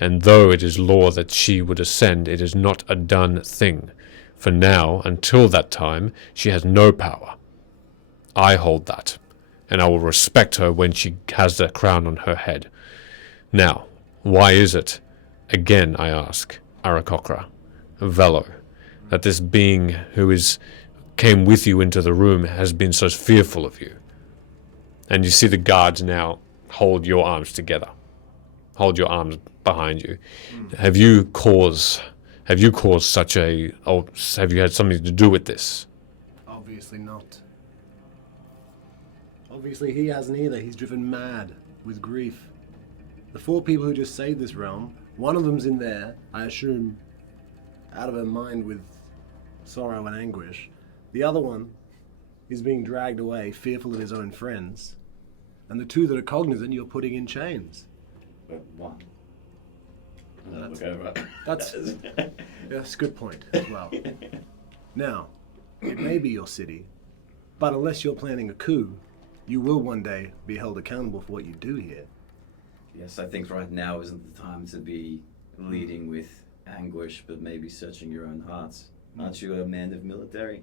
and though it is law that she would ascend, it is not a done thing. For now, until that time, she has no power. I hold that, and I will respect her when she has the crown on her head. Now, why is it, again I ask, Aarakocra, Velo, that this being who came with you into the room has been so fearful of you? And you see the guards now hold your arms together. Hold your arms behind you. Have you cause Have you caused such a... or have you had something to do with this? Obviously not. Obviously he hasn't either. He's driven mad with grief. The 4 people who just saved this realm, one of them's in there, I assume, out of her mind with sorrow and anguish. The other one is being dragged away, fearful of his own friends. And the 2 that are cognizant, you're putting in chains. One. Look over. That's a good point as well. Now, it may be your city, but unless you're planning a coup, you will one day be held accountable for what you do here. Yes, I think right now isn't the time to be leading with anguish, but maybe searching your own hearts. Aren't you a man of military?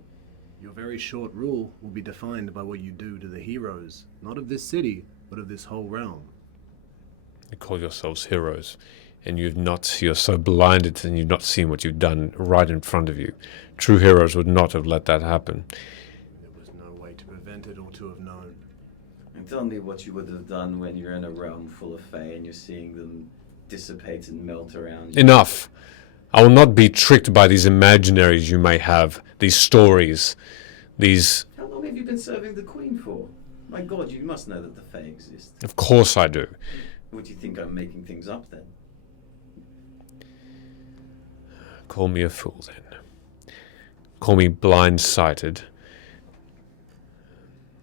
Your very short rule will be defined by what you do to the heroes, not of this city, but of this whole realm. You call yourselves heroes, and you're so blinded and you've not seen what you've done right in front of you. True heroes would not have let that happen. There was no way to prevent it or to have known. And tell me what you would have done when you're in a realm full of Fae and you're seeing them dissipate and melt around you. Enough! I will not be tricked by these imaginaries you may have, these stories, these... How long have you been serving the Queen for? My God, you must know that the Fae exist. Of course I do. What do you think I'm making things up then? Call me a fool then. Call me blind-sighted.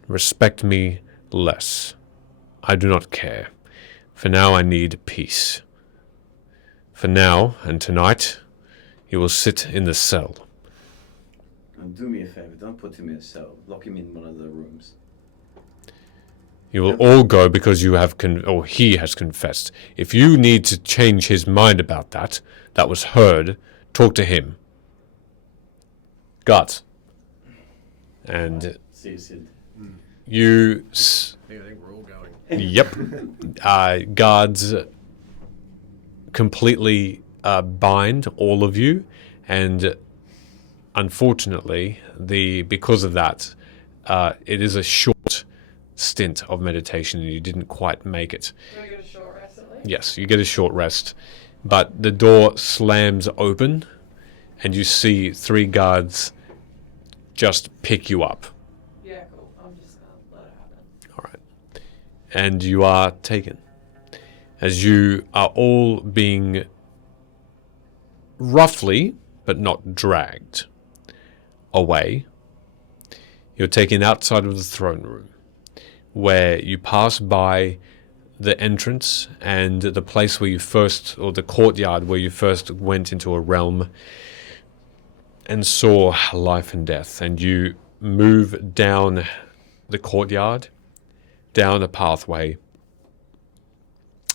Respect me less. I do not care. For now I need peace. For now and tonight, you will sit in the cell. And do me a favor, don't put him in a cell. Lock him in one of the rooms. You will all go because you have or he has confessed. If you need to change his mind about that was heard, talk to him. Guards. And See you, Sid. you... I think we're all going. Yep. Guards completely bind all of you, and unfortunately, because of that, it is a short stint of meditation and you didn't quite make it. Do I get a short rest at least? Yes, you get a short rest, but the door slams open and you see 3 guards just pick you up. Yeah, cool. I'm just gonna let it happen. All right. And you are taken. As you are all being roughly, but not dragged, away, you're taken outside of the throne room, where you pass by the entrance and the place where you first, or the courtyard where you first went into a realm and saw life and death, and you move down the courtyard, down a pathway,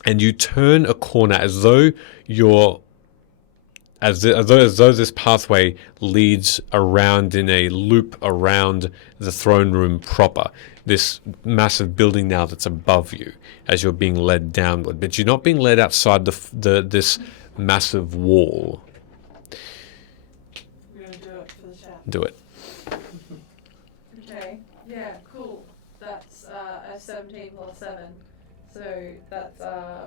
and you turn a corner as though this pathway leads around in a loop around the throne room proper, this massive building now that's above you as you're being led downward, but you're not being led outside this massive wall. We're gonna do it for the chat. Do it. Okay. Yeah. Cool. That's a 17 plus 7, so that's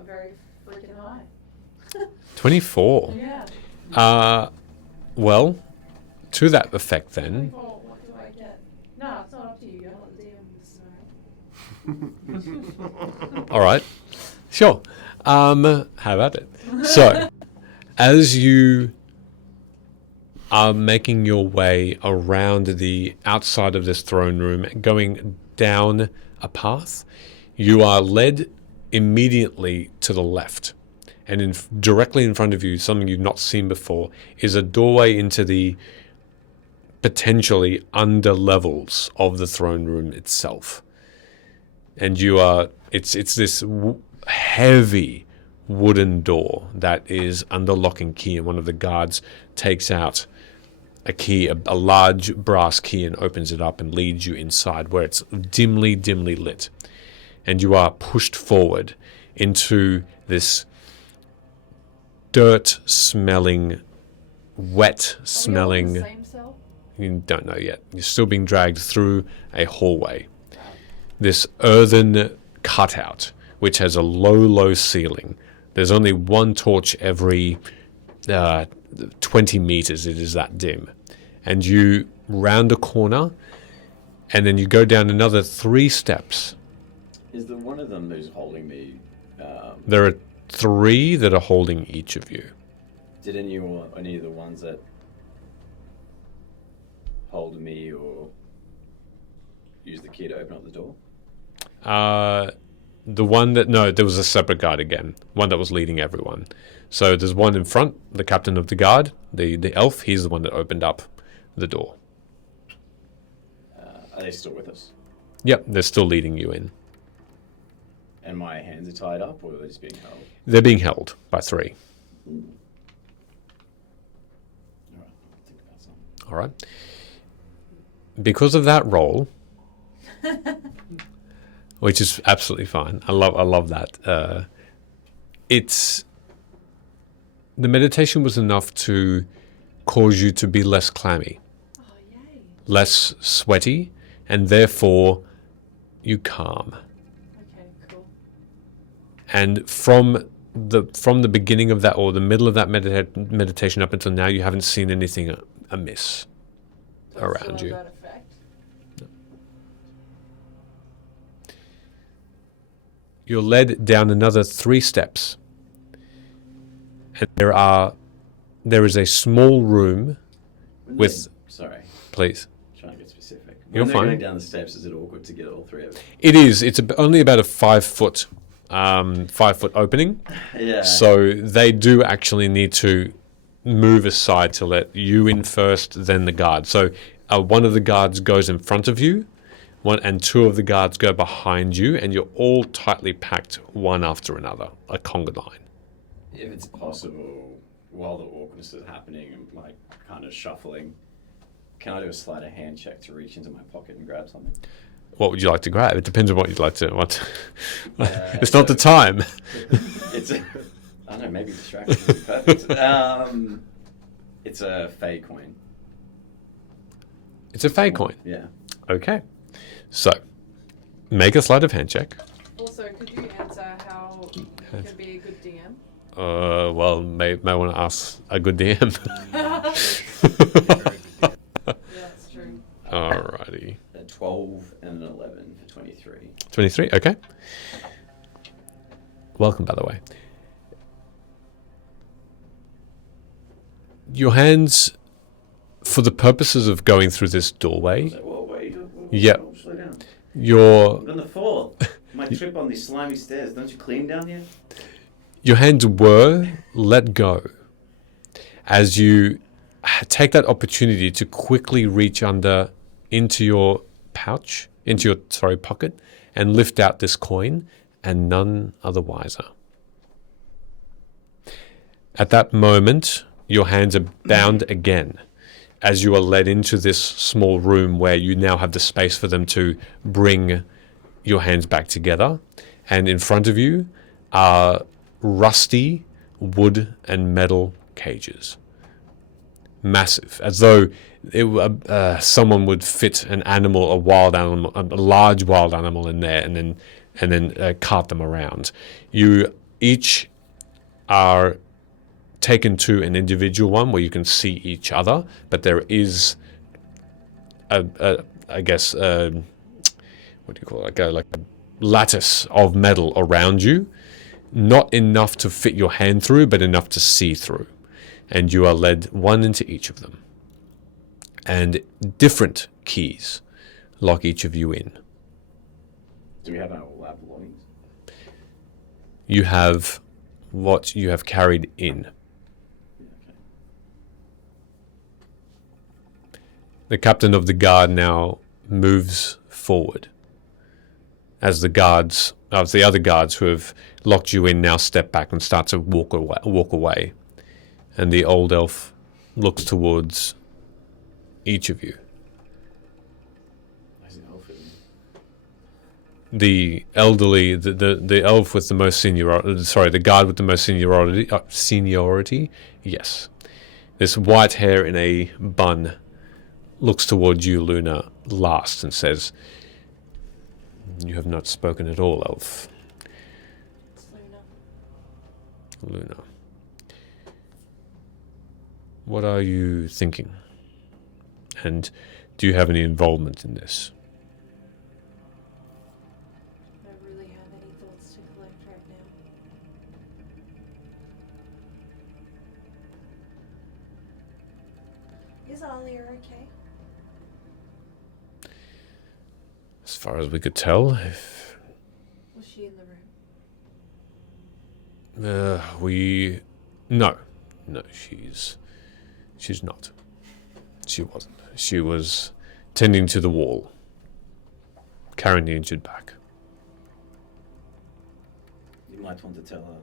very freaking high. 24. Yeah. Well, to that effect then, 24. What do I get? No, it's not up to you. You're not the DM. all right, sure. Have at it. So, as you are making your way around the outside of this throne room, going down a path, you are led immediately to the left. And directly in front of you, something you've not seen before, is a doorway into the potentially under levels of the throne room itself. And it's this heavy wooden door that is under lock and key, and one of the guards takes out a key, a large brass key, and opens it up and leads you inside, where it's dimly lit. And you are pushed forward into this dirt-smelling, wet-smelling... Same cell? You don't know yet. You're still being dragged through a hallway. This earthen cutout, which has a low ceiling. There's only one torch every 20 meters. It is that dim. And you round a corner, and then you go down another 3 steps. Is there one of them who's holding me? There are 3 that are holding each of you. Did any of the ones that hold me or use the key to open up the door? The one that... No, there was a separate guard again. One that was leading everyone. So there's one in front, the captain of the guard, the elf. He's the one that opened up the door. Are they still with us? Yep, they're still leading you in. And my hands are tied up, or are they just being held? They're being held by 3. All right. Because of that roll, which is absolutely fine. I love that. It's the meditation was enough to cause you to be less clammy, less sweaty, and therefore you calm. Okay, cool. And from the beginning of that, or the middle of that meditation up until now, you haven't seen anything amiss around you. That effect? You're led down another 3 steps, and there is a small room with. Sorry. Please. Trying to get specific. You're when they're fine. going down the steps, is it awkward to get all 3 of them? It is. It's only about a 5 foot, 5 foot opening. Yeah. So they do actually need to move aside to let you in first, then the guard. So one of the guards goes in front of you, and 2 of the guards go behind you, and you're all tightly packed one after another, a conga line. If it's possible, while the awkwardness is happening, I'm like kind of shuffling. Can I do a sleight of hand check to reach into my pocket and grab something? What would you like to grab? It depends on what you'd like to. It's not the time. It's I don't know, maybe distraction would be perfect. It's a Fey coin. It's a Fey coin? Yeah. Okay. So, make a sleight of hand check. Also, could you answer how you can be a good DM? Well, may want to ask a good DM. Yeah, that's true. Alrighty. A 12 and an 11 for 23. 23, okay. Welcome, by the way. Your hands, for the purposes of going through this doorway... Whoa, wait, Yep. Slow down. Your... I'm gonna fall. My trip on these slimy stairs. Don't you clean down here? Your hands were let go as you take that opportunity to quickly reach into your pouch, pocket, and lift out this coin, and none are the wiser. At that moment, your hands are bound again as you are led into this small room where you now have the space for them to bring your hands back together. And in front of you are rusty wood and metal cages. Massive, as though someone would fit an animal, a large wild animal in there, and then cart them around. You each are taken to an individual one where you can see each other, but there is what do you call it? Like a lattice of metal around you, not enough to fit your hand through, but enough to see through. And you are led one into each of them. And different keys lock each of you in. Do we have our lab belongings? You have what you have carried in. The captain of the guard now moves forward as the other guards who have locked you in now step back and start to walk away. And the old elf looks towards each of you. The elderly, the elf with the most the guard with the most seniority, yes. This white hair in a bun looks towards you, Luna, last and says, "You have not spoken at all, elf." Luna. What are you thinking? And do you have any involvement in this? Do I really have any thoughts to collect right now? Is Alia okay? As far as we could tell, if Was she in the room? no, she's not. She wasn't. She was tending to the wall, carrying the injured back. You might want to tell her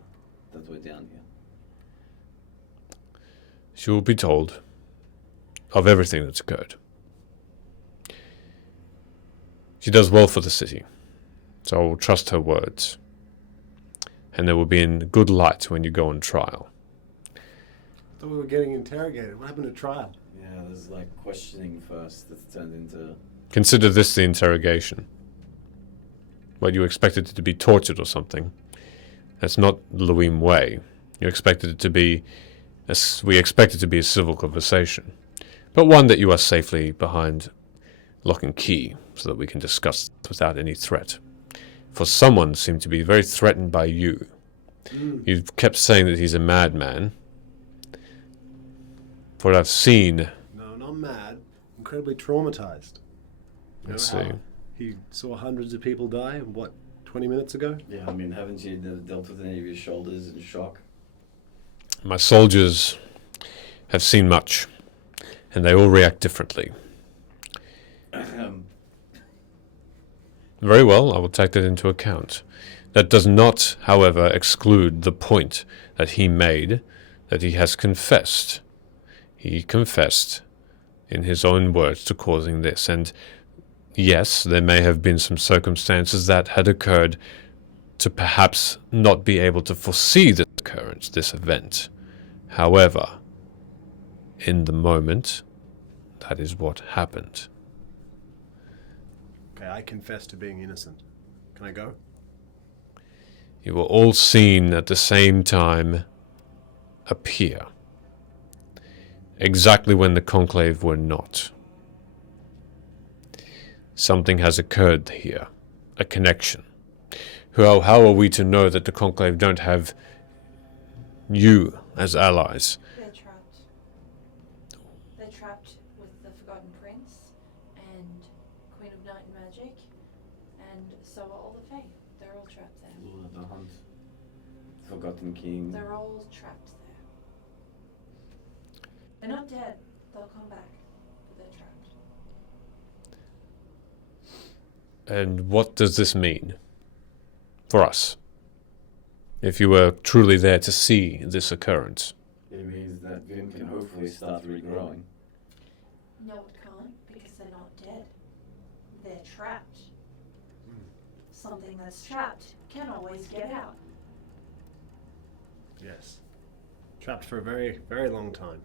that we're down here. She will be told of everything that's occurred. She does well for the city, so I will trust her words. And they will be in good light when you go on trial. I thought we were getting interrogated. What happened to trial? Yeah, there's like questioning first that's turned into... Consider this the interrogation. Well, you expected it to be tortured or something. That's not the Luim way. You expected it to be... we expect it to be a civil conversation. But one that you are safely behind lock and key, so that we can discuss without any threat. For someone seemed to be very threatened by you. You kept saying that he's a madman. For what I've seen... No, not mad. Incredibly traumatized. You know Let's see. how he saw hundreds of people die, what, 20 minutes ago? Yeah, I mean, haven't you dealt with any of your shoulders in shock? My soldiers have seen much, and they all react differently. Very well, I will take that into account. That does not, however, exclude the point that he made, that he has confessed. He confessed in his own words to causing this, and yes, there may have been some circumstances that had occurred to perhaps not be able to foresee this occurrence, this event. However, in the moment, that is what happened. Okay, I confess to being innocent. Can I go? You were all seen at the same time appear. Exactly when the conclave were not. Something has occurred here. A connection. How are we to know that the conclave don't have you as allies? They're trapped. They're trapped with the Forgotten Prince and Queen of Night and Magic, and so are all the Fae. They're all trapped there. Lord of the Hunt. Forgotten King. They're all trapped there. They're not dead. They'll come back. But they're trapped. And what does this mean for us? If you were truly there to see this occurrence. It means that Vim can hopefully start regrowing. No, it can't, because they're not dead. They're trapped. Something that's trapped can always get out. Yes. Trapped for a very, very long time.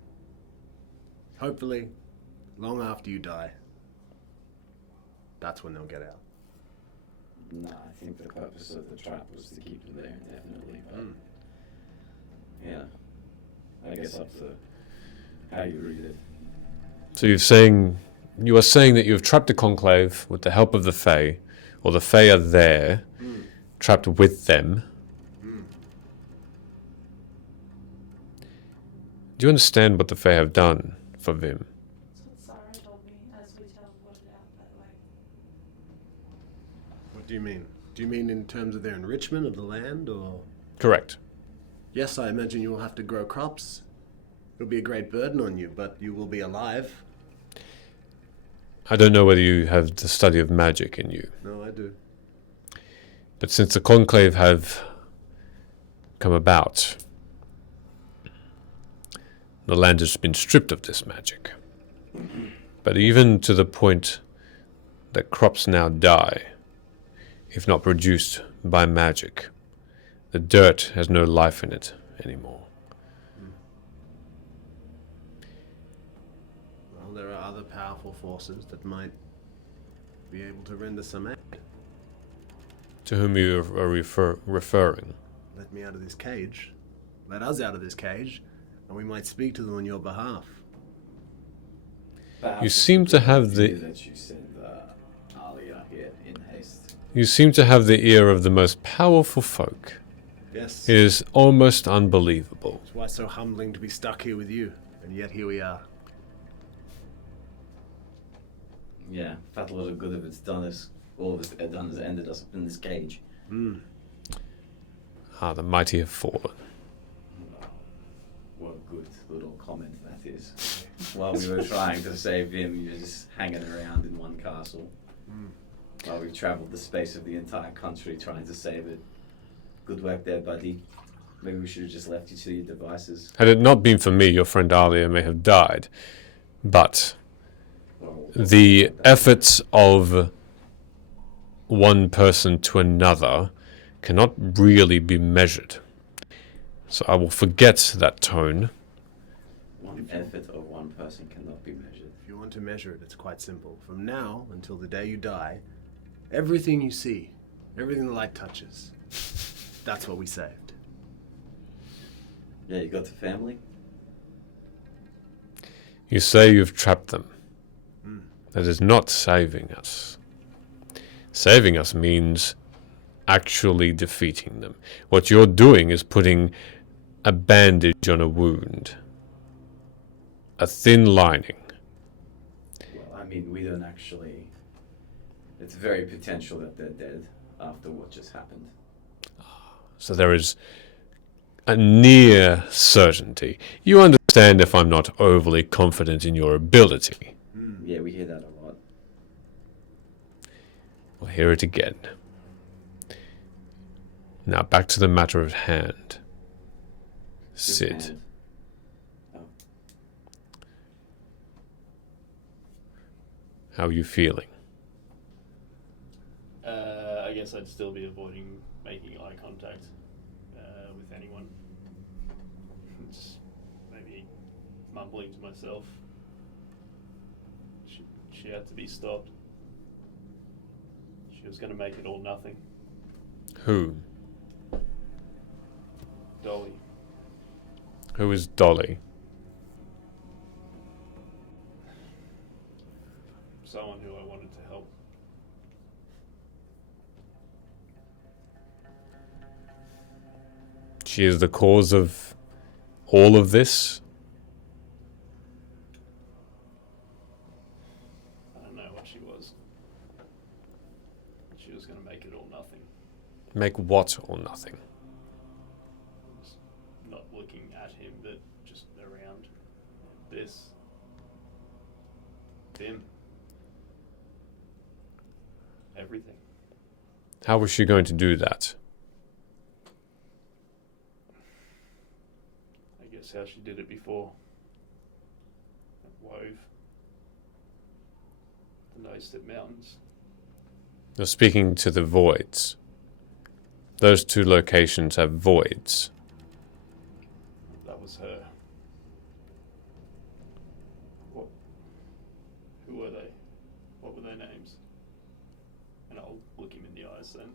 Hopefully, long after you die. That's when they'll get out. No, I think the purpose of the trap was to keep them there indefinitely, but... Yeah. I guess up to how you read it. So you are saying that you have trapped the conclave with the help of the Fae, or the Fae are there, trapped with them. Do you understand what the Fae have done for Vim? That's what Sarah told me as we teleported out, by the way. What do you mean? Do you mean in terms of their enrichment of the land, or...? Correct. Yes, I imagine you will have to grow crops. It'll be a great burden on you, but you will be alive. I don't know whether you have the study of magic in you. No, I do. But since the conclave have come about, the land has been stripped of this magic. But even to the point that crops now die, if not produced by magic, the dirt has no life in it anymore. Well, there are other powerful forces that might be able to render some aid. To whom you are referring? Let me out of this cage. Let us out of this cage, and we might speak to them on your behalf. Perhaps You it's seem a to good have idea the- that you send Alia here in haste. You seem to have the ear of the most powerful folk. Yes. It is almost unbelievable. It's why it's so humbling to be stuck here with you, and yet here we are. Yeah, felt a lot of good if it's done as all of it's done has ended us up in this cage. Ah, the mighty have fallen. What a good little comment that is. While we were trying to save him, you were just hanging around in one castle. While we travelled the space of the entire country trying to save it. Good work there, buddy. Maybe we should have just left you to your devices. Had it not been for me, your friend Alia may have died. But the efforts of one person to another cannot really be measured. So I will forget that tone. One effort of one person cannot be measured. If you want to measure it, it's quite simple. From now until the day you die, everything you see, everything the light touches, that's what we saved. Yeah, you got the family? You say you've trapped them. That is not saving us. Saving us means actually defeating them. What you're doing is putting a bandage on a wound. A thin lining. Well, I mean, we don't actually... It's very potential that they're dead after what just happened. So there is a near certainty. You understand if I'm not overly confident in your ability. Yeah, we hear that a lot. We'll hear it again. Now back to the matter at hand. Sid. hand. Oh. How are you feeling? I guess I'd still be avoiding making eye contact with anyone. Just maybe mumbling to myself. She had to be stopped. She was going to make it all nothing. Who? Dolly. Who is Dolly? Someone who I wanted to help. She is the cause of all of this? I don't know what she was. She was going to make it all nothing. Make what or nothing? Just not looking at him, but just around this. Him. Everything. How was she going to do that? I guess how she did it before. Wove. The no-step mountains. You're speaking to the voids. Those two locations have voids. That was her. What? Who were they? What were their names? And I'll look him in the eyes then.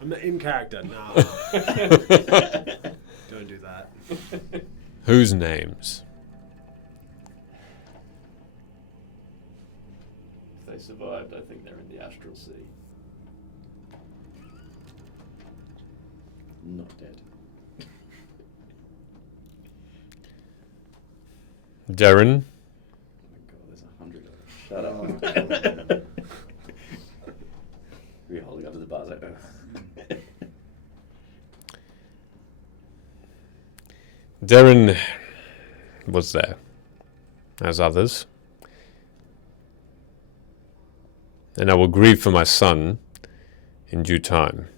I'm not in character. No. Don't do that. Whose names? If they survived, I think they're in the astral sea. Not dead. Darren? Oh my god, there's 100 of them. Shut up. We're holding up to the bars like, ugh. Darren was there, as others. And I will grieve for my son in due time.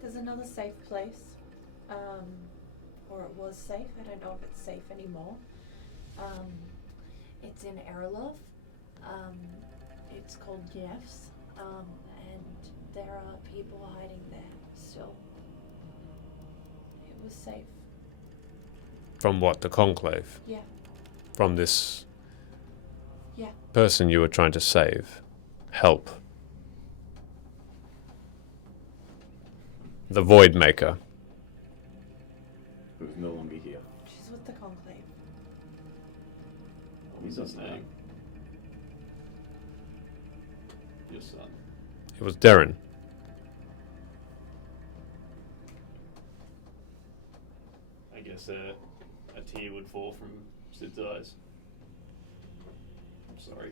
There's another safe place, or it was safe. I don't know if it's safe anymore. It's in Erelov. It's called Jeffs, and there are people hiding there still. It was safe. From what? The Conclave? Yeah. From this Yeah. person you were trying to save? help. The Void Maker. Who's no longer here. She's with the conclave. What's his name? Your son. It was Darren. I guess a tear would fall from Sid's eyes. I'm sorry.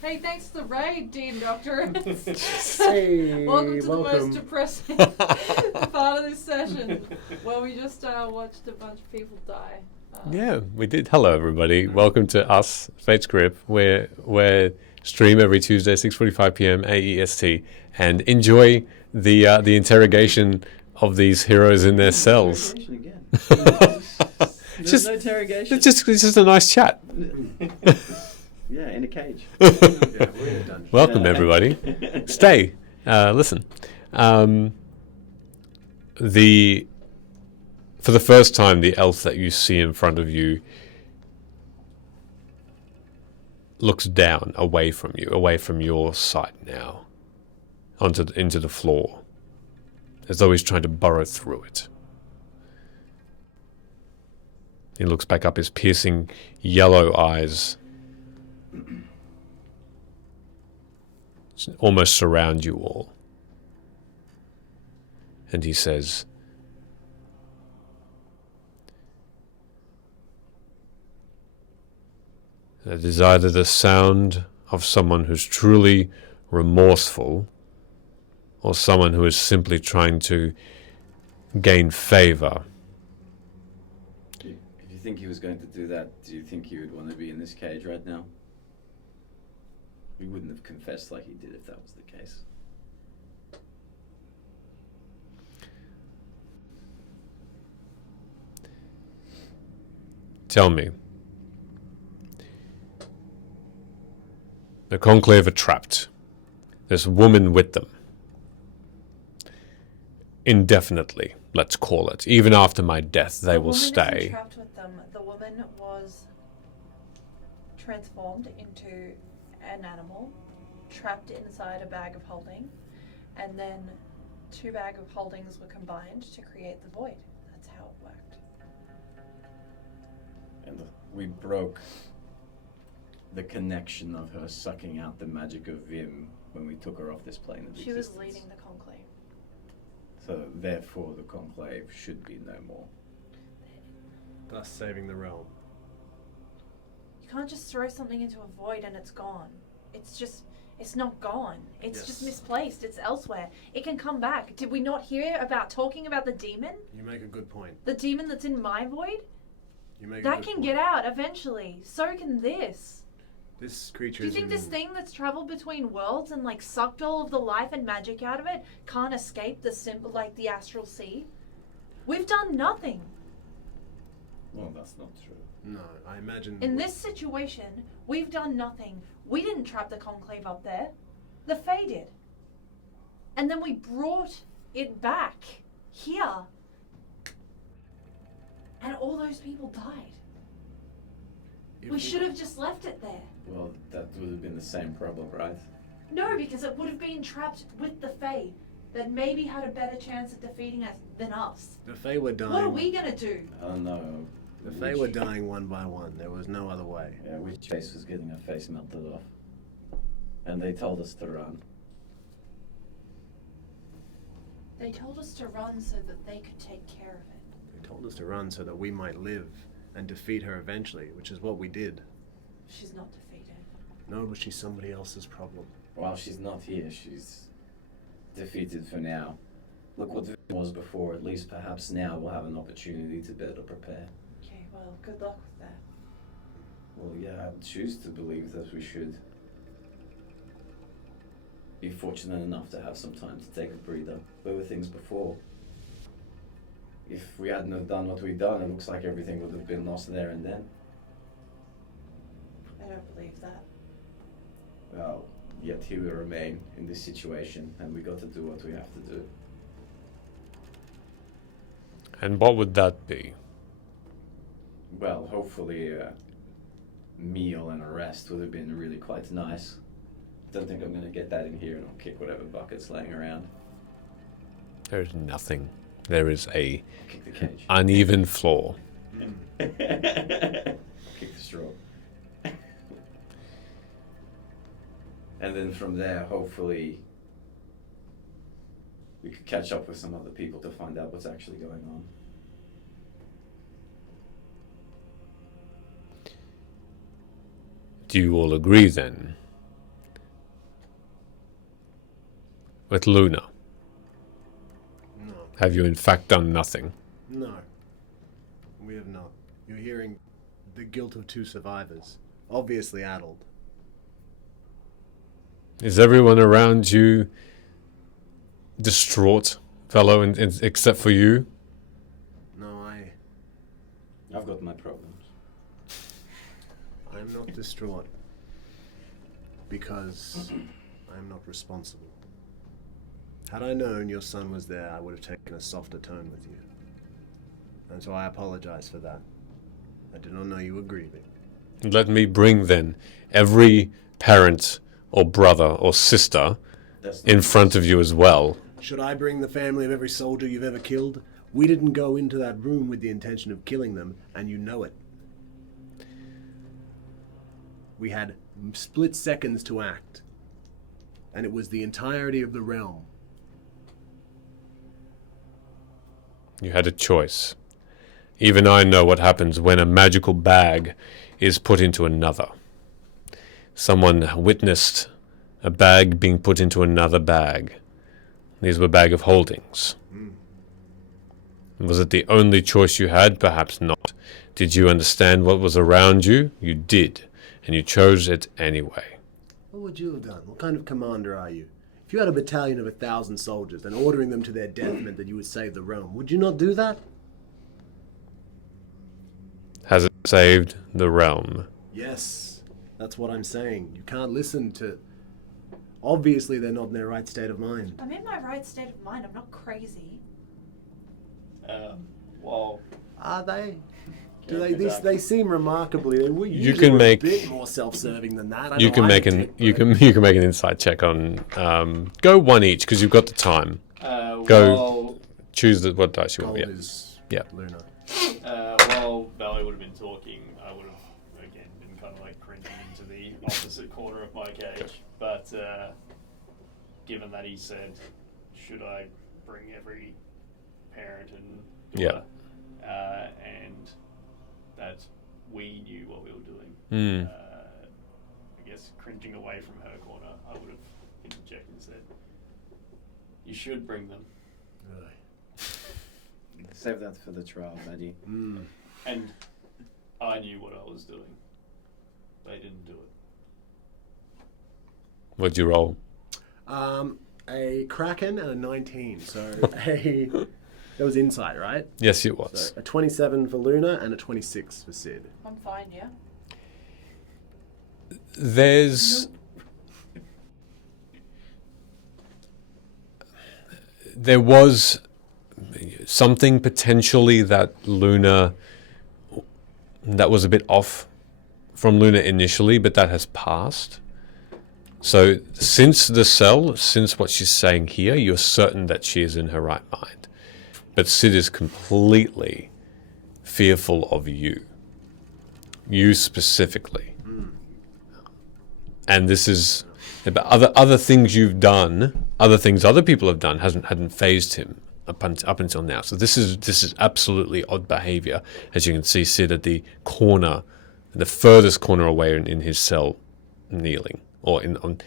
Hey, thanks for the raid, Dean Doctor. Hey, welcome to the welcome. most depressing part of this session, where we just watched a bunch of people die. Yeah, we did. Hello, everybody. Welcome to us, Fate's Grip. We're stream every Tuesday, 6:45 p.m. AEST, and enjoy the interrogation of these heroes in their cells. There's no interrogation. It's just a nice chat. Yeah, in a cage. Welcome, everybody. Stay. Listen. For the first time, the elf that you see in front of you looks down, away from you, away from your sight now, into the floor, as though he's trying to burrow through it. He looks back up, his piercing yellow eyes almost surround you all. And he says, "It is either the sound of someone who's truly remorseful, or someone who is simply trying to gain favor." If you think he was going to do that, do you think he would want to be in this cage right now? He wouldn't have confessed like he did if that was the case. Tell me. The Conclave are trapped. There's a woman with them. Indefinitely, let's call it. Even after my death, they will Isn't stay. trapped with them. The woman was transformed into an animal, trapped inside a bag of holding, and then 2 bags of holdings were combined to create the void. That's how it worked. And we broke the connection of her sucking out the magic of Vim when we took her off this plane of She was existence. leading the conclave. So therefore the conclave should be no more. Thus saving the realm. You can't just throw something into a void and it's gone. It's not gone. It's just Yes. misplaced. It's elsewhere. It can come back. Did we not hear talking about the demon? You make a good point. The demon that's in my void? You make a That good can point. get out eventually. So can this. This creature Do you is think in- this thing that's traveled between worlds and sucked all of the life and magic out of it can't escape the the astral sea? We've done nothing. Well, that's not true. No, I imagine. In this situation, we've done nothing. We didn't trap the conclave up there. The Fae did. And then we brought it back here. And all those people died. We should have just left it there. Well, that would have been the same problem, right? No, because it would have been trapped with the Fae that maybe had a better chance at defeating us than us. The Fae were dying. What are we gonna do? I don't know. The Fae were dying one by one. There was no other way. Yeah, which face was getting her face melted off. And they told us to run. They told us to run so that they could take care of it. They told us to run so that we might live and defeat her eventually, which is what we did. She's not defeated. No, but she's somebody else's problem. While she's not here, she's defeated for now. Look what it was before. At least perhaps now we'll have an opportunity to better prepare. Okay, well, good luck with that. Well, yeah, I choose to believe that we should be fortunate enough to have some time to take a breather. There were things before. If we hadn't have done what we've done, it looks like everything would have been lost there and then. I don't believe that. Well, yet here we remain in this situation, and we got to do what we have to do. And what would that be? Well, hopefully meal and a rest would have been really quite nice. Don't think I'm going to get that in here, and I'll kick whatever bucket's laying around. There is nothing. There is a Kick the cage. uneven floor. Kick the straw. And then from there, hopefully, we could catch up with some other people to find out what's actually going on. Do you all agree then? With Luna? No. Have you in fact done nothing? No. We have not. You're hearing the guilt of 2 survivors, obviously addled. Is everyone around you distraught, fellow, except for you? No, I've got my problems. I'm not distraught because I'm not responsible. Had I known your son was there, I would have taken a softer tone with you. And so I apologize for that. I did not know you were grieving. Let me bring then every parent or brother or sister in front of you as well. Should I bring the family of every soldier you've ever killed? We didn't go into that room with the intention of killing them, and you know it. We had split seconds to act, and it was the entirety of the realm. You had a choice. Even I know what happens when a magical bag is put into another. Someone witnessed a bag being put into another bag. These were bag of holdings. Was it the only choice you had? Perhaps not. Did you understand what was around you? You did, and you chose it anyway. What would you have done? What kind of commander are you? If you had a battalion of 1,000 soldiers and ordering them to their death meant that you would save the realm, would you not do that? Has it saved the realm? Yes, that's what I'm saying. You can't listen to... Obviously, they're not in their right state of mind. I'm in my right state of mind. I'm not crazy. Well, are they? Do they seem remarkably? They were You can make a bit more self-serving than that. You can make an insight check on. Go one each because you've got the time. Go choose what dice you want. Yeah. Luna. While Valley would have been talking, I would have again been kind of like cringing into the opposite corner of my cage. But given that he said, "Should I bring every parent and daughter?" and that we knew what we were doing. I guess cringing away from her corner, I would have interjected and said, "You should bring them." Save that for the trial, Maddie. And I knew what I was doing. They didn't do it. What'd you roll? A Kraken and a 19. So that was insight, right? Yes, it was. So a 27 for Luna and a 26 for Sid. I'm fine, yeah. There was something potentially that was a bit off from Luna initially, but that has passed. So since what she's saying here, you're certain that she is in her right mind. But Sid is completely fearful of you. You specifically. And this is other things you've done, other things other people have done hadn't fazed him up until now. So this is absolutely odd behavior, as you can see Sid at the corner, the furthest corner away in his cell, kneeling, or on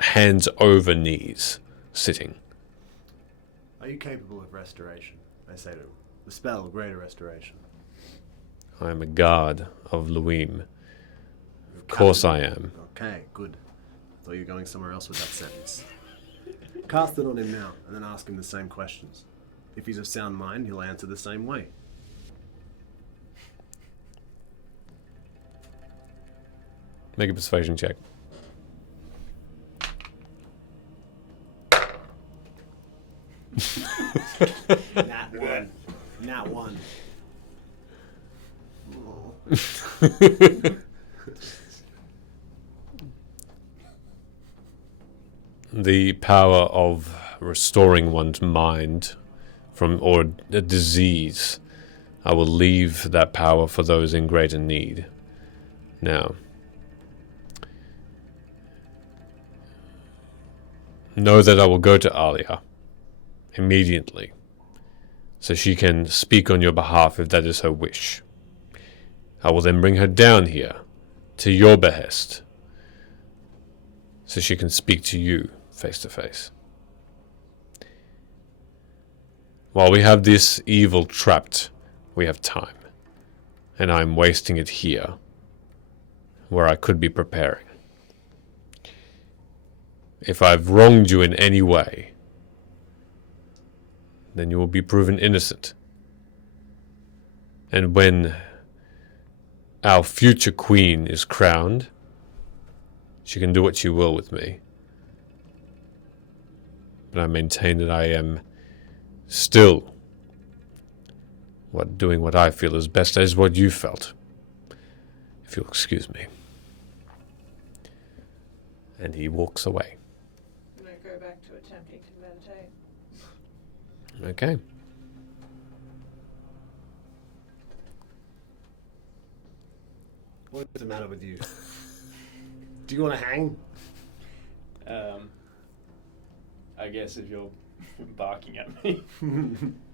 hands over knees, sitting. Are you capable of restoration? I say to him. The spell of greater restoration. I am a guard of Luim. Of course I am. Okay, good. I thought you were going somewhere else with that sentence. Cast it on him now, and then ask him the same questions. If he's of sound mind, he'll answer the same way. Make a persuasion check. Nat one. the power of restoring one's mind from or a disease, I will leave that power for those in greater need. Now, know that I will go to Alia immediately, so she can speak on your behalf if that is her wish. I will then bring her down here, to your behest, so she can speak to you face to face. While we have this evil trapped, we have time, and I am wasting it here, where I could be preparing. If I've wronged you in any way, then you will be proven innocent. And when our future queen is crowned, she can do what she will with me. But I maintain that I am still doing what I feel is best, as what you felt. If you'll excuse me. And he walks away. I'm going to go back to attempting to meditate. Okay. What's the matter with you? Do you want to hang? I guess if you're barking at me,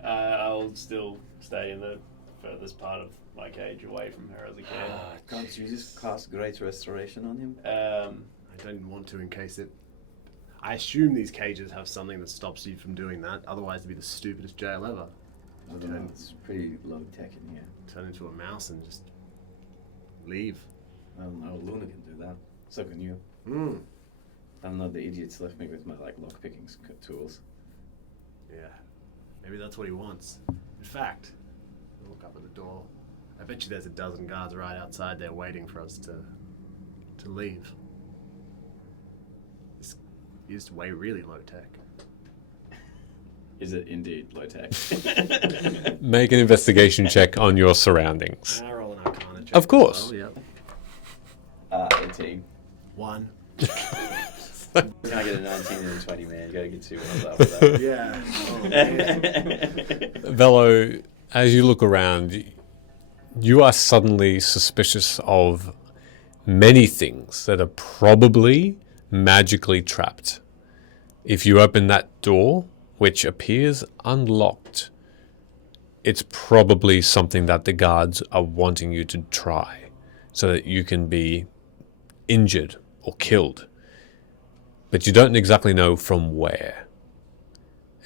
I'll still stay in the furthest part of my cage away from her as I can. Can't you just cast Great Restoration on him? I don't want to in case it... I assume these cages have something that stops you from doing that, otherwise it'd be the stupidest jail ever. I don't know, it's pretty low tech in here. Turn into a mouse and just leave. I don't know, Luna can do that. So can you. Mm. I'm not the idiots left me with my lockpicking tools. Yeah, maybe that's what he wants. In fact, I'll look up at the door. I bet you there's a dozen guards right outside there waiting for us to leave. This is way really low tech. Is it indeed low tech? Make an investigation check on your surroundings. I roll an Arcana check. Of course. Oh, yeah. 18. 1. Can I get a 19 and a 20, man? You gotta get 2 ones after that. Yeah. Oh, man. Velo, as you look around, you are suddenly suspicious of many things that are probably magically trapped. If you open that door, which appears unlocked, it's probably something that the guards are wanting you to try so that you can be injured or killed. But you don't exactly know from where.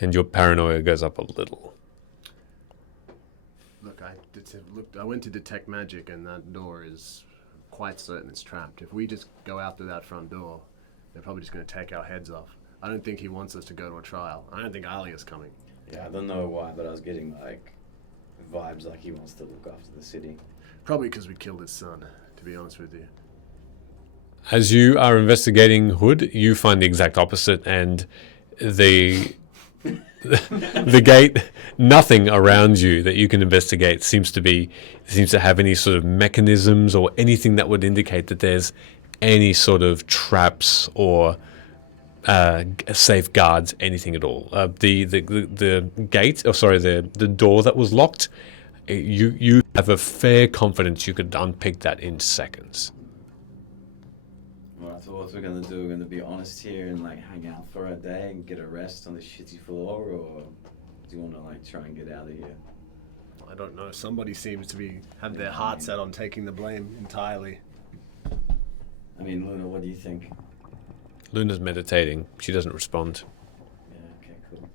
And your paranoia goes up a little. Look, I went to detect magic, and that door is quite certain it's trapped. If we just go out through that front door, they're probably just going to take our heads off. I don't think he wants us to go to a trial. I don't think Alia's coming. Yeah, I don't know why, but I was getting vibes like he wants to look after the city. Probably because we killed his son, to be honest with you. As you are investigating Hood, you find the exact opposite, and the gate, nothing around you that you can investigate seems to have any sort of mechanisms or anything that would indicate that there's any sort of traps or safeguards, anything at all. The gate, the door that was locked, you have a fair confidence you could unpick that in seconds. Well, I thought what we're gonna do, we're gonna be honest here and hang out for a day and get a rest on the shitty floor, or do you wanna try and get out of here? I don't know. Somebody seems to have their heart set on taking the blame entirely. I mean, Luna, what do you think? Luna's meditating. She doesn't respond. Yeah, okay, cool.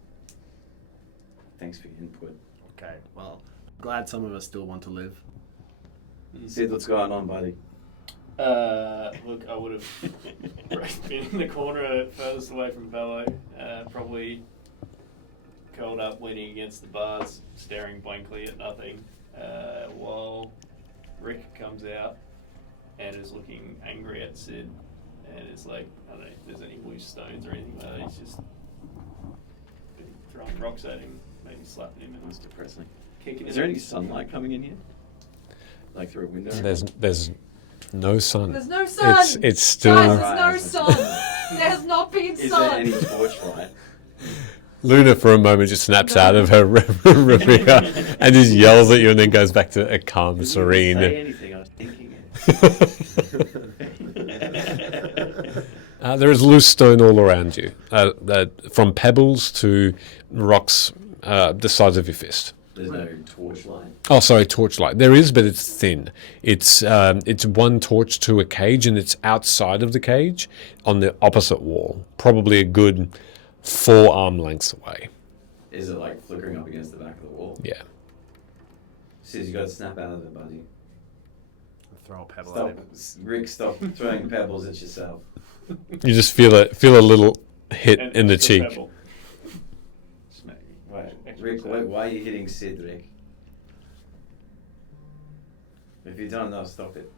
Thanks for your input. Okay, well, glad some of us still want to live. Sid, what's going on, buddy? Look, I would have been in the corner furthest away from Velo, probably curled up, leaning against the bars, staring blankly at nothing, while Rick comes out and is looking angry at Sid, and is I don't know if there's any loose stones or anything like that. He's just throwing rocks at him, maybe slapping him. That's depressing. Kicking Is there any sunlight coming in here? Through a window? There's no sun. There's no sun. It's still. Guys, there's no sun. There's not been Is there sun. any torchlight? Luna, for a moment, just snaps out of her reverie and just yells at you, and then goes back to a calm, serene. Say anything, I was thinking There is loose stone all around you, from pebbles to rocks the size of your fist. There's no torchlight. Oh, sorry, torchlight. There is, but it's thin. It's one torch to a cage, and it's outside of the cage on the opposite wall, probably a good 4 arm lengths away. Is it like flickering up against the back of the wall? Yeah. Says you got to snap out of it, buddy. Throw a pebble Stop, at him. Rick. Stop throwing pebbles at yourself. You just feel a little hit And in the extra cheek. pebble. Wait, Rick, why are you hitting Sid, Rick? If you don't know, stop it.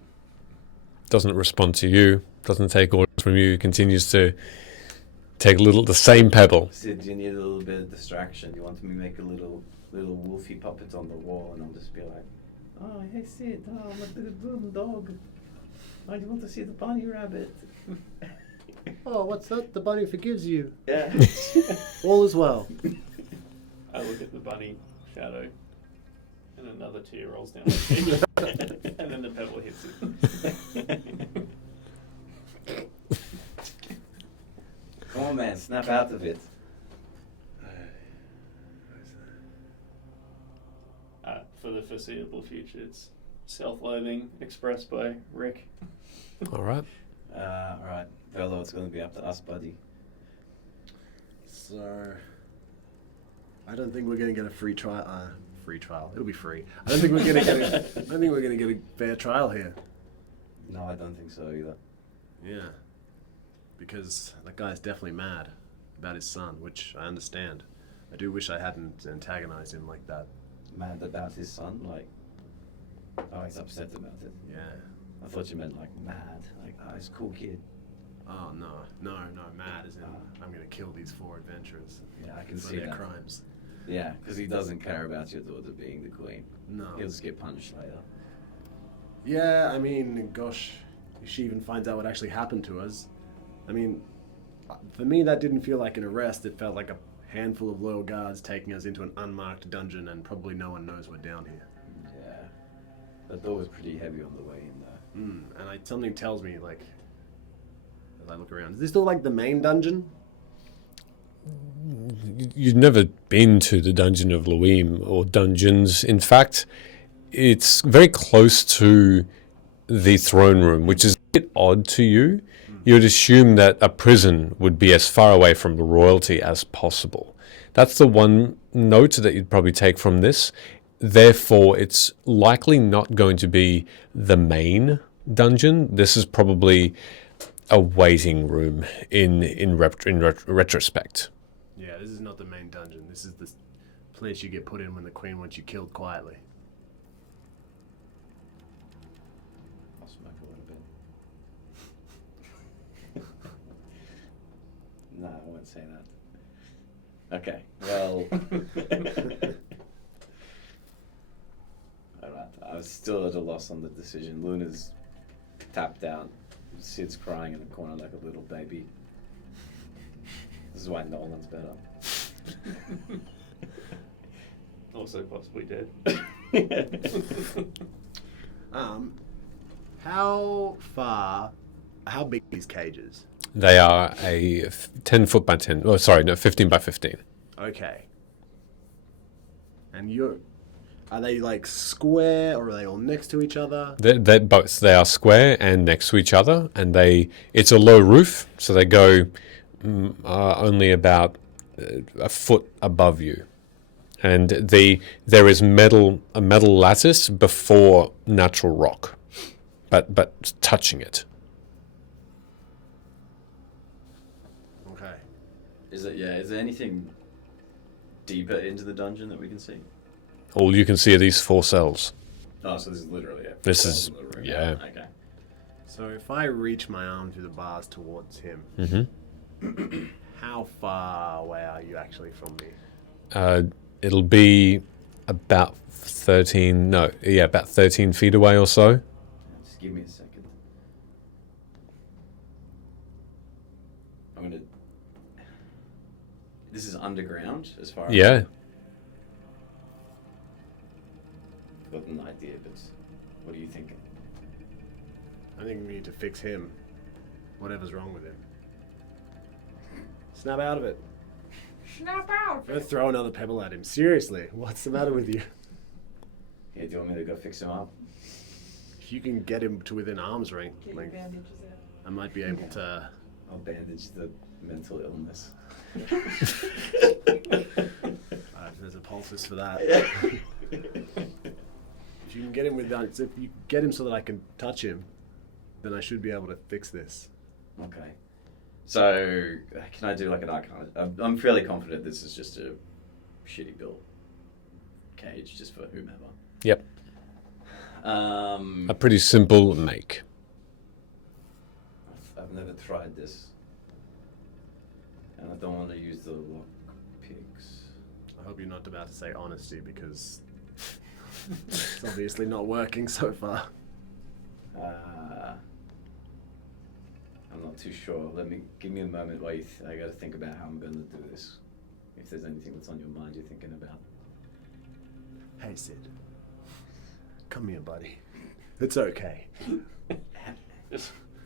Doesn't respond to you. Doesn't take orders from you. Continues to take the same pebble. Sid, you need a little bit of distraction. You want me to make a little wolfy puppet on the wall, and I'll just be like, "Oh, hey Sid, I'm a little dog. I want to see the bunny rabbit." Oh, what's that? The bunny forgives you. Yeah. All is well. I look at the bunny shadow, and another tear rolls down my cheek, and then the pebble hits it. Come on, man, snap out of it. For the foreseeable future, it's self-loathing expressed by Rick. All right. All right, Velo, it's going to be up to us, buddy. So, I don't think we're going to get a free trial. Free trial. It'll be free. I don't think we're going to get. I don't think we're going to get a fair trial here. No, I don't think so either. Yeah, because that guy's definitely mad about his son, which I understand. I do wish I hadn't antagonized him like that. Mad about his son, like, oh, he's upset about it. Yeah. I thought you meant like mad, like, oh, he's a cool kid. Oh no, mad as in I'm going to kill these 4 adventurers. Yeah, I can for see their that. crimes. Yeah, because he doesn't care about your daughter being the queen. No. He'll just get punished later. Yeah, I mean, gosh, if she even finds out what actually happened to us. I mean, for me, that didn't feel like an arrest. It felt like a handful of loyal guards taking us into an unmarked dungeon, and probably no one knows we're down here. Yeah. That door was pretty heavy on the way in, though. And something tells me, like, as I look around, is this still like the main dungeon? You've never been to the Dungeon of Luim or dungeons. In fact, it's very close to the throne room, which is a bit odd to you. You'd assume that a prison would be as far away from the royalty as possible. That's the one note that you'd probably take from this. Therefore, it's likely not going to be the main dungeon. This is probably a waiting room in retrospect. Yeah, this is not the main dungeon. This is the place you get put in when the queen wants you killed quietly. I'll smoke a little bit. No, I won't say that. Okay, well. Alright, I was still at a loss on the decision. Luna's tapped out. Sid's crying in the corner like a little baby. This is why Nolan's better. Also possibly dead. How big are these cages? They are a 10 foot by 10. Oh, sorry, no, 15 by 15. Okay. And are they like square, or are they all next to each other? They're both. They are square and next to each other, and it's a low roof, so they go only about a foot above you. And there is a metal lattice before natural rock, but touching it. Okay. Is there anything deeper into the dungeon that we can see? All you can see are these 4 cells. Oh, so this is literally it. This is, yeah. Okay. So if I reach my arm through the bars towards him, how far away are you actually from me? It'll be about 13 feet away or so. Just give me a second. I'm gonna. This is underground as far as. Yeah. I've got an idea, but what are you thinking? I think we need to fix him. Whatever's wrong with him. Snap out of it. Snap out. Don't throw another pebble at him. Seriously, what's the matter with you? Yeah, do you want me to go fix him up? If you can get him to within arm's length, Get your bandages out. I might be able to. I'll bandage the mental illness. There's a poultice for that. If you can get him with that, if you get him so that I can touch him, then I should be able to fix this. Okay. So, can I do like an arcana? I'm fairly confident this is just a shitty built cage just for whomever. Yep. Um, A pretty simple make. I've never tried this. And I don't want to use the lock picks. I hope you're not about to say honesty because it's obviously not working so far. I'm not too sure. Give me a moment while I got to think about how I'm going to do this. If there's anything that's on your mind you're thinking about. Hey Sid, come here, buddy. It's okay.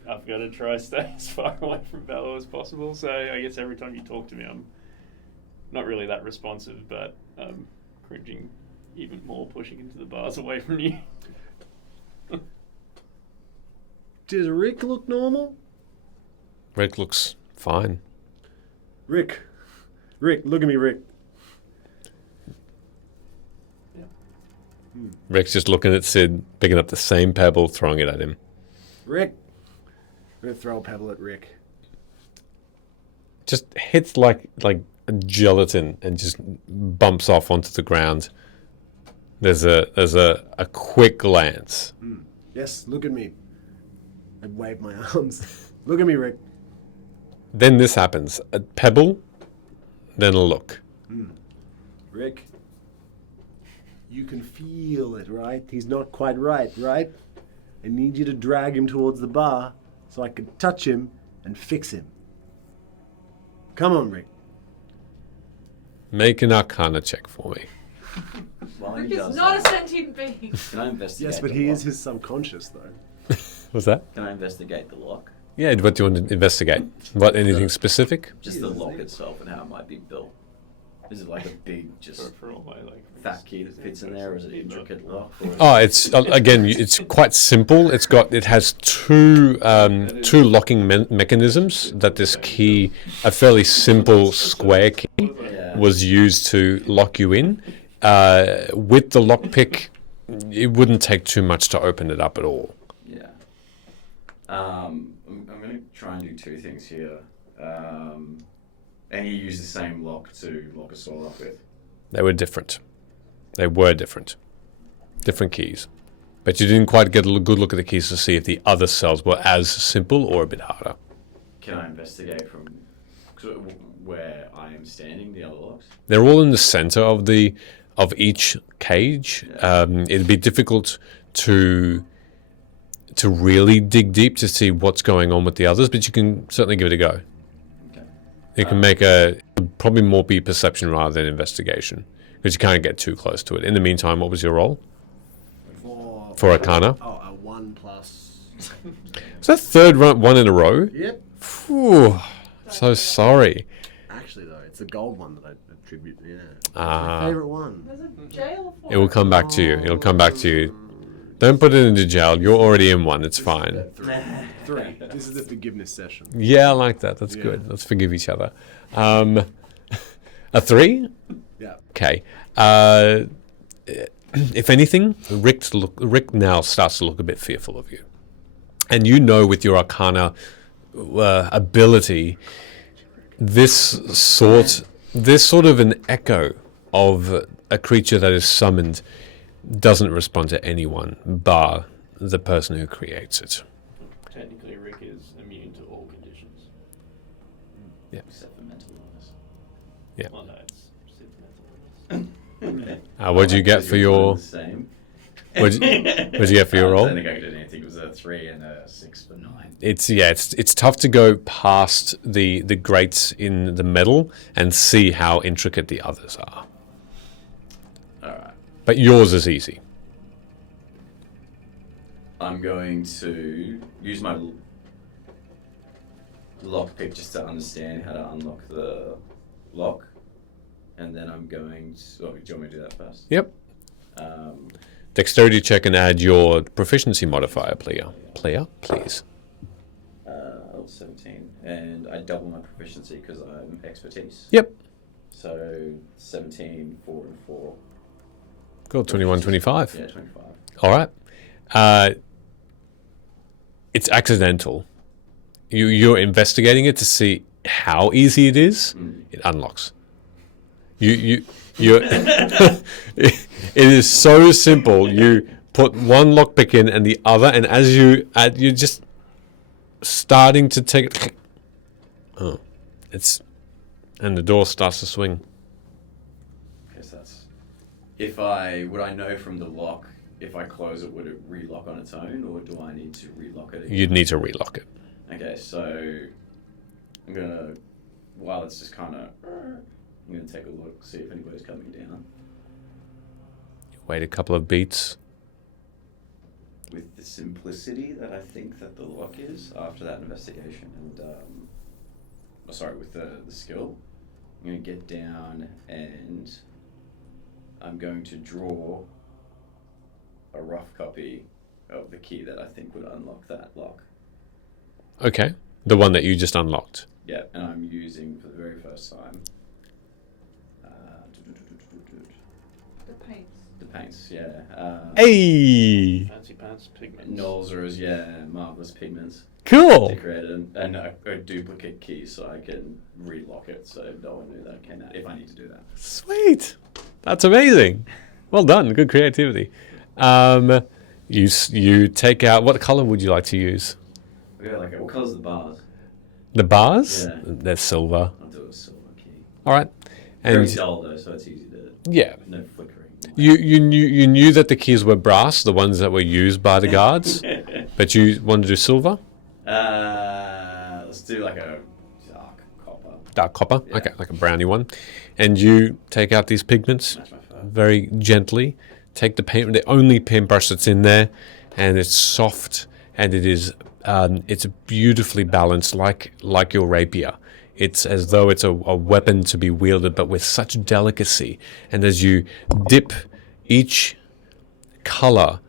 I've got to try stay as far away from Bello as possible. So I guess every time you talk to me, I'm not really that responsive, but I'm cringing even more, pushing into the bars away from you. Does Rick look normal? Rick looks fine. Rick, look at me, Rick. Rick's just looking at Sid, picking up the same pebble, throwing it at him. Rick, I'm gonna throw a pebble at Rick. Just hits like a gelatin and just bumps off onto the ground. There's a quick glance. Yes, look at me. I wave my arms. Look at me, Rick. Then this happens. A pebble, then a look. Rick, you can feel it, right? He's not quite right? I need you to drag him towards the bar so I can touch him and fix him. Come on, Rick. Make an arcana check for me. While Rick he is does not a that, sentient being. Can I investigate Yes, but the he lock? is his subconscious, though. What's that? Can I investigate the lock? Yeah, what do you want to investigate? What, anything specific? Just the lock itself and how it might be built. Is it like a big, just for all my fat key that fits in there, or is it an intricate lock? Or is Oh, it's again, it's quite simple. It has two locking mechanisms that this key, a fairly simple square key, was used to lock you in. With the lockpick, it wouldn't take too much to open it up at all. Yeah. I'm going to try and do two things here. And you use the same lock to lock us all up with. They were different. Different keys. But you didn't quite get a good look at the keys to see if the other cells were as simple or a bit harder. Can I investigate from where I am standing, the other locks? They're all in the center of each cage. It'd be difficult to really dig deep to see what's going on with the others, but you can certainly give it a go. Okay. You can make probably more be perception rather than investigation, because you can't get too close to it. In the meantime, what was your roll? For Arcana? Oh, a 1 plus. Is that third one in a row? Yep. Phew, so sorry. Actually, though, it's a gold one that I attribute. Yeah. Ah. My favorite one. There's a jail for It will come back to you. It'll come back to you. Don't put it into jail. You're already in one. It's fine. 3. This is the forgiveness session. Yeah, I like that. That's good. Let's forgive each other. A 3? Yeah. Okay. If anything, Rick now starts to look a bit fearful of you. And you know with your Arcana ability, this sort of an echo of a creature that is summoned doesn't respond to anyone bar the person who creates it. Technically, Rick is immune to all conditions. Yeah. Except for mental illness. Yeah. Well, no, it's mental illness. What do you get for your? The same. What'd you get for your I roll? don't think I did anything. It was a 3 and a 6 for 9. It's tough to go past the grates in the metal and see how intricate the others are. Alright. But yours is easy. I'm going to use my lockpick just to understand how to unlock the lock. And then I'm going to... Oh, do you want me to do that first? Yep. Dexterity check and add your proficiency modifier, player, please. 17. And I double my proficiency because I'm expertise. Yep. So 17, 4 and 4. Cool, 21, 25. Yeah, 25. All right. It's accidental. You're investigating it to see how easy it is. It unlocks. You're it is so simple. You put one lockpick in and the other, and as you're just starting to take. Oh, and the door starts to swing. Okay, so that's. Would I know from the lock if I close it, would it relock on its own, or do I need to relock it again? You'd need to relock it. Okay, so I'm gonna, while it's just kind of, I'm gonna take a look, see if anybody's coming down. Wait a couple of beats. With the simplicity that I think that the lock is after that investigation, and with the skill, I'm gonna get down and I'm going to draw a rough copy of the key that I think would unlock that lock. Okay, the one that you just unlocked. Yeah, and I'm using for the very first time. The paints. The paints, yeah. Hey! Fancy pants pigments. Nolzur's, yeah, marvelous pigments. Cool. To create a duplicate key so I can relock it so no one knew that it came out if I need to do that. Sweet. That's amazing. Well done. Good creativity. You take out, what color would you like to use? Yeah, like what colour's the bars? The bars? Yeah. They're silver. I'll do a silver key. All right. Very dull though, so it's easy to. Yeah. No flickering. You knew that the keys were brass, the ones that were used by the guards, but you wanted to do silver? Let's do like a dark copper. Dark copper? Yeah. Okay, like a brownie one. And you take out these pigments very gently. Take the paint, the only paintbrush that's in there, and it's soft, and it is it's beautifully balanced, like your rapier. It's as though it's a weapon to be wielded, but with such delicacy. And as you dip each color,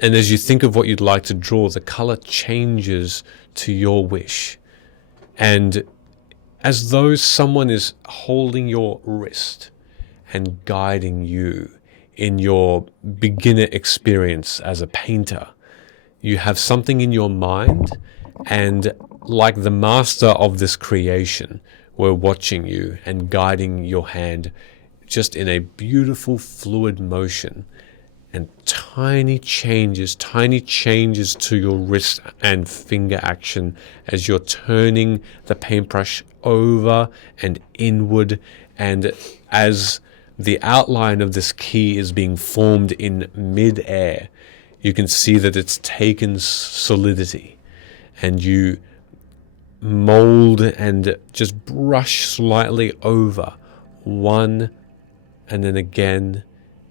and as you think of what you'd like to draw, the color changes to your wish. And as though someone is holding your wrist and guiding you in your beginner experience as a painter, you have something in your mind, and like the master of this creation, we're watching you and guiding your hand just in a beautiful fluid motion, and tiny changes to your wrist and finger action as you're turning the paintbrush over and inward, and as the outline of this key is being formed in mid-air, you can see that it's taken solidity, and you mold and just brush slightly over one, and then again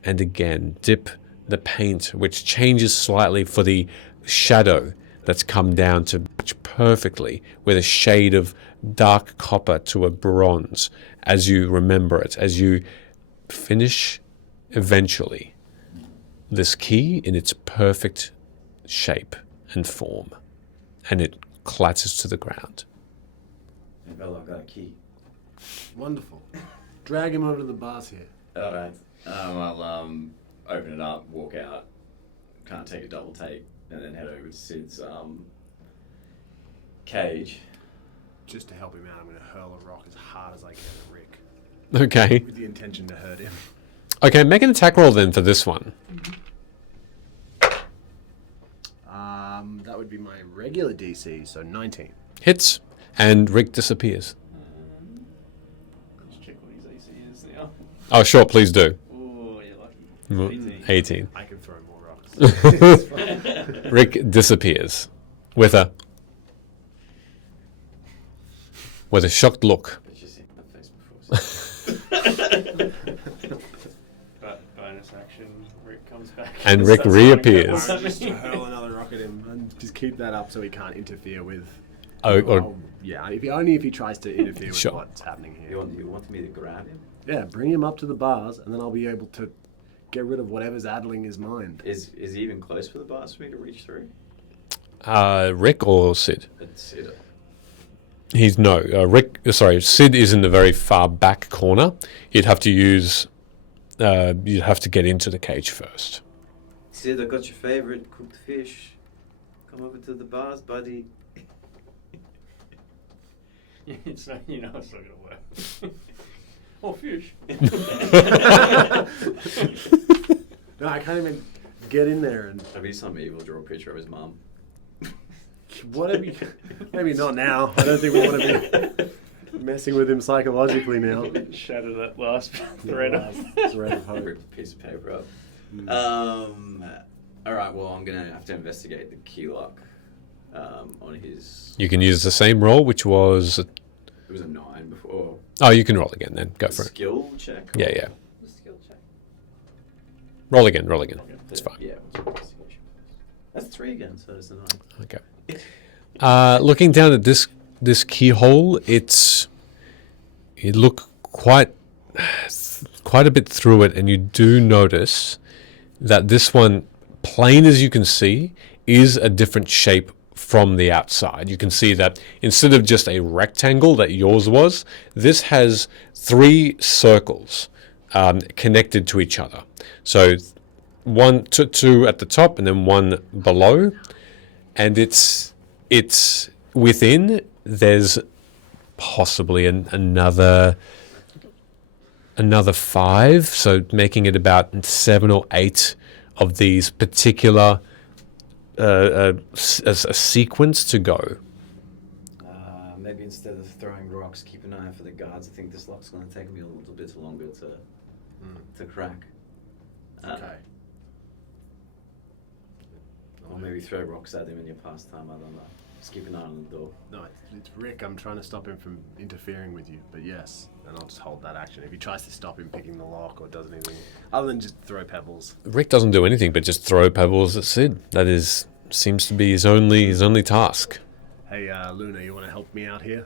and again. Dip the paint, which changes slightly for the shadow that's come down to match perfectly with a shade of dark copper to a bronze as you remember it, as you finish eventually this key in its perfect shape and form, and it clatters to the ground. Hey Bella, I've got a key. Wonderful. Drag him over to the bars here. Alright. I'll open it up, walk out, can't take a double take, and then head over to Sid's cage. Just to help him out, I'm going to hurl a rock as hard as I can at Rick. Okay. With the intention to hurt him. Okay, make an attack roll then for this one. That would be my regular DC, so 19. Hits, and Rick disappears. Let's check what his AC is now. Oh, sure, please do. Oh, you're lucky. 18. I can throw more rocks. Rick disappears with a shocked look. But bonus action, Rick comes back. And Rick starts reappears. running Just away. hurl another rock at him and just keep that up so he can't interfere with. Oh, or- yeah, only if he tries to interfere with Sure. what's happening here. You want me to grab him? Yeah, bring him up to the bars, and then I'll be able to get rid of whatever's addling his mind. Is he even close for the bars for me to reach through? Rick or Sid? It's it. He's no Rick. Sorry, Sid is in the very far back corner. You'd have to use. You'd have to get into the cage first. Sid, I got your favorite cooked fish. Come over to the bars, buddy. It's not, it's not gonna work. Oh, fish. No, I can't even get in there and. Maybe some evil draw a picture of his mum. Whatever. Maybe not now. I don't think we want to be messing with him psychologically now. Shatter that last thread. Thread of hope. Rip a piece of paper up. Mm. All right. Well, I'm gonna have to investigate the key lock on his. You can use the same roll, which was. It was a 9 before. Oh, you can roll again then. Go for it. Skill check. Yeah, yeah. The skill check. Roll again. Roll again. It's fine. Yeah. That's 3 again, so it's a 9. Okay. Looking down at this keyhole, you look quite a bit through it, and you do notice that this one, plain as you can see, is a different shape from the outside. You can see that instead of just a rectangle that yours was, this has 3 circles connected to each other. So two at the top and then one below, and it's within. There's possibly another 5, so making it about 7 or 8 of these particular a sequence to go. Maybe instead of throwing rocks, keep an eye out for the guards. I think this lock's going to take me a little bit longer to crack. Okay. Or maybe throw rocks at him in your pastime. I don't know. Just keep an eye on the door. No, it's Rick. I'm trying to stop him from interfering with you, but yes, and I'll just hold that action. If he tries to stop him picking the lock or does anything other than just throw pebbles. Rick doesn't do anything but just throw pebbles at Sid. That seems to be his only task. Hey, Luna, you want to help me out here?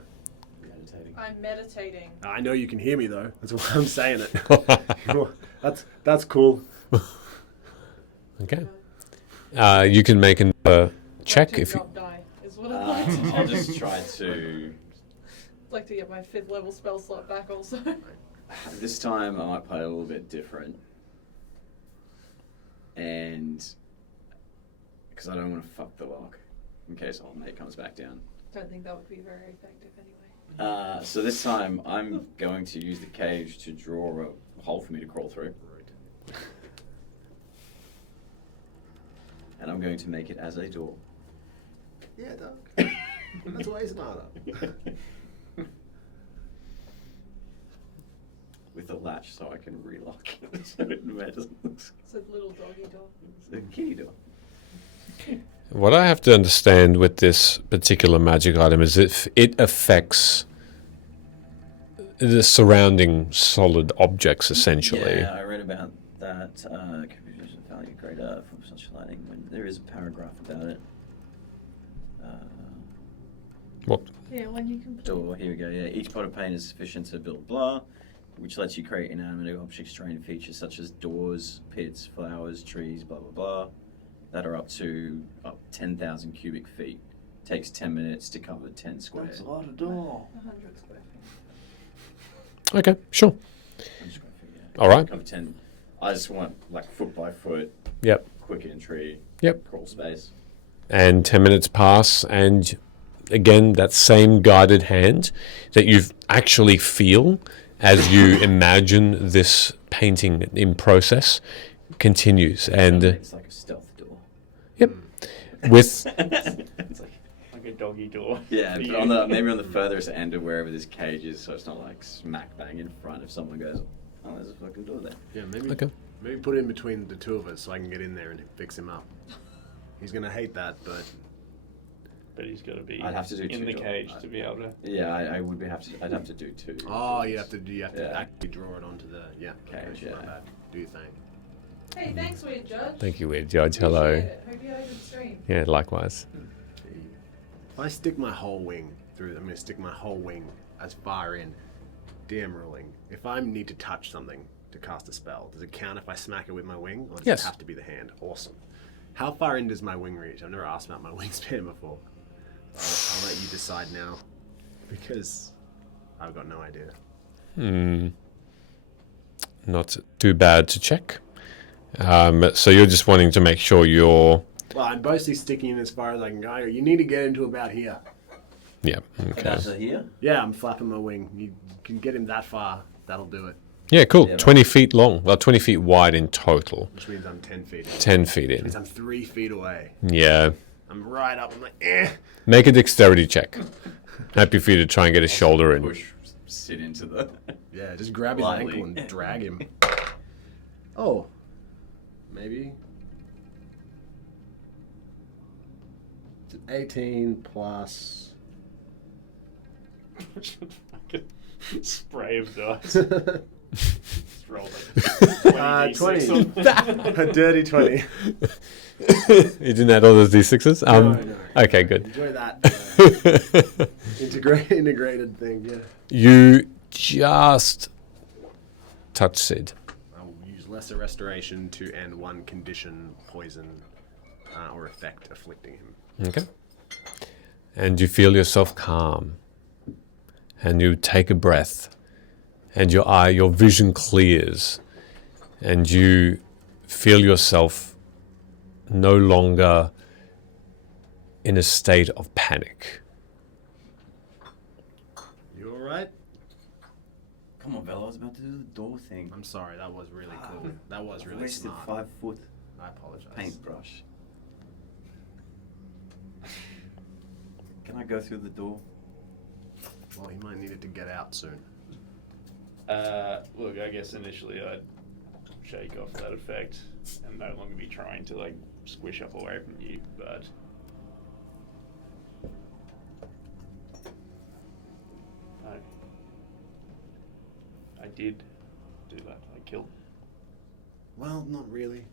Meditating. I'm meditating. I know you can hear me though. That's why I'm saying it. that's cool. Okay. You can make another check if you. Drop die is what I'd like to do. I'll just try to. I'd like to get my 5th level spell slot back also. This time I might play a little bit different. And. Because I don't want to fuck the lock in case old mate comes back down. Don't think that would be very effective anyway. So this time I'm going to use the cage to draw a hole for me to crawl through. And I'm going to make it as a door. Yeah, Doug. That's way smarter. With a latch so I can relock it so it doesn't. It's a little doggy door. It's a kitty door. What I have to understand with this particular magic item is if it affects the surrounding solid objects, essentially. Yeah, I read about that. Computers value greater from such lighting when there is a paragraph about it. What? Yeah, when you can. Door, here we go. Yeah, each pot of paint is sufficient to build blah, which lets you create inanimate objects, terrain features such as doors, pits, flowers, trees, blah blah blah, that are up 10,000 cubic feet. Takes 10 minutes to cover 10 squares. That's a lot of door. 100 square feet. Okay, sure. 100 square feet, yeah. All right. Cover 10. I just want like foot by foot. Yep. Quick entry. Yep. Crawl space. And 10 minutes pass, and again, that same guided hand that you actually feel as you imagine this painting in process continues. And It's like a stealth door. Yep. With It's Like a doggy door. Yeah, for but you. maybe on the furthest end of wherever this cage is, so it's not like smack bang in front if someone goes Oh, there's a fucking door there. Yeah, maybe. Okay. Maybe put it in between the two of us so I can get in there and fix him up. He's gonna hate that, but he's got to be I'd have to do in two the doors. cage to be able to. Yeah, I would have to. I'd have to do two. oh, you have to Yeah. actually draw it onto the Cage, My yeah. bad. Do your thing. Hey, thanks, Weird Judge. Thank you, Weird Judge. Hello. Appreciate it. Hope you had a good stream. Yeah, likewise. If I stick my whole wing through, I'm gonna stick my whole wing as far in. DM ruling. If I need to touch something to cast a spell, does it count if I smack it with my wing, or does Yes. it have to be the hand? Awesome. How far in does my wing reach? I've never asked about my wingspan before. I'll let you decide now, because I've got no idea. Not too bad to check. So you're just wanting to make sure you're... Well, I'm mostly sticking in as far as I can go. You need to get into about here. Yeah, okay. So here? Yeah, I'm flapping my wing. You can get him that far. That'll do it. Yeah, cool. Yeah, 20 feet long. Well, 20 feet wide in total. Which means I'm 10 feet in. 10 feet Which in. means I'm 3 feet away. Yeah. I'm right up. I'm like, eh. Make a dexterity check. Happy for you to try and get his shoulder in. Push Sid into the. Yeah, just grab his Lightly. ankle and drag him. Oh. Maybe. It's an 18 plus. Spray of dice. Just roll it. 20. A dirty 20. You didn't add all those d6s? No. Okay, good. Enjoy that. Integrated thing, yeah. You just touch Sid. I will use lesser restoration to end one condition, poison, or effect afflicting him. Okay. And you feel yourself calm. And you take a breath. And your vision clears. And you feel yourself no longer in a state of panic. You alright? Come on, Bella. I was about to do the door thing. I'm sorry, that was really cool. That was really Wasted smart. 5 foot I apologize. paintbrush. Can I go through the door? Well, he might need it to get out soon. Look, I guess initially I'd shake off that effect and no longer be trying to like squish up away from you, but I did do that. I killed. Well, not really.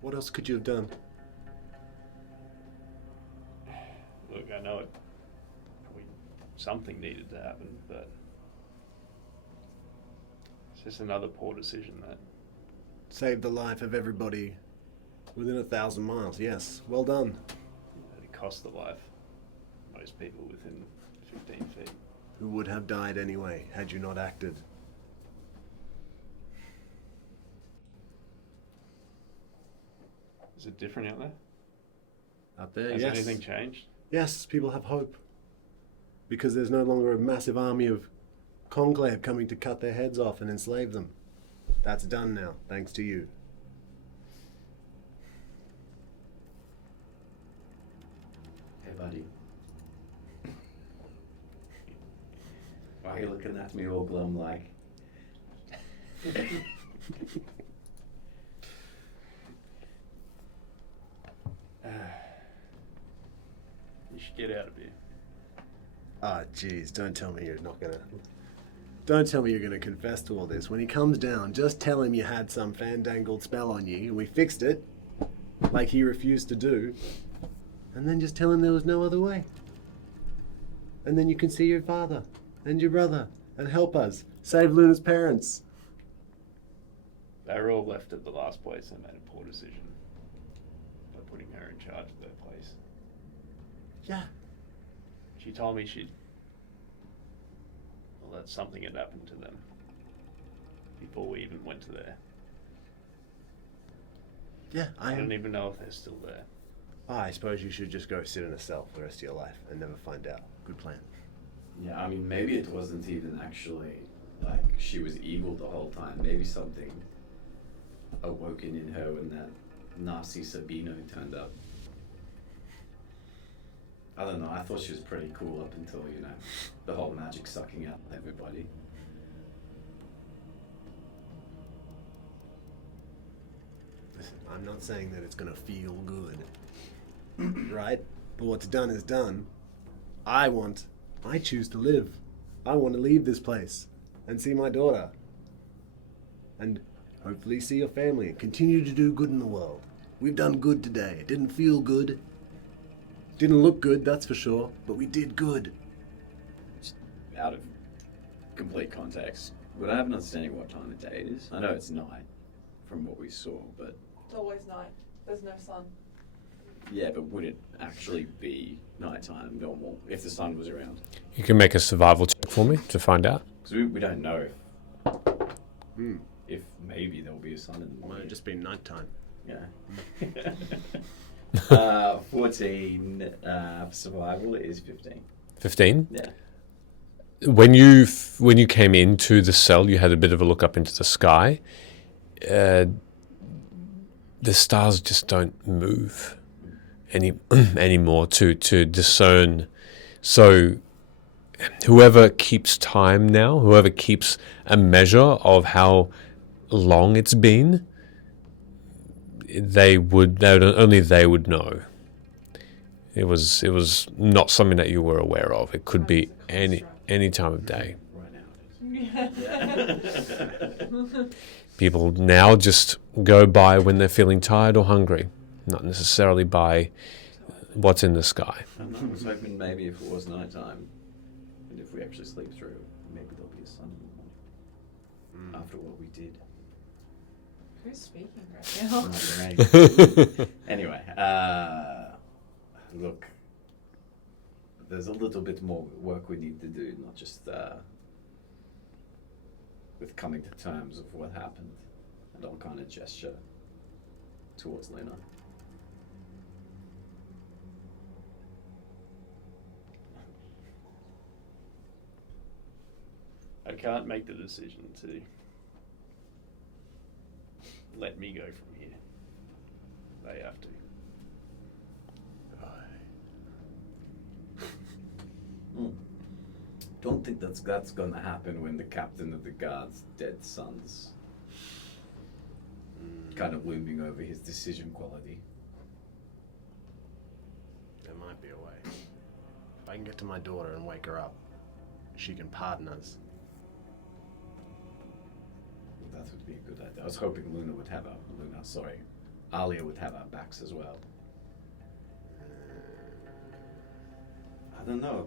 What else could you have done? Look, I know it. Something needed to happen, but it's just another poor decision that. Saved the life of everybody within 1,000 miles. Yes, well done. It cost the life of most people within 15 feet. Who would have died anyway had you not acted? Is it different out there? Out there, Has yes. anything changed? Yes, people have hope. Because there's no longer a massive army of Conclave coming to cut their heads off and enslave them. That's done now, thanks to you. Hey, buddy. Why are you looking at me all glum like? You should get out of here. Ah, jeez, don't tell me you're not gonna... Don't tell me you're gonna confess to all this. When he comes down, just tell him you had some fandangled spell on you, and we fixed it, like he refused to do, and then just tell him there was no other way. And then you can see your father, and your brother, and help us. Save Luna's parents. They were all left at the last place and made a poor decision by putting her in charge of their place. Yeah. She told me that something had happened to them before we even went to there. Yeah, I don't even know if they're still there. I suppose you should just go sit in a cell for the rest of your life and never find out. Good plan. Yeah, I mean, maybe it wasn't even actually like she was evil the whole time. Maybe something awoken in her when that Nazi Sabino turned up. I don't know, I thought she was pretty cool up until, the whole magic sucking out everybody. I'm not saying that it's gonna feel good, right? But what's done is done. I choose to live. I want to leave this place and see my daughter. And hopefully see your family and continue to do good in the world. We've done good today. It didn't feel good. Didn't look good, that's for sure, but we did good. Out of complete context, would I have an understanding what time of day it is? I know it's night from what we saw, but It's always night. There's no sun. yeah, but would it actually be nighttime normal if the sun was around? You can make a survival check for me to find out. Because we don't know if maybe there'll be a sun in the Might morning. have just been nighttime. Yeah. 14 survival is 15. 15? Yeah. When you came into the cell, you had a bit of a look up into the sky. The stars just don't move anymore to discern. So whoever keeps time now, whoever keeps a measure of how long it's been, only they would know. It was not something that you were aware of. It could be any time of day. People now just go by when they're feeling tired or hungry, not necessarily by what's in the sky. I was hoping maybe if it was nighttime, and if we actually sleep through, maybe there'll be a sun in the morning after what we did. Who's speaking right now? Anyway, look, there's a little bit more work we need to do, not just with coming to terms of what happened. And I'll kind of gesture towards Lena. I can't make the decision to let me go from here. They have to. Don't think that's gonna happen when the captain of the guard's dead son's kind of looming over his decision quality. There might be a way. If I can get to my daughter and wake her up, she can pardon us. That would be a good idea. I was hoping Alia would have our backs as well. I don't know,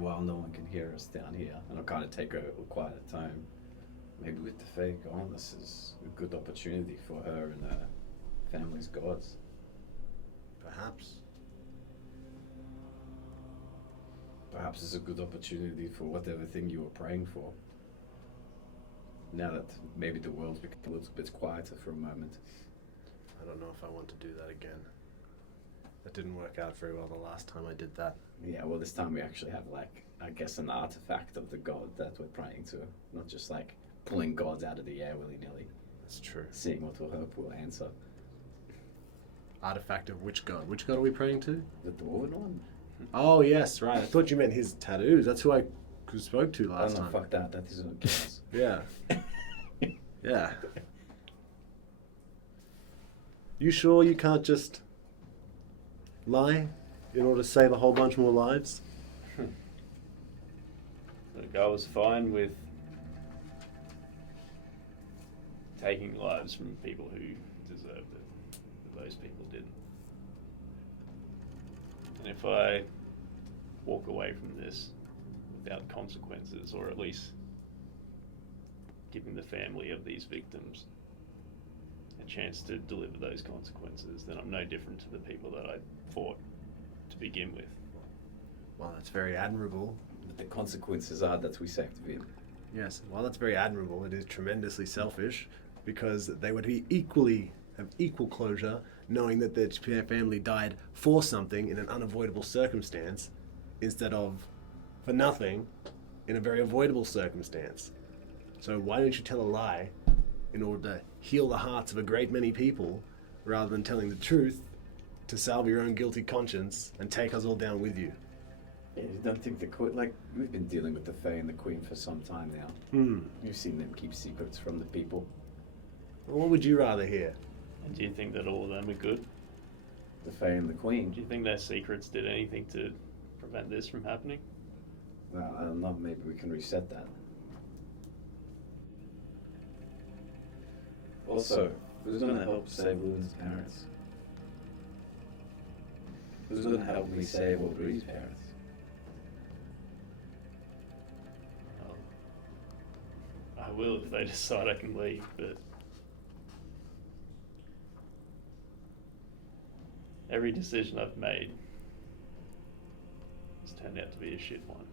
while no one can hear us down here, and I'll kind of take a quieter tone. Maybe with the Fae gone, this is a good opportunity for her and her family's gods. Perhaps. Perhaps it's a good opportunity for whatever thing you were praying for. Now that maybe the world's become a little bit quieter for a moment. I don't know if I want to do that again. That didn't work out very well the last time I did that. Yeah, well, this time we actually have, I guess, an artifact of the god that we're praying to. Not just, pulling gods out of the air willy-nilly. That's true. Seeing what we'll hope will answer. Artifact of which god? Which god are we praying to? The dwarven one? Oh, yes, right. I thought you meant his tattoos. That's who I spoke to last Oh, no, time. fuck that. That isn't chaos. Yeah. Yeah. You sure you can't just lie in order to save a whole bunch more lives? Look, I was fine with taking lives from people who deserved it, but those people didn't. And if I walk away from this without consequences, or at least giving the family of these victims a chance to deliver those consequences, then I'm no different to the people that I fought to begin with. Well, that's very admirable. But the consequences are that we saved Vin. Yes, while that's very admirable, it is tremendously selfish because they would have equal closure knowing that their family died for something in an unavoidable circumstance instead of for nothing in a very avoidable circumstance. So why don't you tell a lie in order to heal the hearts of a great many people rather than telling the truth to salve your own guilty conscience and take us all down with you? Yeah, you don't think the Queen... we've been dealing with the Fae and the Queen for some time now. You've seen them keep secrets from the people. Well, what would you rather hear? And do you think that all of them are good? The Fae and the Queen. Do you think their secrets did anything to prevent this from happening? Well, I don't know. Maybe we can reset that. Also, who's going to help save Luna's parents? Who's going to help me save Audrey's parents? I will if they decide I can leave, but every decision I've made has turned out to be a shit one.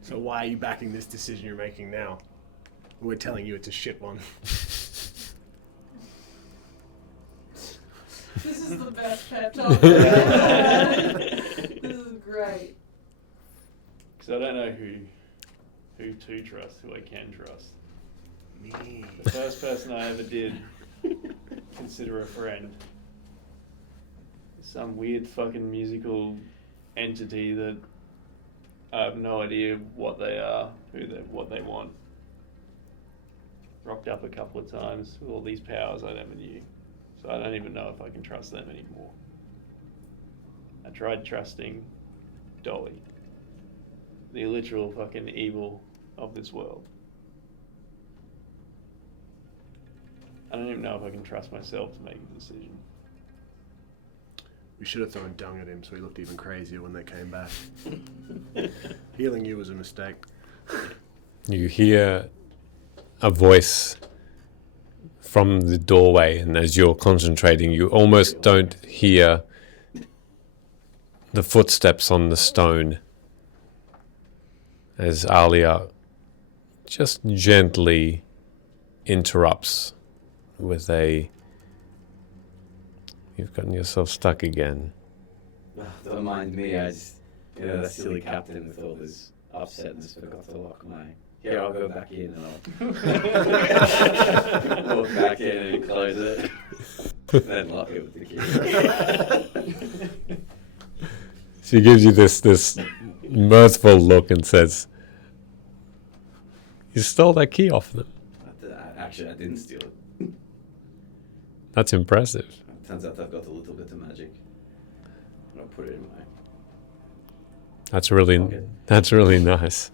So why are you backing this decision you're making now? We're telling you it's a shit one. This is the best pep talk. This is great. Because I don't know who to trust, who I can trust. Me. The first person I ever did consider a friend is some weird fucking musical entity that I have no idea what they are, what they want. Rocked up a couple of times with all these powers I never knew. So I don't even know if I can trust them anymore. I tried trusting Dolly, the literal fucking evil of this world. I don't even know if I can trust myself to make a decision. We should have thrown dung at him so he looked even crazier when they came back. Healing you was a mistake. You hear a voice from the doorway, and as you're concentrating, you almost don't hear the footsteps on the stone as Alia just gently interrupts with a, "You've gotten yourself stuck again." Don't mind me, I just, that silly captain with all his upsetness forgot to lock my... Here, I'll go back in and I'll walk back in and close it. Then lock it with the key. She gives you this mirthful look and says, "You stole that key off them." Actually, I didn't steal it. That's impressive. Turns out I've got a little bit of magic. And I'll put it in my... That's really nice.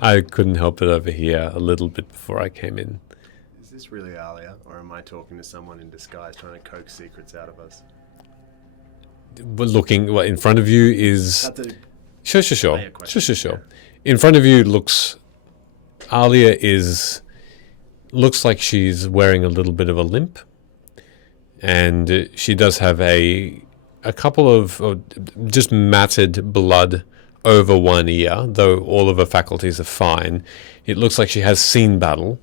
I couldn't help but overhear a little bit before I came in. Is this really Alia, or am I talking to someone in disguise trying to coax secrets out of us? But looking, what in front of you is... That's a- Sure. Layer question. Sure. In front of you Alia looks like she's wearing a little bit of a limp. And she does have a couple of just matted blood over one ear, though all of her faculties are fine. It looks like she has seen battle,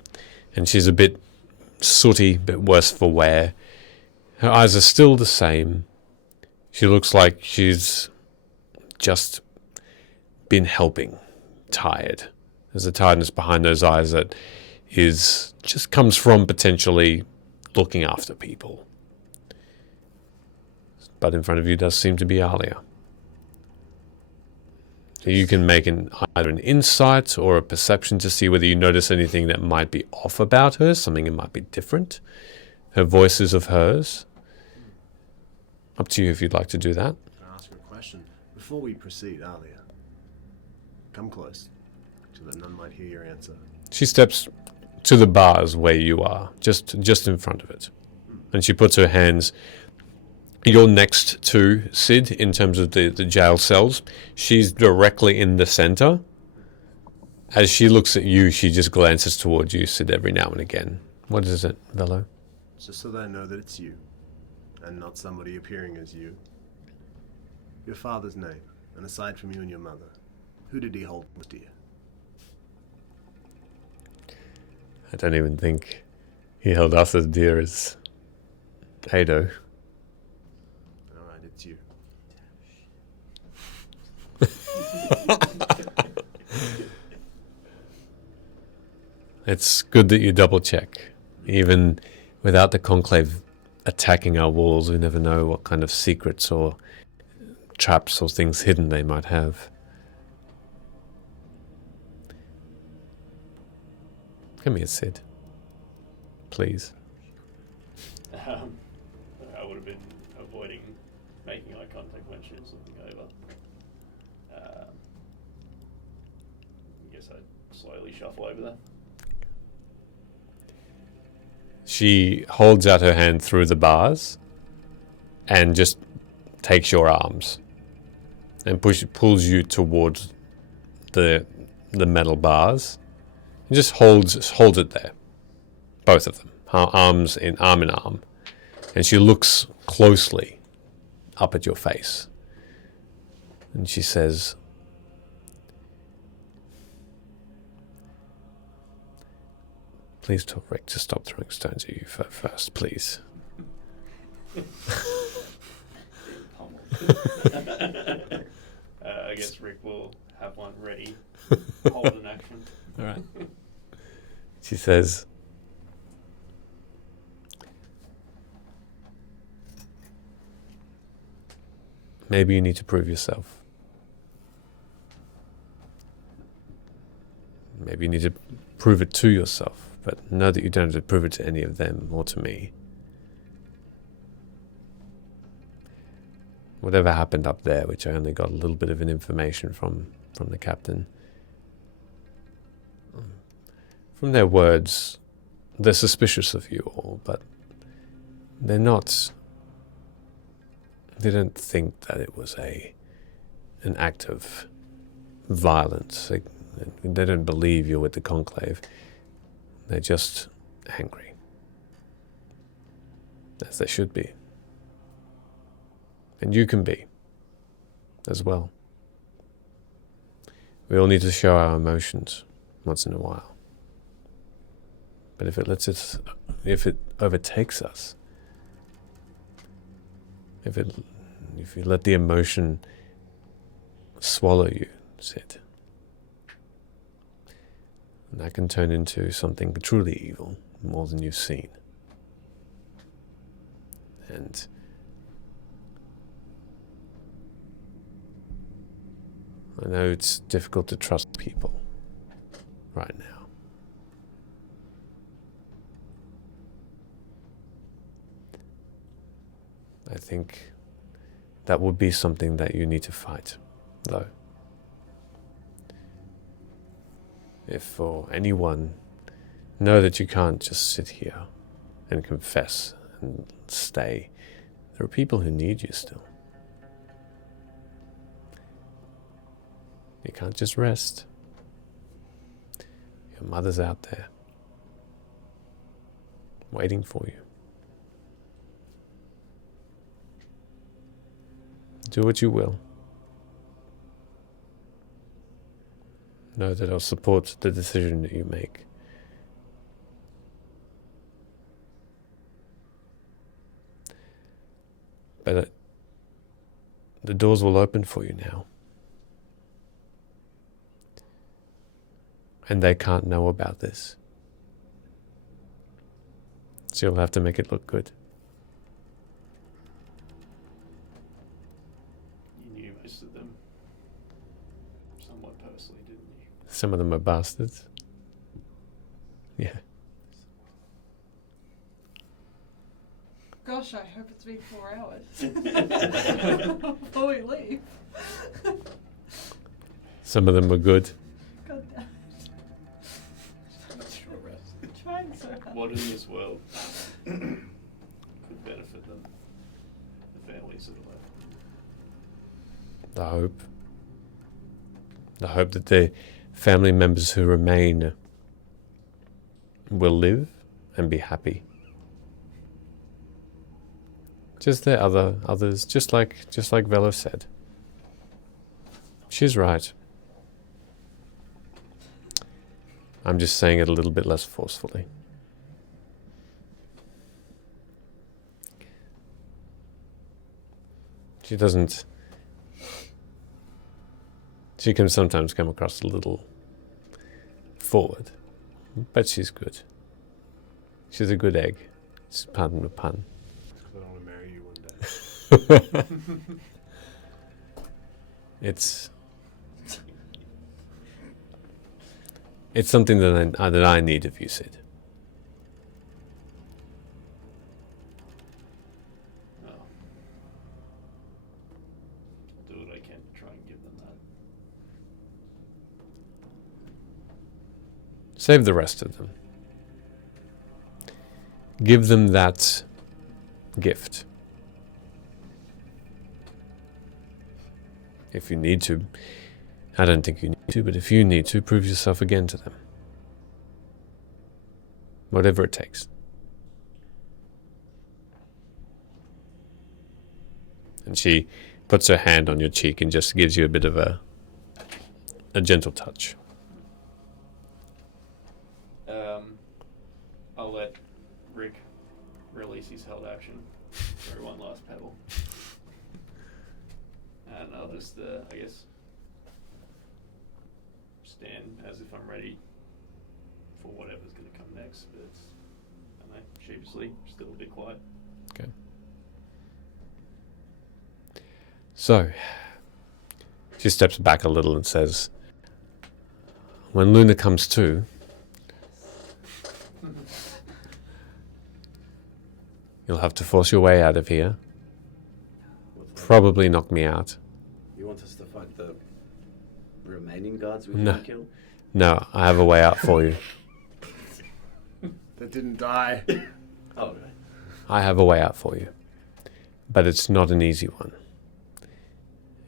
and she's a bit sooty, a bit worse for wear. Her eyes are still the same. She looks like she's just been helping, tired. There's a tiredness behind those eyes that just comes from potentially looking after people. But in front of you does seem to be Alia. So you can make either an insight or a perception to see whether you notice anything that might be off about her, something that might be different. Her voice is of hers. Up to you if you'd like to do that. Can I ask you a question? Before we proceed, Alia, come close, so that none might hear your answer. She steps to the bars where you are, just in front of it. And she puts her hands... You're next to Sid in terms of the jail cells. She's directly in the center. As she looks at you, she just glances towards you, Sid, every now and again. What is it, Velo? Just so that I know that it's you, and not somebody appearing as you. Your father's name, and aside from you and your mother, who did he hold most dear? I don't even think he held us as dear as Ado. Alright, it's you. It's good that you double check. Even without the Conclave attacking our walls, we never know what kind of secrets or traps or things hidden they might have. Come here, Sid. Please. making eye contact when she was looking over. I guess I'd slowly shuffle over there. She holds out her hand through the bars and just takes your arms and pulls you towards the metal bars and just holds it there, both of them, arm in arm, and she looks closely up at your face and she says, "Please tell Rick to stop throwing stones at you first, please." I guess Rick will have one ready. Hold an action. All right. She says, "Maybe you need to prove yourself. Maybe you need to prove it to yourself, but know that you don't have to prove it to any of them or to me. Whatever happened up there, which I only got a little bit of an information from the captain. From their words, they're suspicious of you all, but they're not. They don't think that it was an act of violence. They don't believe you're with the Conclave. They're just angry, as they should be. And you can be, as well. We all need to show our emotions once in a while. But if it overtakes us, if you let the emotion swallow you, Sid, that can turn into something truly evil, more than you've seen. And I know it's difficult to trust people right now. I think that would be something that you need to fight, though. If for anyone, know that you can't just sit here and confess and stay. There are people who need you still. You can't just rest. Your mother's out there, waiting for you. Do what you will. Know that I'll support the decision that you make. But the doors will open for you now. And they can't know about this. So you'll have to make it look good. You knew most of them somewhat personally, didn't you? Some of them are bastards. Yeah. Gosh, I hope it's been 4 hours before we leave. Some of them are good. God damn it. Trying so hard. What in this world could benefit them? The families that are left. The hope that the family members who remain will live and be happy. Just there are others, just like Velo said. She's right. I'm just saying it a little bit less forcefully. She can sometimes come across a little forward, but she's good. She's a good egg. Pardon the pun. I want to marry you one day. It's something that I need of you, Sid. Save the rest of them. Give them that gift. If you need to. I don't think you need to, but if you need to, prove yourself again to them. Whatever it takes. And she puts her hand on your cheek and just gives you a bit of a gentle touch. I'll let Rick release his held action for one last pebble. And I'll just, I guess, stand as if I'm ready for whatever's going to come next. But I don't know, sheepishly, still a bit quiet. Okay. So, she steps back a little and says, when Luna comes to, you'll have to force your way out of here. Probably knock me out. You want us to fight the remaining guards we No. didn't kill? No, I have a way out for you. That didn't die. Oh, right. I have a way out for you. But it's not an easy one.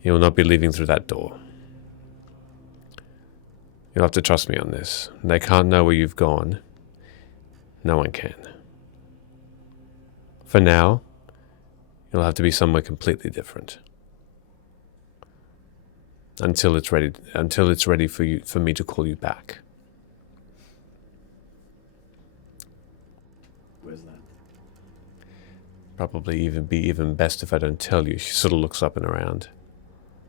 You will not be leaving through that door. You'll have to trust me on this. They can't know where you've gone. No one can. For now, you'll have to be somewhere completely different. Until it's ready for me to call you back. Where's that? Probably even best if I don't tell you. She sort of looks up and around.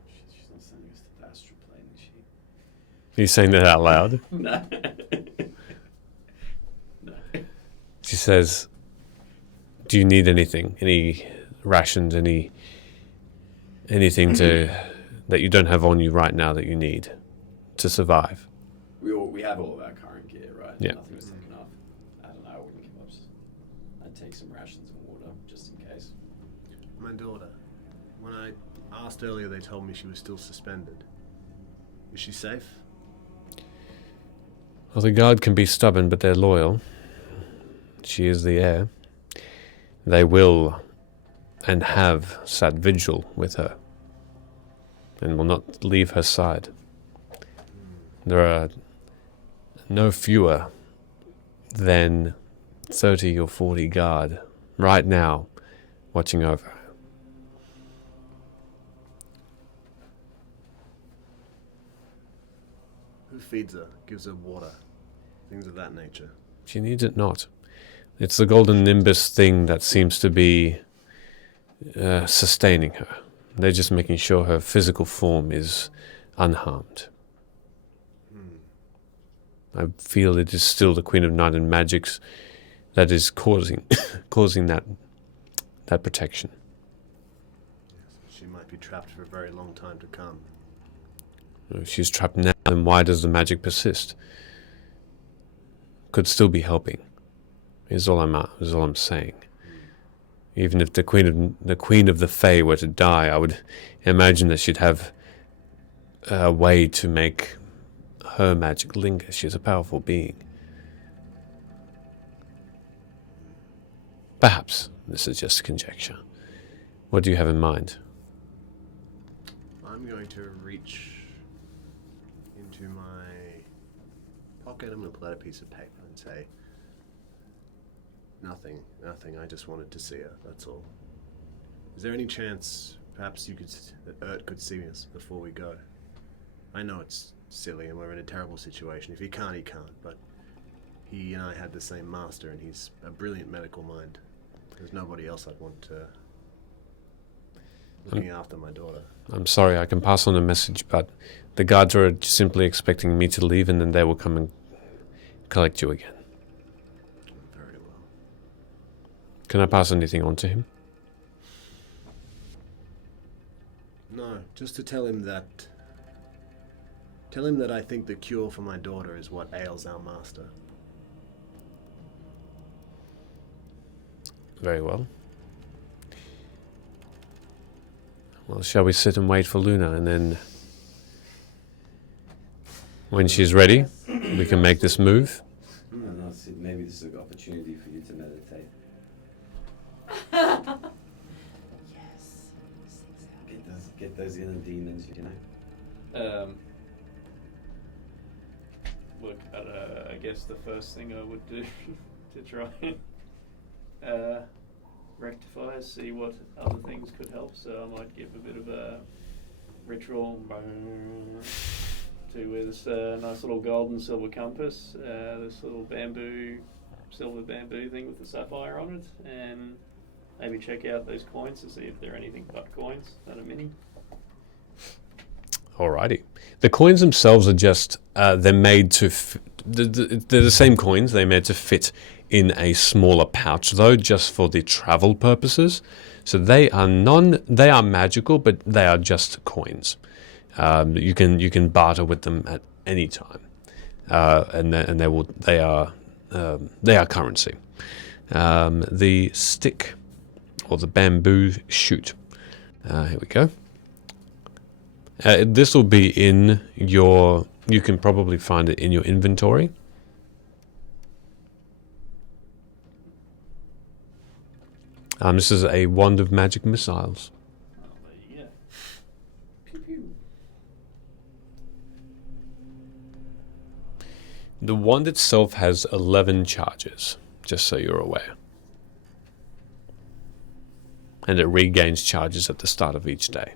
She's not sending us to the astral plane, is she? Are you saying that out loud? No. No. She says, do you need anything? Any rations? Anything that you don't have on you right now that you need to survive? We have all of our current gear, right? Yeah. Nothing was taken off. I don't know, I wouldn't give up. I'd take some rations and water, just in case. My daughter. When I asked earlier, they told me she was still suspended. Is she safe? Well, the guard can be stubborn, but they're loyal. She is the heir. They will and have sat vigil with her and will not leave her side. There are no fewer than 30 or 40 guard right now watching over her. Who feeds her, gives her water, things of that nature? She needs it not. It's the golden nimbus thing that seems to be sustaining her. They're just making sure her physical form is unharmed. I feel it is still the Queen of Night and Magics that is causing that protection. Yes, she might be trapped for a very long time to come. If she's trapped now, then why does the magic persist? Could still be helping. Is all I'm saying. Even if the Queen of the Fae were to die, I would imagine that she'd have a way to make her magic linger. She's a powerful being. Perhaps this is just conjecture. What do you have in mind? I'm going to reach into my pocket. I'm going to pull out a piece of paper and say, Nothing. I just wanted to see her, that's all. Is there any chance, perhaps that Ert could see us before we go? I know it's silly and we're in a terrible situation. If he can't, he can't, but he and I had the same master and he's a brilliant medical mind. There's nobody else I'd want looking after my daughter. I'm sorry, I can pass on a message, but the guards are simply expecting me to leave and then they will come and collect you again. Very well. Can I pass anything on to him? No, just to tell him that I think the cure for my daughter is what ails our master. Very well. Well, shall we sit and wait for Luna and then when she's ready? we can make this move. No, see, maybe this is an opportunity for you to meditate. Yes. Get those inner demons, you know. Look, I guess the first thing I would do to try and rectify is see what other things could help. So I might give a bit of a ritual to with this nice little gold and silver compass, this little silver bamboo thing with the sapphire on it, and maybe check out those coins to see if they're anything but coins, not a mini. Alrighty. The coins themselves are just, they're made to, they're the same coins, they're made to fit in a smaller pouch though, just for the travel purposes. So they are magical, but they are just coins. You can barter with them at any time. And they are currency. The stick, or the bamboo shoot. Here we go. This will be in your, you can probably find it in your inventory. This is a wand of magic missiles. Oh, there you go. Pew pew. The wand itself has 11 charges, just so you're aware. And it regains charges at the start of each day.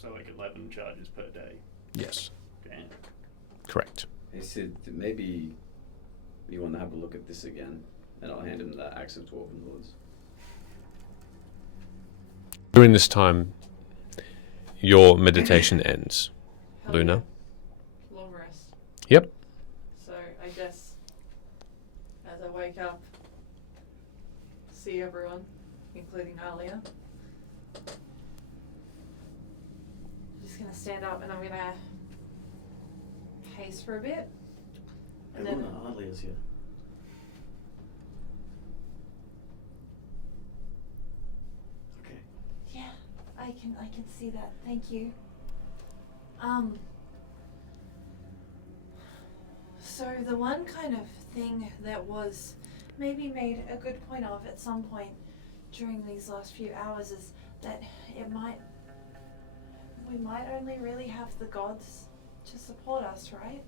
So like 11 charges per day. Yes. Damn. Correct. He said maybe you want to have a look at this again, and I'll hand him the Axe of Dwarven Lords. During this time, your meditation ends. Hell Luna? yeah. Long rest. Yep. So I guess as I wake up, see everyone, including Alia. I'm just gonna stand up and I'm gonna pace for a bit. And then Alia's here. Okay. Yeah, I can see that. Thank you. So the one kind of thing that was maybe made a good point of at some point during these last few hours is that we might only really have the gods to support us, right?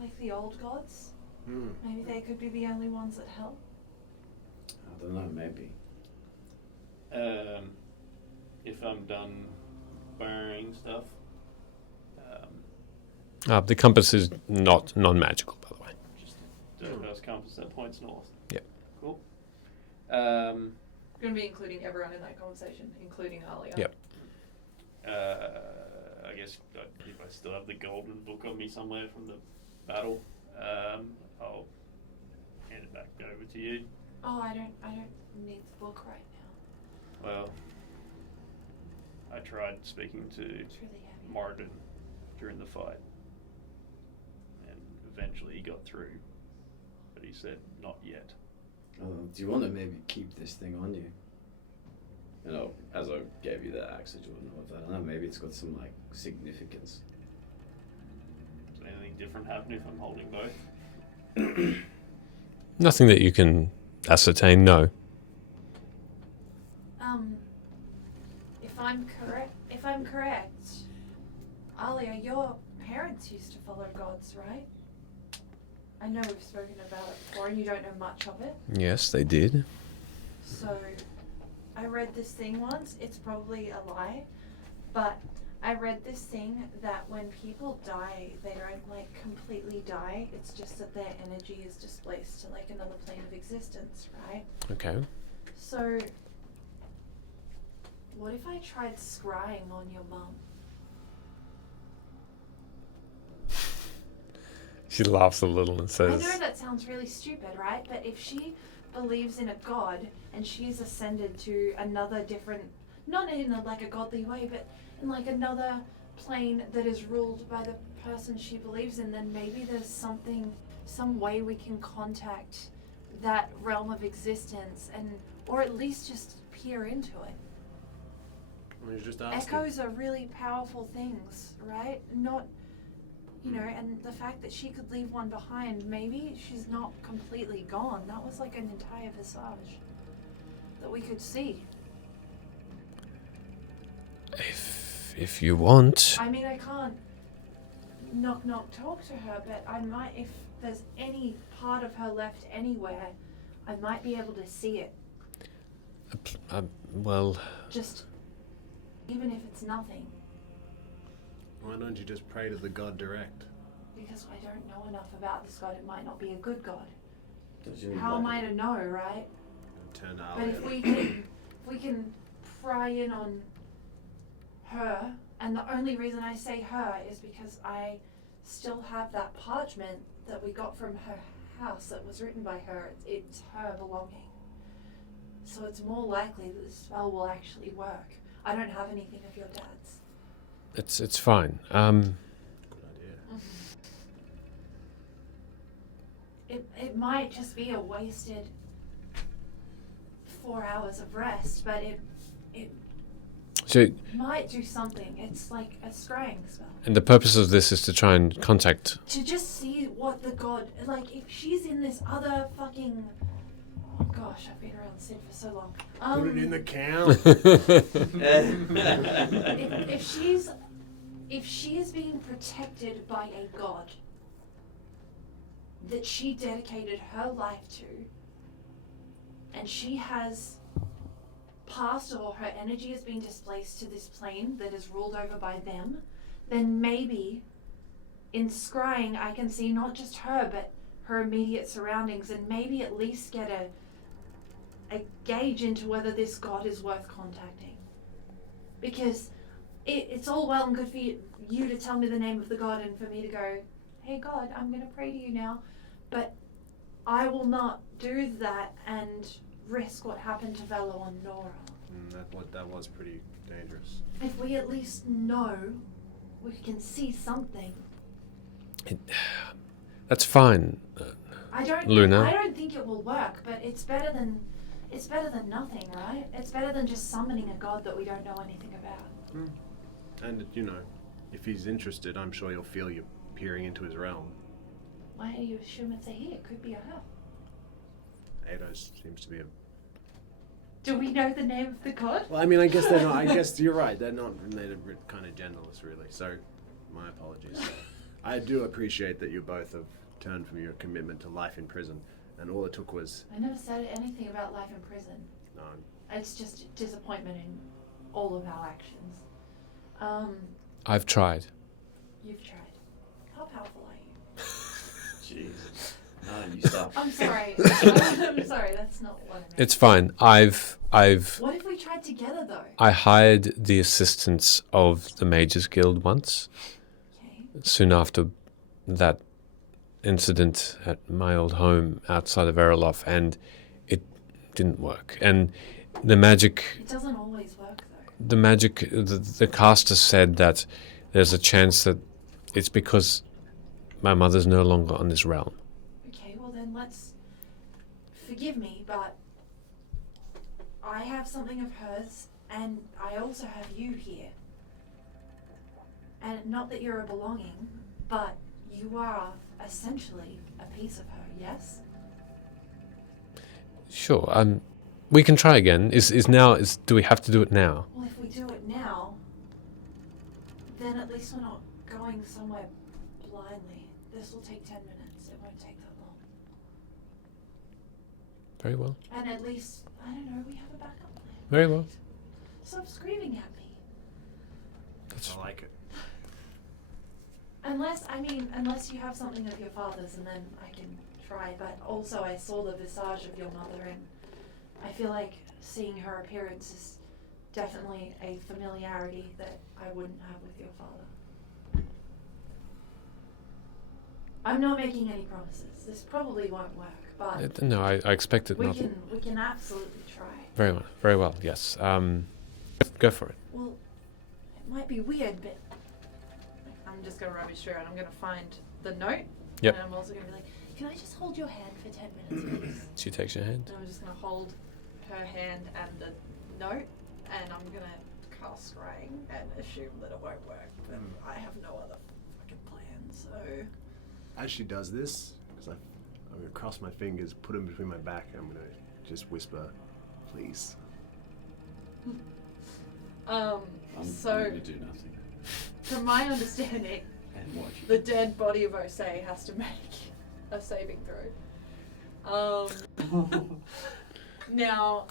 Like the old gods? Maybe they could be the only ones that help. I don't know, maybe. If I'm done burning stuff, The compass is not non-magical, by the way. just Dirthouse compass that points north. Yep. Cool. I'm gonna be including everyone in that conversation, including Alia. Yep. I guess if I still have the golden book on me somewhere from the battle, I'll hand it back over to you. Oh, I don't need the book right now. Well, I tried speaking to It's really heavy. Moradin during the fight, and eventually he got through, but he said not yet. Do you want to maybe keep this thing on you? You know, as I gave you the Axe of Dwarven Lords, I don't know, maybe it's got some like significance. Is anything different happen if I'm holding both? Nothing that you can ascertain, no. If I'm correct, Alia, your parents used to follow gods, right? I know we've spoken about it before and you don't know much of it. Yes, they did. So, I read this thing once, it's probably a lie, but I read this thing that when people die, they don't like completely die, it's just that their energy is displaced to like another plane of existence, right? Okay. So, what if I tried scrying on your mum? She laughs a little and I says, know that sounds really stupid, right? But if she believes in a god and she's ascended to another different, not in like a godly way, but in like another plane that is ruled by the person she believes in, then maybe there's some way we can contact that realm of existence or at least just peer into it. You're just asking. Echoes are really powerful things, right? Not, You know, and the fact that she could leave one behind, maybe she's not completely gone. That was like an entire visage that we could see. If you want. I mean, I can't knock talk to her, but I might, if there's any part of her left anywhere, I might be able to see it. Well. Just, even if it's nothing. Why don't you just pray to the god direct? Because I don't know enough about this god. It might not be a good god. Does you How am like- I to know, right? Turn But if we can pry in on her, and the only reason I say her is because I still have that parchment that we got from her house that was written by her. It's her belonging. So it's more likely that the spell will actually work. I don't have anything of your dad's. It's fine. Good idea. It might just be a wasted 4 hours of rest, but it So, might do something. It's like a scrying spell. and the purpose of this is to try and contact. To just see what the god, like, if she's in this other fucking, oh gosh, I've been around Sid for so long. Put it in the count. if she is being protected by a god that she dedicated her life to, and she has passed, or her energy has been displaced to this plane that is ruled over by them, then maybe in scrying I can see not just her but her immediate surroundings, and maybe at least get a gauge into whether this god is worth contacting. Because it's all well and good for you to tell me the name of the god and for me to go, hey God, I'm going to pray to you now, but I will not do that and risk what happened to Velo on Nora. That was pretty dangerous. If we at least know, we can see something. That's fine, Luna. I don't think it will work, but it's better than nothing, right? It's better than just summoning a god that we don't know anything about. And, you know, if he's interested, I'm sure you'll feel you peering into his realm. Why do you assume it's a he? It could be a her. Eidos seems to be a... Do we know the name of the god? Well, I mean, I guess they're not... I guess you're right. They're kind of genderless, really. So, my apologies. I do appreciate that you both have turned from your commitment to life in prison, and all it took was... I never said anything about life in prison. No. It's just disappointment in all of our actions. I've tried. You've tried. How powerful are you? Jesus. No, you stop. I'm sorry. I'm sorry. That's not what I meant. It's fine. I've. What if we tried together, though? I hired the assistance of the Mages Guild once. Okay. Soon after that incident at my old home outside of Erlof, and it didn't work. And the magic. It doesn't always work, though. The magic. The caster said that there's a chance that it's because my mother's no longer on this realm. Okay, well then let's... Forgive me, but I have something of hers, and I also have you here. And not that you're a belonging, but you are essentially a piece of her, yes? Sure. We can try again. Do we have to do it now? Well, if we do it now, then at least we're not going somewhere blindly. This will take 10 minutes. It won't take that long. Very well. And at least, I don't know, we have a backup plan. Very well. Stop screaming at me. I like it. Unless you have something of your father's, and then I can try. But also I saw the visage of your mother, and I feel like seeing her appearance is definitely a familiarity that I wouldn't have with your father. I'm not making any promises. This probably won't work, but No, I expect it we not. can absolutely try. Very well. Very well. Yes. Go for it. Well, it might be weird, but I'm just going to rubbish through and I'm going to find the note. Yep. And I'm also going to be like, can I just hold your hand for 10 minutes, please? She takes your hand. and I'm just going to hold her hand and the note, and I'm going to cast scrying and assume that it won't work. But I have no other fucking plans. So As she does this, because I'm going to cross my fingers, put them between my back, and I'm going to just whisper, please. I'm so going to do nothing. from my understanding, And watch. the dead body of Osei has to make a saving throw. Now,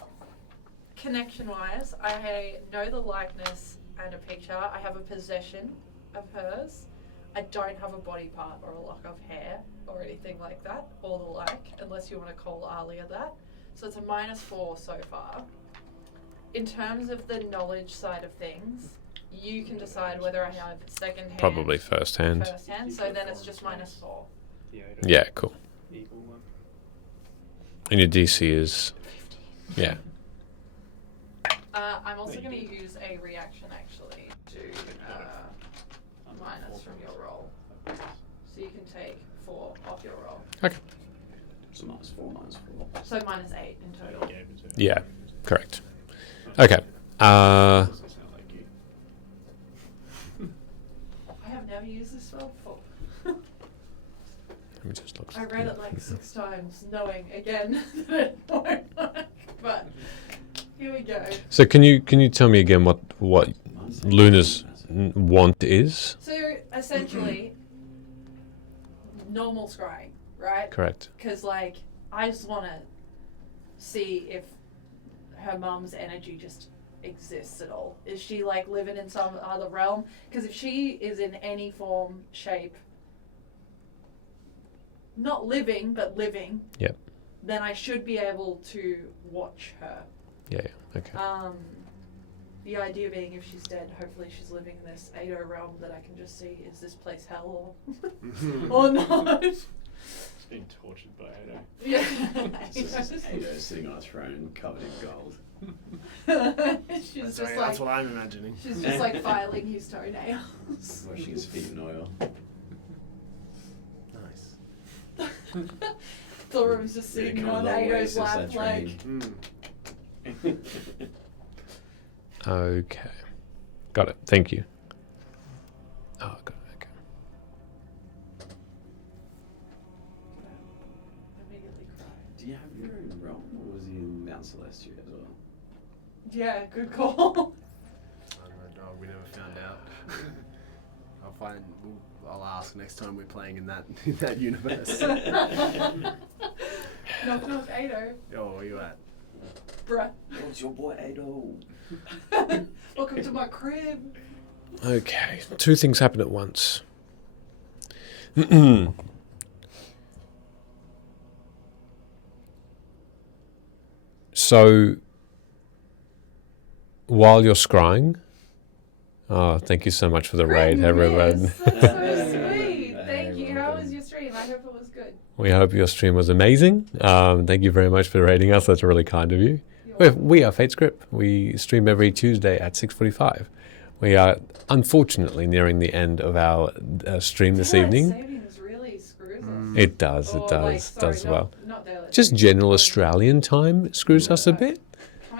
connection-wise, I know the likeness and a picture. I have a possession of hers. I don't have a body part or a lock of hair or anything like that, or the like, unless you want to call Alia that. So it's a -4 so far. In terms of the knowledge side of things, you can decide whether I have second hand. Probably first hand. First hand, so then it's just -4. Yeah, cool. Eagle one. And your DC is... Yeah. I'm also going to use a reaction actually to minus from your roll. So you can take 4 off your roll. Okay. So -4, -4. So -8 in total. Yeah, correct. Okay. I have never used this spell before. Let me just look. I read it like 6 times, knowing again that it won't work. But here we go. So can you tell me again what Luna's want is? So essentially, normal scrying, right? Correct. Because like I just want to see if her mum's energy just exists at all. Is she like living in some other realm? Because if she is in any form, shape, not living but living, Yep. then I should be able to watch her. Yeah. Okay. The idea being, if she's dead, hopefully she's living in this Ado realm that I can just see, is this place hell or not? It's been tortured by Ado. Yeah. Ado sitting on a throne covered in gold. She's just That's like, what I'm imagining. she's just like filing his toenails. Washing his feet in oil. Nice. Thorim's just sitting come a on long way Ado's since lap that like, train. Okay. Got it. Thank you. Oh, got it. Okay. immediately cry. Do you have your own realm, or was he in Mount Celestia as well? Yeah, good call. I don't know. We never found out. I'll ask next time we're playing in that universe. Knock knock Ado. Yo, where you at? Bruh. Oh, it's your boy Ado. Welcome to my crib. Okay. 2 things happen at once. So, while you're scrying, oh, thank you so much for the raid, everyone. That's so sweet. Thank you. How was your stream? I hope it was good. We hope your stream was amazing. Thank you very much for rating us. That's really kind of you. We are Fate's Grip. We stream every Tuesday at 6:45. We are unfortunately nearing the end of our stream this evening. Savings really screws us. It does. Or, It does. like, sorry, does well. not daylight Just savings, general but Australian time screws us a bit.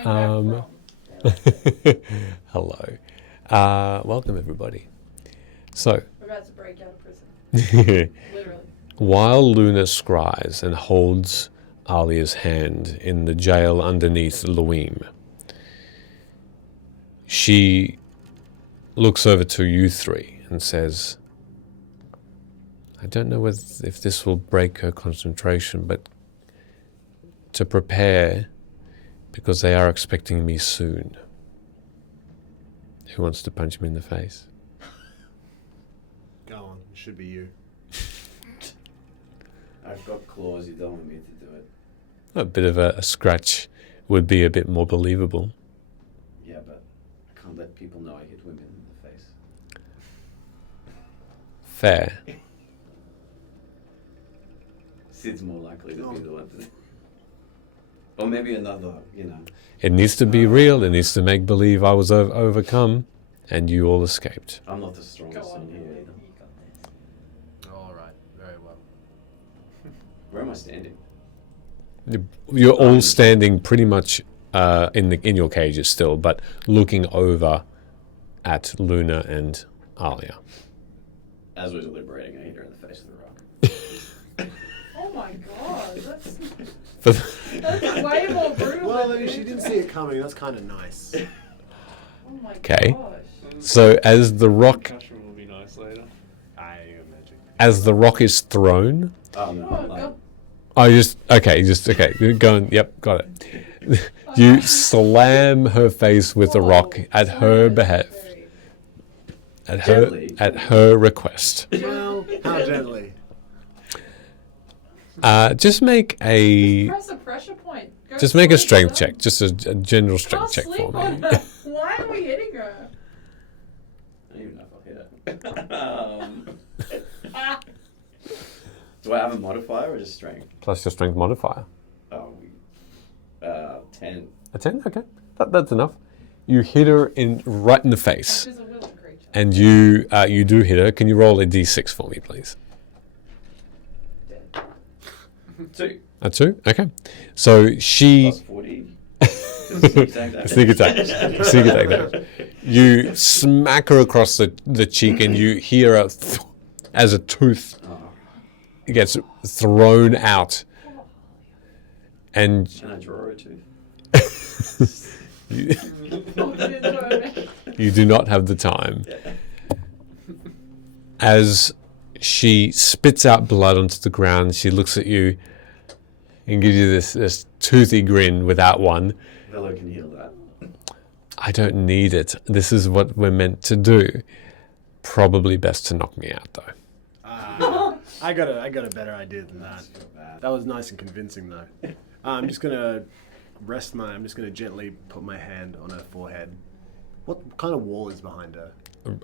coming back from. Hello. Welcome everybody. So. We're about to break out of prison. Literally. While Luna scries and holds Alia's hand in the jail underneath Luim, she looks over to you 3 and says, I don't know if this will break her concentration, but to prepare, because they are expecting me soon. Who wants to punch me in the face? Go on. It should be you. I've got claws, you don't want me to do it. A bit of a scratch would be a bit more believable. Yeah, but I can't let people know I hit women in the face. Fair. Sid's more likely to be the one to... Or maybe another, you know. It needs to be real. It needs to make believe I was overcome and you all escaped. I'm not the strongest one here either. All right. Very well. Where am I standing? You're all standing pretty much in your cages still, but looking over at Luna and Alia. As we're deliberating, I hit her in the face with a rock. Oh my god, that's For- that's way more brutal. Well, than she didn't see it coming. That's kind of nice. Oh my Okay. gosh. So as the rock, Concussion will be nice later. I imagine. as the rock is thrown, Oh no! Oh, Like, God. oh, just okay. You're going. Yep, got it. You slam her face with the rock at her behest, Gently. at her request. Well, how gently? Just make a Press a pressure point. Go just make a sleep, strength son. check, just a general strength Can't check sleep for on me. her. Why are we hitting her? I don't even know if I'll hit it. Do I have a modifier or just strength? Plus your strength modifier. Oh, 10. A 10? Okay, that's enough. You hit her right in the face, She's a willing creature. and you do hit her. Can you roll a d6 for me, please? 2. A 2? Okay. So she. Plus 40. Sneak attack damage. Sneak attack. Sneak attack damage. You smack her across the cheek, and you hear as a tooth gets thrown out. And Can I draw a tooth? you do not have the time. As she spits out blood onto the ground, she looks at you and gives you this toothy grin without one. Velo can heal that. I don't need it. This is what we're meant to do. Probably best to knock me out, though. I got a better idea than that. That was nice and convincing, though. I'm just gonna I'm just gonna gently put my hand on her forehead. What kind of wall is behind her?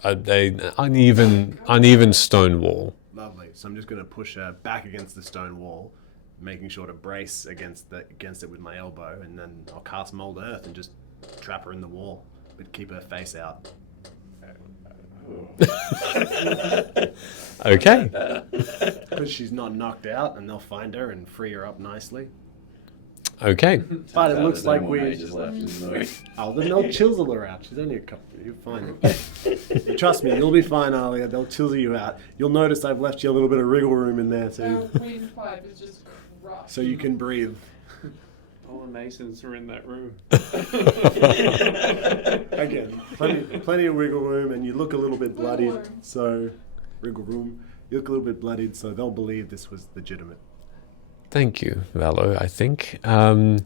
An uneven stone wall. Lovely. So I'm just gonna push her back against the stone wall, making sure to brace against it with my elbow, and then I'll cast Mold Earth and just trap her in the wall, but keep her face out. Okay. Because she's not knocked out, and they'll find her and free her up nicely. Okay. But it looks like we. left. Oh, then they'll chisel her out. She's only a couple. You're fine. Trust me, you'll be fine, Alia. They'll chisel you out. You'll notice I've left you a little bit of wriggle room in there too, Our windpipe is just crushed. so you can breathe. All the Masons are in that room. Again, plenty of wiggle room, and you look a little bit bloodied. So, wiggle room. You look a little bit bloodied, so they'll believe this was legitimate. Thank you, Valo, I think. And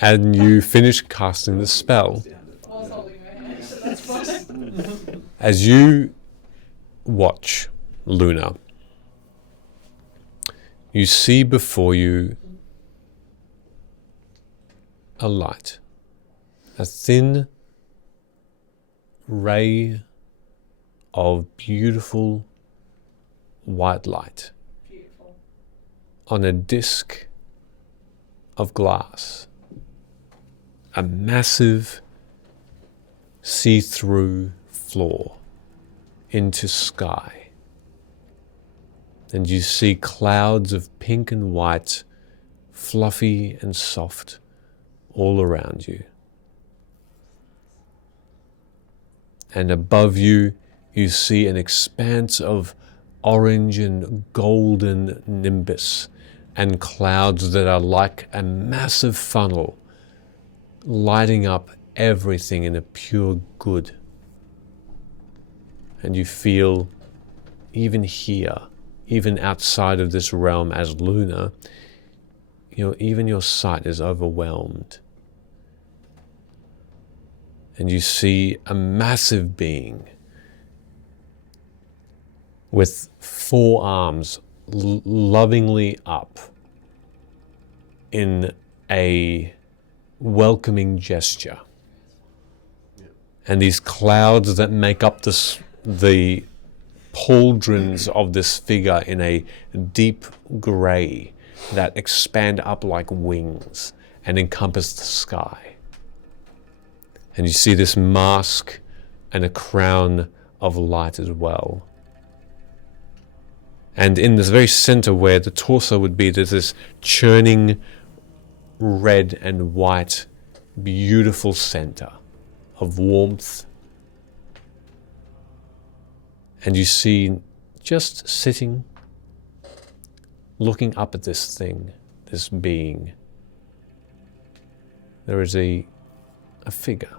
you finish casting the spell. I was holding her hand, so that's fine. As you watch Luna, you see before you a light, a thin ray of beautiful white light on a disc of glass, a massive see-through floor into sky, and you see clouds of pink and white, fluffy and soft, all around you. And above you, you see an expanse of orange and golden nimbus and clouds that are like a massive funnel, lighting up everything in a pure good. And you feel, even here, even outside of this realm as Luna, even your sight is overwhelmed. And you see a massive being with 4 arms lovingly up in a welcoming gesture. And these clouds that make up the pauldrons of this figure in a deep grey that expand up like wings and encompass the sky. And you see this mask and a crown of light as well. And in this very center where the torso would be, there's this churning red and white, beautiful center of warmth. And you see just sitting, looking up at this thing, this being, there is a figure.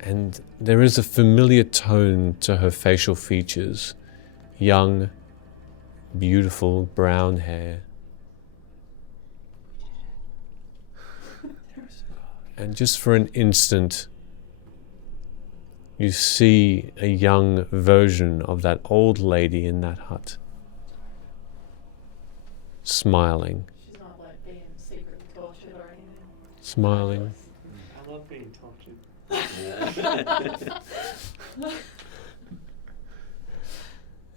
And there is a familiar tone to her facial features. Young, beautiful brown hair. And just for an instant, you see a young version of that old lady in that hut, smiling. She's not like being secretly tortured or anything. Smiling. I love being tortured.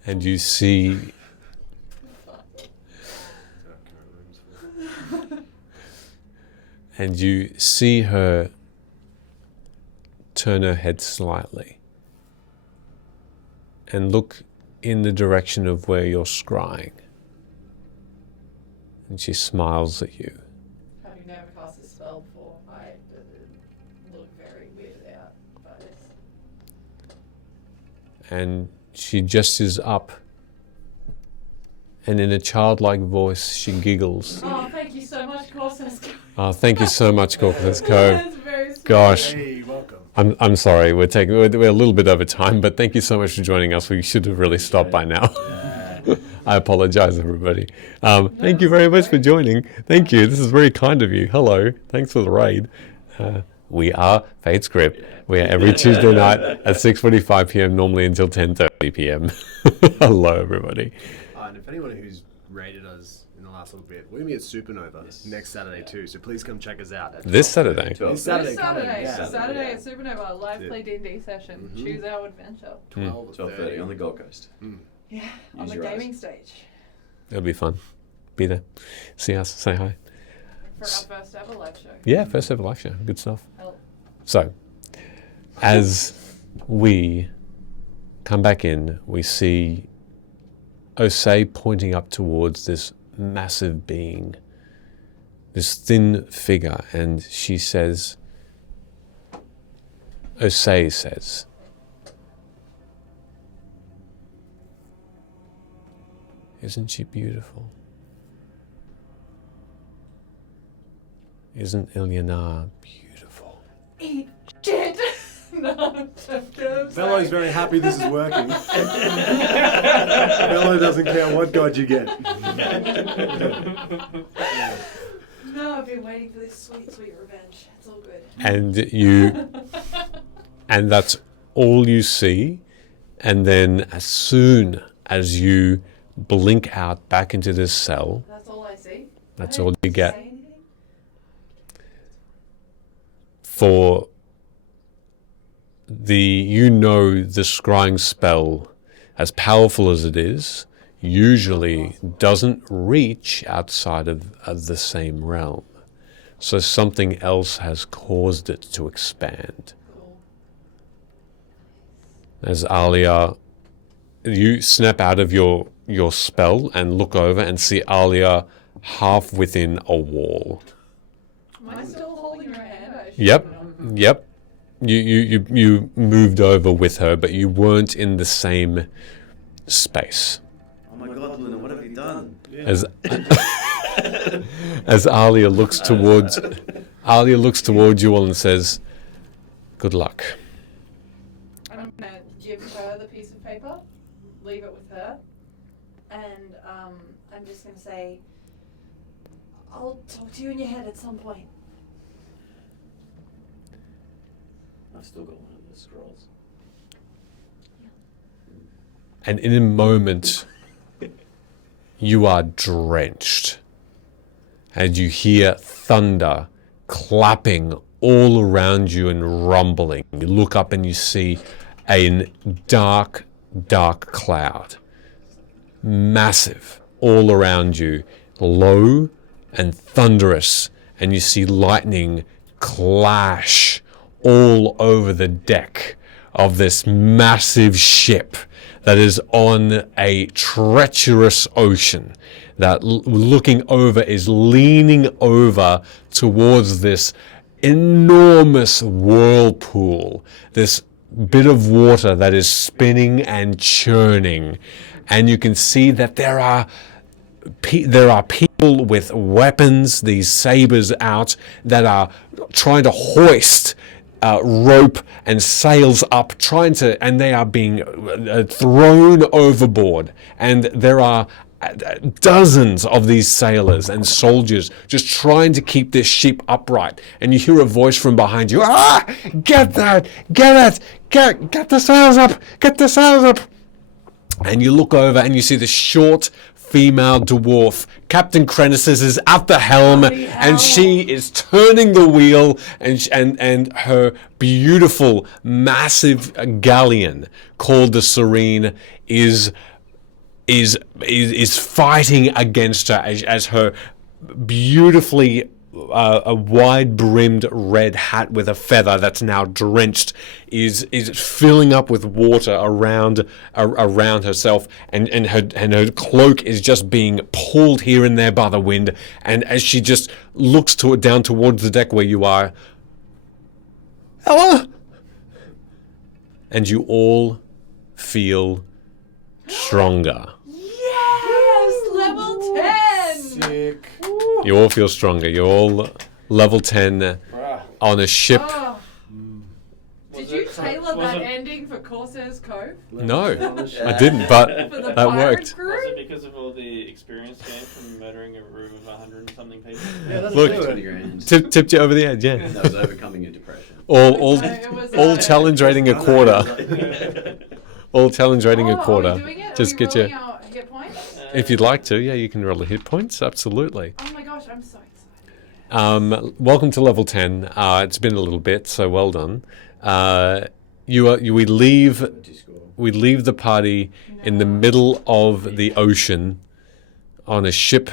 And you see her turn her head slightly and look in the direction of where you're scrying. And she smiles at you. Having never cast a spell before, I look very weirded out by this. And she gestures up, and in a childlike voice she giggles. Oh, thank you so much, Corsair's. Oh, thank you so much, Corsair's Cove. That's very sweet. Gosh, Hey, welcome. I'm sorry, we're a little bit over time, but thank you so much for joining us. We should have really stopped by now. I apologize, everybody. Thank you very much for joining. Thank you. This is very kind of you. Hello. Thanks for the raid. We are Fate's Grip. We are every Tuesday night at 6:45 p.m. normally until 10:30 p.m. Hello, everybody. And if anyone who's rated us in the last little bit, we're going to be at Supernova next Saturday too, so please come check us out. This Saturday? This Saturday. Saturday at Supernova, live play D&D session. Choose our adventure. 12:30 on the Gold Coast. Yeah, on the gaming stage. It'll be fun. Be there. See us. Say hi. For our first ever live show. Yeah, first ever live show. Good stuff. Hell. So, as we come back in, we see Osei pointing up towards this massive being, this thin figure, and she says, Osei says, "Isn't she beautiful? Isn't Ilyana beautiful?" Eat shit! No, I'm joking. Bello's very happy this is working. Bello doesn't care what god you get. No, I've been waiting for this sweet, sweet revenge. It's all good. And that's all you see. And then as soon as you blink out back into this cell, That's all I see. that's all you get. For the scrying spell, as powerful as it is, usually doesn't reach outside of the same realm. So something else has caused it to expand. As Alia, you snap out of your spell and look over and see Alia half within a wall. Am I still holding her hand? Yep. You moved over with her, but you weren't in the same space. Oh my God, Luna, what have you done? As Alia looks towards you all and says, "Good luck." I'm gonna give her the piece of paper, leave it with her, And I'm just going to say, I'll talk to you in your head at some point. I've still got one of the scrolls. And in a moment, you are drenched. And you hear thunder clapping all around you and rumbling. You look up and you see a dark, dark cloud. Massive all around you. Low and thunderous. And you see lightning clash all over the deck of this massive ship that is on a treacherous ocean that looking over is leaning over towards this enormous whirlpool, this bit of water that is spinning and churning, and you can see that there are people with weapons, these sabers out, that are trying to hoist rope and sails up, and they are being thrown overboard, and there are dozens of these sailors and soldiers just trying to keep this ship upright, and you hear a voice from behind you, get the sails up, get the sails up. And you look over and you see the short female dwarf, Captain Krenesis, is at the helm, and she is turning the wheel, and her beautiful, massive galleon called the Serene is fighting against her as her beautifully a wide-brimmed red hat with a feather that's now drenched is filling up with water around herself, and her cloak is just being pulled here and there by the wind, and as she just looks down towards the deck where you are, Ella, and you all feel stronger. Yes, level 10. Sick. You all feel stronger. You're all level 10 on a ship. Oh. Did you tailor that ending for Corsair's Cove? No, I didn't, but For the that pirate worked. crew? Was it because of all the experience gained from murdering a room of 100 and something people? Yeah, that's Look, 20 grand. tipped you over the edge, yeah. That was overcoming your depression. All challenge rating a quarter. All challenge rating a quarter. Are we doing it? Just Are we get you. rolling our hit points? If you'd like to, yeah, you can roll the hit points. Absolutely. Oh my gosh, I'm so excited. Welcome to level 10. It's been a little bit, so well done. We leave the party in the middle of the ocean on a ship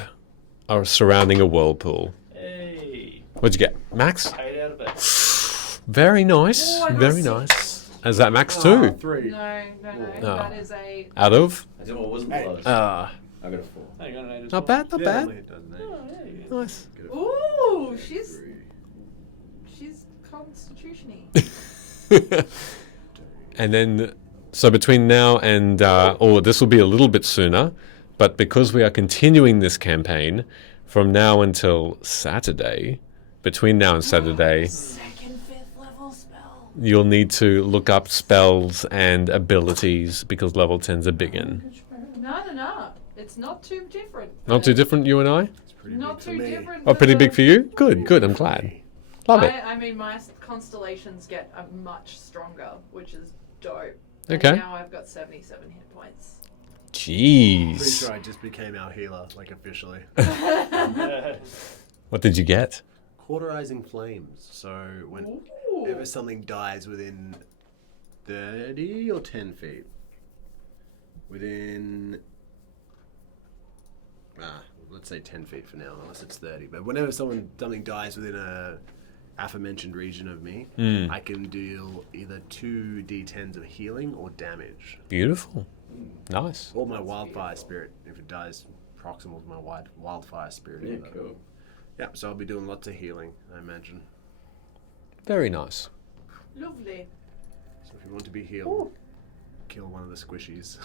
surrounding a whirlpool. Hey. What'd you get, Max? 8 out of 8. Very nice. Oh, I got Very 6. nice. Is that Max too? 3. No. No. That is a... Out of? I don't know, it wasn't close. I got a 4. I got an 8 as Not well. bad, not bad. Nice. Ooh, she's constitution-y. And then, so between now and, this will be a little bit sooner, but because we are continuing this campaign from now until Saturday, between now and Saturday, Second, 5th level spell. you'll need to look up spells and abilities because level 10's a big one. No. It's not too different. Not too different, you and I? Not too different. Oh, pretty big for you? Good, I'm glad. Love it. I mean, my constellations get much stronger, which is dope. Okay. And now I've got 77 hit points. Jeez. Pretty sure I just became our healer, like officially. What did you get? Cauterizing flames. So whenever something dies within 30 or 10 feet, within let's say 10 feet for now, unless it's 30. But whenever something dies within a aforementioned region of me, I can deal either 2 d10s of healing or damage. Beautiful. Nice. Or my wildfire spirit, if it dies proximal to my wildfire spirit. Yeah, cool. Yeah, so I'll be doing lots of healing, I imagine. Very nice. Lovely. So if you want to be healed, kill one of the squishies.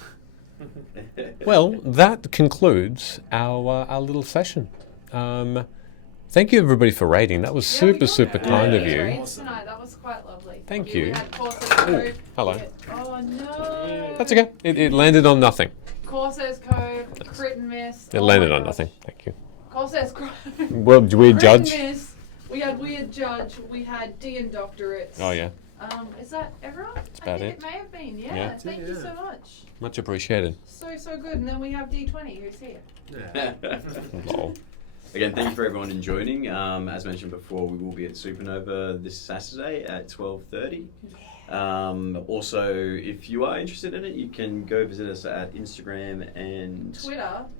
Well, that concludes our little session. Thank you everybody for rating. That was super kind of you. Tonight. That was quite lovely. Thank We you. had Corsair's Cove. Hello. Oh no. That's okay. It landed on nothing. Corsair's Cove, crit and miss. It landed on nothing. Thank you. Corsair's Cove. Well, weird Crit and judge. miss. We had Weird Judge. We had D and Doctorates. Oh yeah. Is that everyone? about I think it. it may have been. Yeah. Yeah. Thank you so much. Much appreciated. So good. And then we have D20 who's here. Lol. Again, thank you for everyone in joining. As mentioned before, we will be at Supernova this Saturday at 12:30. Also, if you are interested in it, you can go visit us at Instagram and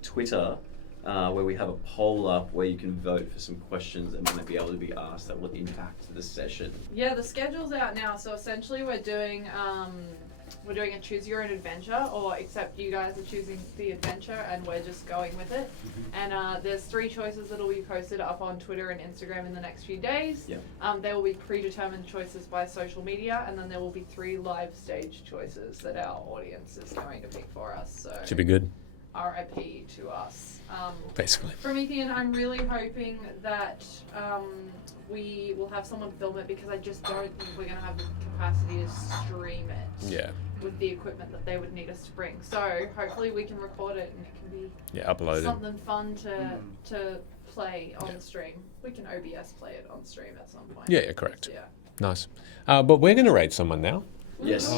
Twitter, where we have a poll up where you can vote for some questions that might be able to be asked that will impact the session. Yeah, the schedule's out now. So essentially, we're doing we're doing a choose your own adventure, or except you guys are choosing the adventure and we're just going with it. And there's 3 choices that'll be posted up on Twitter and Instagram in the next few days. Yep. There will be predetermined choices by social media, and then there will be 3 live stage choices that our audience is going to pick for us. So Should be good. RIP to us. Basically. From Ethan, I'm really hoping that we will have someone film it, because I just don't think we're going to have the capacity to stream it. Yeah. With the equipment that they would need us to bring. So hopefully we can record it and it can be Upload it. something fun to play on the stream. We can OBS play it on stream at some point. Yeah, correct. Yeah. Nice. But we're going to raid someone now. Yes.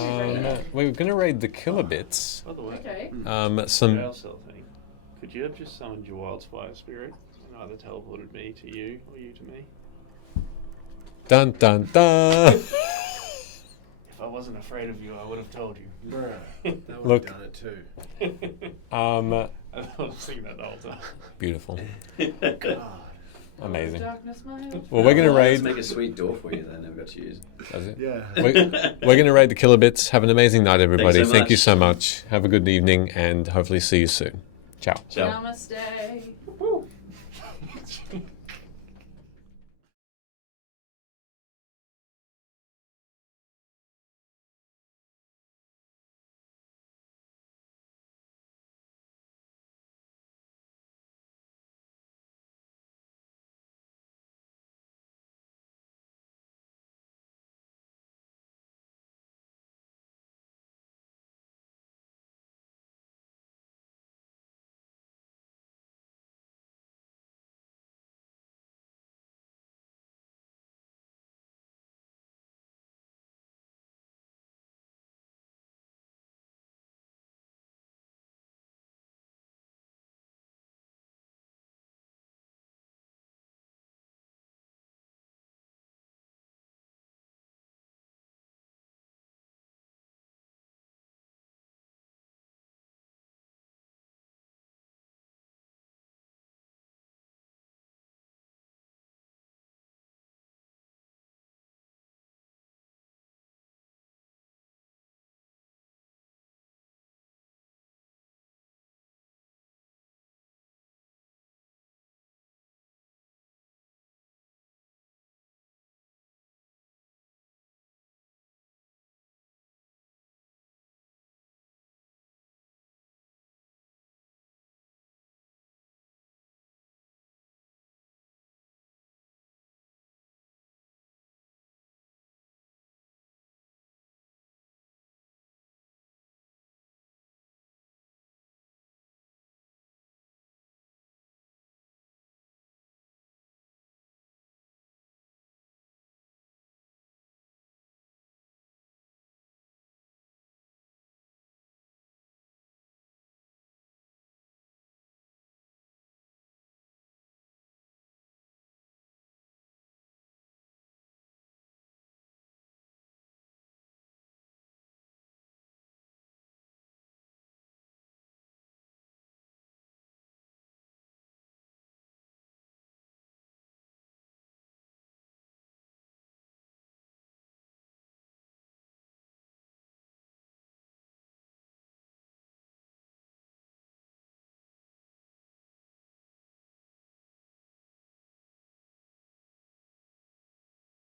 We're going to raid the Killer Bits. By the way, Okay. Some. jail cell thing. Could you have just summoned your wildfire spirit and either teleported me to you or you to me? Dun dun dun. If I wasn't afraid of you, I would have told you. Bruh, that would Look. have done it too. I was thinking that the whole time. Beautiful. God. Amazing. Darkness, my hope. Well, we're going to Let's raid. make a sweet door for you that I never got to use. Does it? Yeah. We're going to raid the Killer Bits. Have an amazing night, everybody. so Thank you much. so much. Have a good evening and hopefully see you soon. Ciao. Ciao. Namaste.